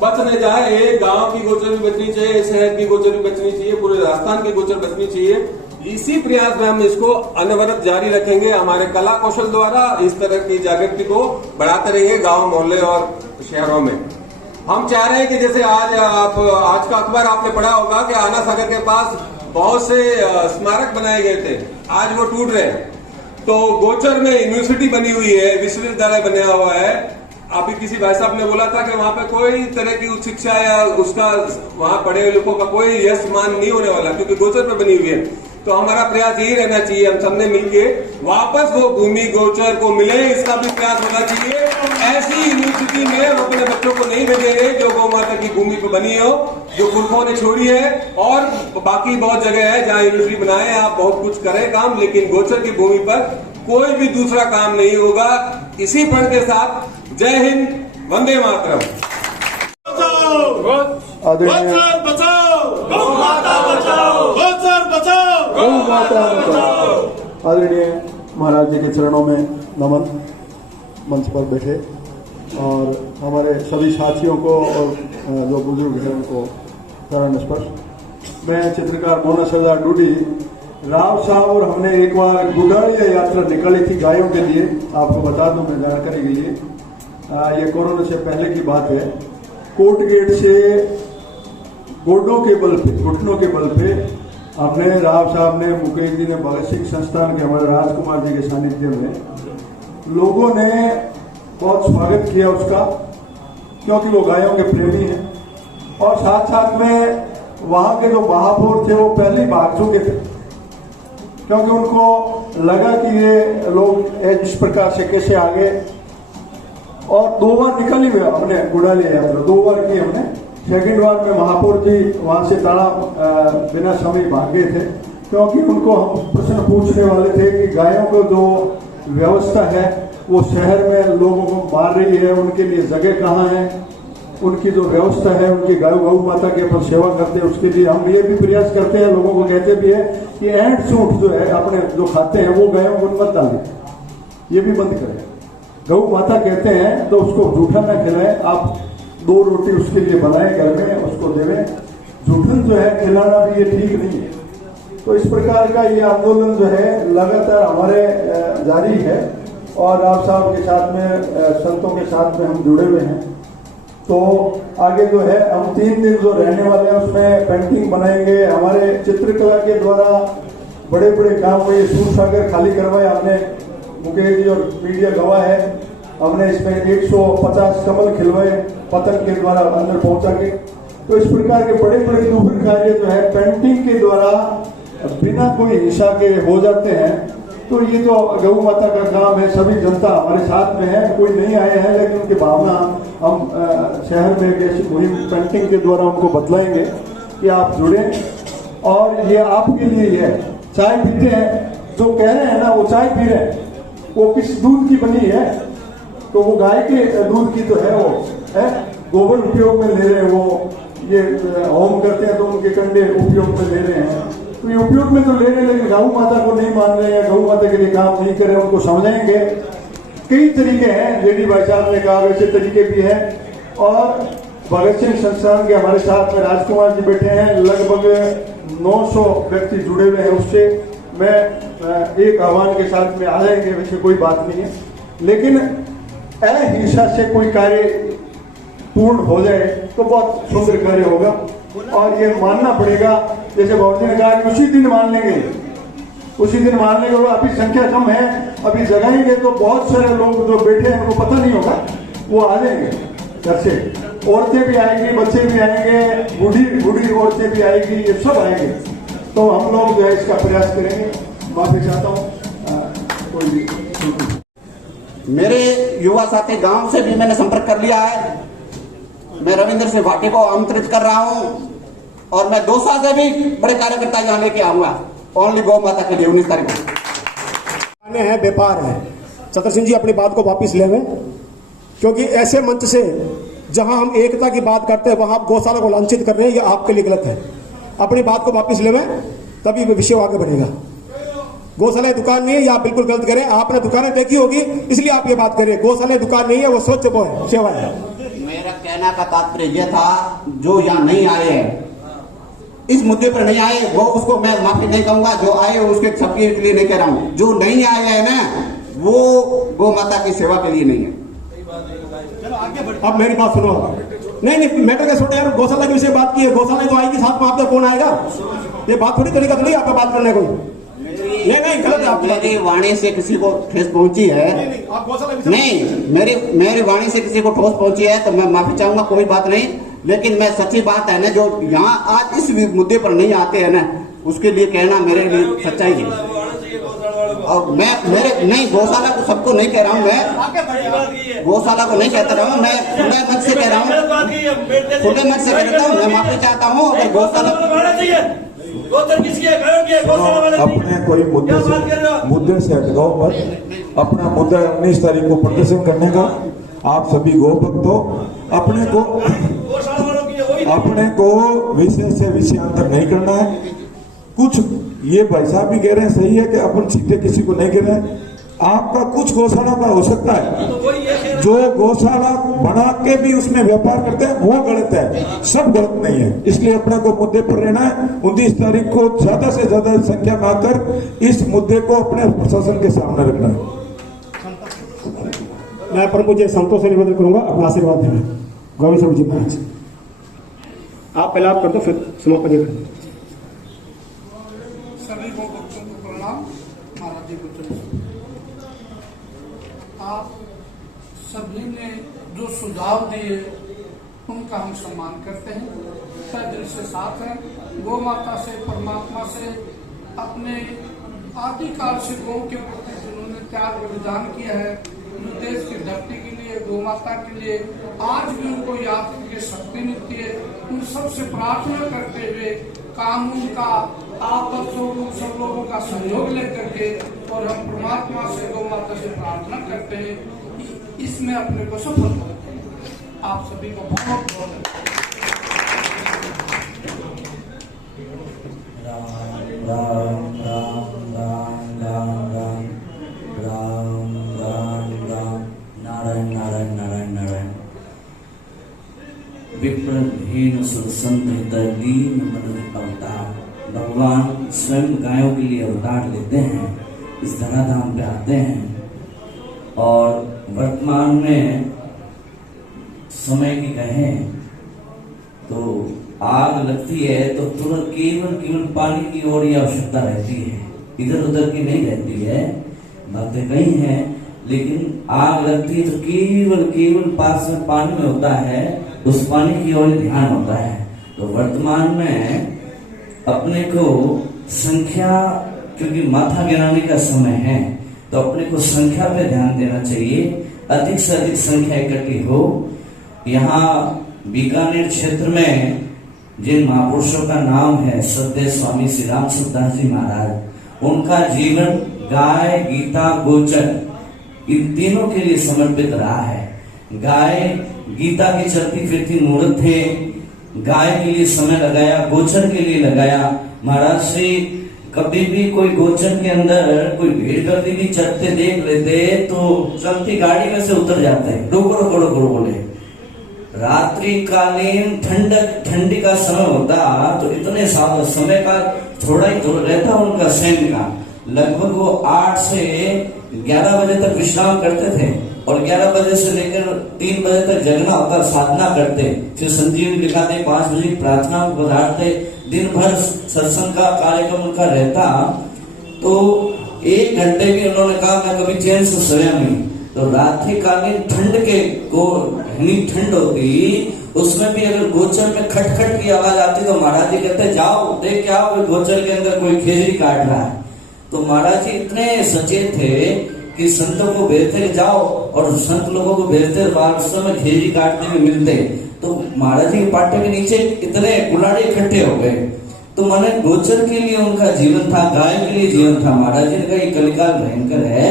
बच न जाए। एक गांव की गोचर भी बचनी चाहिए, शहर की गोचर भी बचनी चाहिए, पूरे राजस्थान की गोचर बचनी चाहिए। इसी प्रयास में हम इसको अनवरत जारी रखेंगे। हमारे कला कौशल द्वारा इस तरह की जागृति को बढ़ाते रहेंगे गांव, मोहल्ले और शहरों में। हम चाह रहे हैं कि जैसे आज का अखबार आपने पढ़ा होगा कि आना सागर के पास बहुत से स्मारक बनाए गए थे, आज वो टूट रहे हैं। तो गोचर में यूनिवर्सिटी बनी हुई है, विश्वविद्यालय बना हुआ है। अभी किसी भाई साहब ने बोला था कि वहां पे कोई तरह की उच्च शिक्षा या उसका वहां पढ़े हुए लोगों का कोई यश मान नहीं होने वाला, क्योंकि गोचर पे बनी हुई है। तो हमारा प्रयास यही रहना चाहिए, हम सबने मिलके वापस वो भूमि गोचर को मिले, इसका भी प्रयास होना चाहिए। ऐसी यूनिवर्सिटी में हम अपने बच्चों को नहीं भेजेंगे जो गौ माता की भूमि पर बनी हो, जो पुरखों ने छोड़ी है। और बाकी बहुत जगह है जहाँ यूनिवर्सिटी बनाए, आप बहुत कुछ करें काम, लेकिन गोचर की भूमि पर कोई भी दूसरा काम नहीं होगा। इसी प्रण के साथ जय हिंद, वंदे मातरम। आदरणीय महाराज जी के चरणों में नमन, मंच पर बैठे और हमारे सभी साथियों को और जो बुजुर्ग हैं उनको चरण स्पर्श। मैं चित्रकार मोना सदा डूडी, राव साहब और हमने एक बार गुडालिया यात्रा निकाली थी गायों के लिए, आपको बता दूं मैं जानकारी के लिए। ये कोरोना से पहले की बात है। कोर्ट गेट से गोडों के बल पे, घुटनों के बल पे हमने, राव साहब ने, मुकेश जी ने, भगत सिंह संस्थान के हमारे राजकुमार जी के सानिध्य में लोगों ने बहुत स्वागत किया उसका, क्योंकि वो गायों के प्रेमी हैं। और साथ साथ में वहां के जो महापौर थे वो पहले ही भाग चुके थे, क्योंकि उनको लगा कि ये लोग इस प्रकार से कैसे आगे। और 2 बार निकली हुई हमने गुडालिया यात्रा, 2 बार की हमने। सेकंड बार में महापौर जी वहां से ताड़ा बिना समय भाग गए थे, क्योंकि उनको हम प्रश्न पूछने वाले थे कि गायों को जो व्यवस्था है वो शहर में लोगों को मार रही है, उनके लिए जगह कहाँ है, उनकी जो व्यवस्था है, उनकी गौ माता के अपन सेवा करते हैं, उसके लिए हम ये भी प्रयास करते हैं। लोगों को कहते भी है कि एंड सूट जो है अपने जो खाते हैं वो गायों को मत डालें, ये भी बंद करें। गौ माता कहते हैं तो उसको जूठा न खिलाएं, आप 2 रोटी उसके लिए बनाएं घर में, उसको देवें। जूठन जो है खिलाना भी ये ठीक नहीं है। तो इस प्रकार का ये आंदोलन जो है लगातार हमारे जारी है और आप साहब के साथ में संतों के साथ में हम जुड़े हुए हैं। तो आगे जो है हम 3 दिन जो रहने वाले हैं उसमें पेंटिंग बनाएंगे। हमारे चित्रकला के द्वारा बड़े बड़े काम को ये सूर सागर खाली करवाए हमने, मुकेश जी और मीडिया गवाह है। हमने इसमें 150 कमल खिलवाए पतंग के द्वारा अंदर पहुंचा के। तो इस प्रकार के बड़े बड़े दूर कार्य जो है पेंटिंग के द्वारा बिना कोई हिंसा के हो जाते हैं। तो ये तो गौ माता का काम है, सभी जनता हमारे साथ में है, कोई नहीं आए हैं लेकिन उनकी भावना हम शहर में एक ऐसी मुहिम पेंटिंग के द्वारा उनको बतलाएंगे कि आप जुड़े। और ये आपके लिए है, चाय पीते हैं जो कह रहे हैं ना वो चाय पी रहे हैं, वो किस दूध की बनी है? तो वो गाय के दूध की तो है, वो है गोबर उपयोग में ले रहे हैं, वो ये होम करते हैं तो उनके कंडे उपयोग में ले रहे हैं। तो ये उपयोग में तो ले रहे हैं लेकिन गौ माता को नहीं मान रहे हैं, गौ माता के लिए काम नहीं कर रहे हैं। उनको समझाएंगे कई तरीके हैं, जेडी भाई साहब ने कहा वैसे तरीके भी हैं। और भगत सिंह संस्थान के हमारे साथ में राजकुमार जी बैठे हैं, लगभग 900 व्यक्ति जुड़े हुए हैं उससे। मैं एक आह्वान के साथ में आ जाएंगे, वैसे कोई बात नहीं है, लेकिन अहिंसा से कोई कार्य पूर्ण हो जाए तो बहुत सुंदर कार्य होगा। और ये मानना पड़ेगा, जैसे बाबू जी ने कहा कि उसी दिन मान लेंगे, उसी दिन मान लेंगे। अभी संख्या कम है, अभी जगाएंगे तो बहुत सारे लोग जो बैठे हैं उनको पता नहीं होगा, वो आ जाएंगे घर से। औरतें भी आएंगी, बच्चे भी आएंगे, बूढ़ी औरतें भी आएंगी, ये सब आएंगे। तो हम लोग जो है इसका प्रयास करेंगे। माफी चाहता हूँ कोई भी। मेरे युवा साथी गांव से भी मैंने संपर्क कर लिया है। मैं रविंद्र सिंह भाटी को आमंत्रित कर रहा हूं और मैं 2 साल से भी बड़े कार्यकर्ता यहाँ लेके आऊंगा ओनली गौ माता के लिए 19 तारीख को। है व्यापार है। चतर सिंह जी अपनी बात को वापिस ले लें, क्योंकि ऐसे मंच से जहां हम एकता की बात करते हैं वहां आप गौशाला को लांछित कर रहे हैं, ये आपके लिए गलत है। अपनी बात को वापिस ले लें, तभी विषय आगे बढ़ेगा। गौशाला दुकान नहीं है, ये आप बिल्कुल गलत करें। आपने दुकानें देखी होगी इसलिए आप ये बात करें। गौशाला दुकान नहीं है, वो स्वच्छ वो है, सेवा है। मेरा कहना का तात्पर्य यह था, जो यहाँ नहीं आए हैं, इस मुद्दे पर नहीं आए, वो उसको मैं माफी नहीं कहूंगा। जो आए उसके सबके लिए नहीं कह रहा हूँ। जो नहीं आए हैं ना, वो गौ माता की सेवा के लिए नहीं है। अब मेरी बात सुनो। नहीं मैटर का छोटे यार, गौशाला के विषय बात की है। गौशाला तो आएगी साथ में, आप तो कौन आएगा? ये बात थोड़ी तरीका नहीं आपका बात करने कोई नहीं गलत है। आप मेरी वाणी से किसी को ठेस पहुंची है, नहीं मेरी वाणी से किसी को ठोस पहुंची है तो मैं माफी चाहूंगा, कोई बात नहीं। लेकिन मैं सच्ची बात है ना, जो यहाँ आज इस मुद्दे पर नहीं आते हैं ना, उसके लिए कहना मेरे लिए सच्चाई है। और मैं नहीं गौशाला को सबको नहीं कह रहा हूँ, मैं गौशाला को नहीं कहता रहा हूँ, मैं खुले मन से कह रहा हूँ, खुले मन से कहता हूँ। मैं माफी चाहता हूँ अगर गौशाला अपने कोई मुद्दे से हटगाओ मत। अपना मुद्दा 19 तारीख को प्रदर्शन करने का। आप सभी गौ भक्त हो, अपने को विषय से विषयांतर नहीं करना है। कुछ ये भाई साहब भी कह रहे हैं, सही है कि अपन सीधे किसी को नहीं कह रहे हैं। आपका कुछ गौशाला का हो सकता है, जो गौशाला बना के भी उसमें व्यापार करते हैं वो गलत है, सब गलत नहीं है। इसलिए अपने को मुद्दे पर रहना है। 29 तारीख को ज्यादा से ज्यादा संख्या में आकर इस मुद्दे को अपने प्रशासन के सामने रखना है। मैं प्रभु जी संतों से निवेदन करूंगा, अपना आशीर्वाद देना। गोविंद सिंह जी महाराज, आप पहले आप कर दो, फिर समापन कर दो। सभी को बच्चों को प्रणाम। महाराज जी को आप सभी ने जो सुझाव दिए उनका हम सम्मान करते हैं, तहे दिल से साथ हैं। गौ माता से, परमात्मा से, अपने आदिकाल से गौ के प्रति जिन्होंने त्याग बलिदान किया है, जो देश की धरती के लिए, गौ माता के लिए आज भी उनको याद करके शक्ति मिलती है। उन सबसे प्रार्थना करते हुए कानून का आप सब लोगों का सहयोग लेकर के और हम परमात्मा से, गौ माता से प्रार्थना करते हैं इसमें अपने को सफल करें। आप सभी को बहुत बहुत राम राम राम राम राम राम राम राम राम नारायण नारायण नारायण नारायण। विप्रहीन सुरसंत दीन मनुष्य अवतार। भगवान स्वयं गायों के लिए अवतार लेते हैं, इस धराधाम पे आते हैं और वर्तमान में समय की कहें तो आग लगती है तो तुरंत केवल पानी की और ही आवश्यकता रहती है, इधर उधर की नहीं रहती है। बातें कही हैं, लेकिन आग लगती है तो केवल पास में पानी में होता है, उस पानी की ओर ध्यान होता है। तो वर्तमान में अपने को संख्या, क्योंकि माथा गिराने का समय है, तो अपने को संख्या पे ध्यान देना चाहिए, अधिक से अधिक संख्या इकट्ठी हो। यहाँ बीकानेर क्षेत्र में जिन महापुरुषों का नाम है श्रद्धेय स्वामी श्री राम सुखदास जी महाराज, उनका जीवन गाय, गीता, गोचर इन तीनों के लिए समर्पित रहा है। गाय गीता की चलती फिरती मूर्त थे, गाय के लिए समय लगाया, गोचर के लिए लगाया। महाराज श्री कभी भी कोई गोचर के अंदर कोई भीड़ गर्दी भी चलते देख लेते तो चलती गाड़ी में से उतर जाते, डोकरो कोड़ो बोले। रात्रि कालीन ठंडी का समय होता तो इतने साल समय का थोड़ा ही रहता उनका सैन्य का, लगभग वो 8 से 11 बजे तक विश्राम करते थे और 11 बजे से लेकर 3 बजे तक जगना होता, साधना करते, फिर संजीवनी लिखाते, 5 बजे प्रार्थना को पधारते, दिन भर सत्संग का कार्यक्रम उनका रहता। तो 1 घंटे भी उन्होंने कहा मैं कभी चैन से सोया नहीं। तो रात्रि कालीन ठंड के को ठंड होती, उसमें भी अगर गोचर में खटखट की आवाज आती तो महाराज जी कहते जाओ देख क्या गोचर के अंदर कोई खेजड़ी काट रहा है। तो महाराज जी इतने सचेत थे कि संतों को भेजते जाओ, और संत लोगों को भेजते उस समय खेजड़ी काटते हुए मिलते। तो महाराज जी के पाटे के नीचे इतने गुलाड़े इकट्ठे हो गए। तो माने गोचर के लिए उनका जीवन था, गाय के लिए जीवन था। महाराज जी ने कहा ये कलिकाल भयंकर है,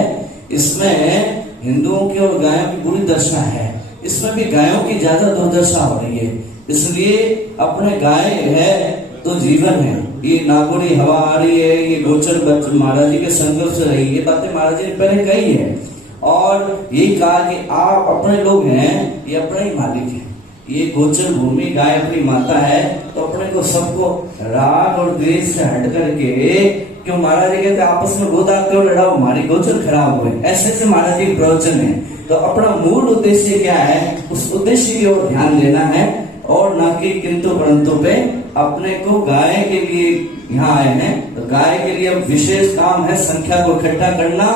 इसमें हिंदुओं की और गायों की बुरी दशा है, इसमें भी गायों की ज्यादा दुर्दशा हो रही है। इसलिए अपने गाय है तो जीवन है। ये नागौरी हवा आ रही है, ये गोचर महाराज जी के संकल्प से रही, ये बातें महाराज जी ने पहले कही है। और यही कहा कि आप अपने लोग हैं, ये अपना ही मालिक है, ये गोचर भूमि गाय अपनी माता है। तो अपने को सबको राग और द्वेष से हट करके, क्यों महाराज जी कहते आपस में गोदा क्यों लड़ाओ, हमारी गोचर खराब हुए, ऐसे से महाराज जी प्रवचन है। तो अपना मूल उद्देश्य क्या है, उस उद्देश्य की ओर ध्यान देना है और ना कि किंतु परंतु पे। अपने को गाय के लिए यहाँ आए हैं, तो गाय के लिए अब विशेष काम है संख्या को इकट्ठा करना,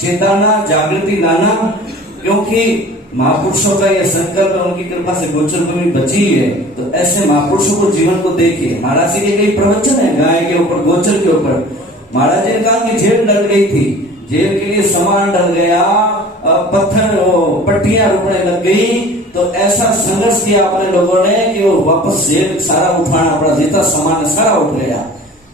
चेताना, जागृति लाना। क्योंकि महापुरुषों का यह संकल्प है, उनकी कृपा से गोचर भूमि बची है। तो ऐसे महापुरुषों को जीवन को देखिए। महाराज जी के कई प्रवचन है गाय के ऊपर, गोचर के ऊपर। महाराज जी ने कहा कि जेल डल गई थी, जेल के लिए सामान डल गया, पत्थर पट्टियां रुकने लग गई, तो ऐसा संघर्ष किया अपने लोगों ने कि वो वापस जेल सारा उठाना पड़ा, जितना सामान सारा उठ गया।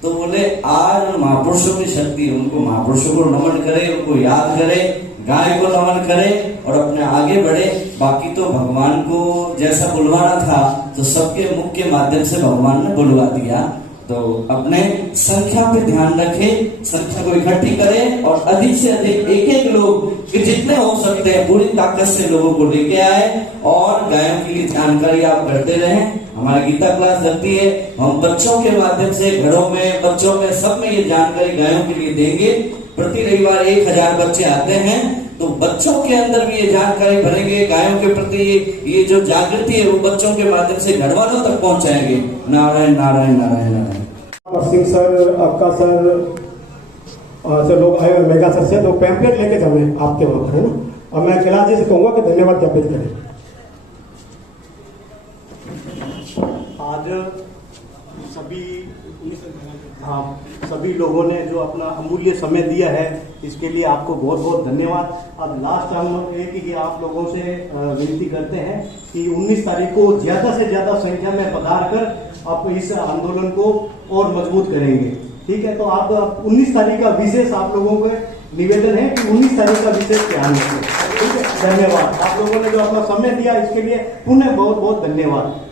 तो बोले आज महापुरुषों की शक्ति है, उनको महापुरुषों को नमन करे, उनको याद करे, गाय को नमन करे और अपने आगे बढ़े। बाकी तो भगवान को जैसा बुलवाना था तो सबके मुख के माध्यम से भगवान ने बुलवा दिया। तो अपने संख्या पे ध्यान रखें, संख्या को इकट्ठी करें और अधिक से अधिक एक लोग कि जितने हो सकते हैं पूरी ताकत से लोगों को लेके आए और गायों की जानकारी आप करते रहें। हमारी गीता क्लास लगती है, हम बच्चों के माध्यम से घरों में, बच्चों में, सब में ये जानकारी गायों के लिए देंगे। प्रति रविवार 1000 बच्चे आते हैं, तो बच्चों के अंदर भी ये जानकारी भरेंगे, गायों के प्रति ये जो जागृति है वो बच्चों के माध्यम से घर वालों तक पहुंचाएंगे। नारायण नारायण नारायण नारायण। सिंह सर, आपका सर, सर लोग आए मेगा सर से लोग पैम्पलेट लेके जाए आपके वहां पर, है ना। और मैं कैलाश जी से कहूंगा कि धन्यवाद ज्ञापित करें। आज सभी लोगों ने जो अपना अमूल्य समय दिया है, इसके लिए आपको बहुत बहुत धन्यवाद। अब लास्ट हम एक ही आप लोगों से विनती करते हैं कि 19 तारीख को ज्यादा से ज्यादा संख्या में पधार कर आप इस आंदोलन को और मजबूत करेंगे। ठीक है, तो आप 19 तारीख का विशेष आप लोगों को निवेदन है कि 19 तारीख का विशेष ध्यान रखें। ठीक है, धन्यवाद। आप लोगों ने जो अपना समय दिया इसके लिए पुनः बहुत बहुत धन्यवाद।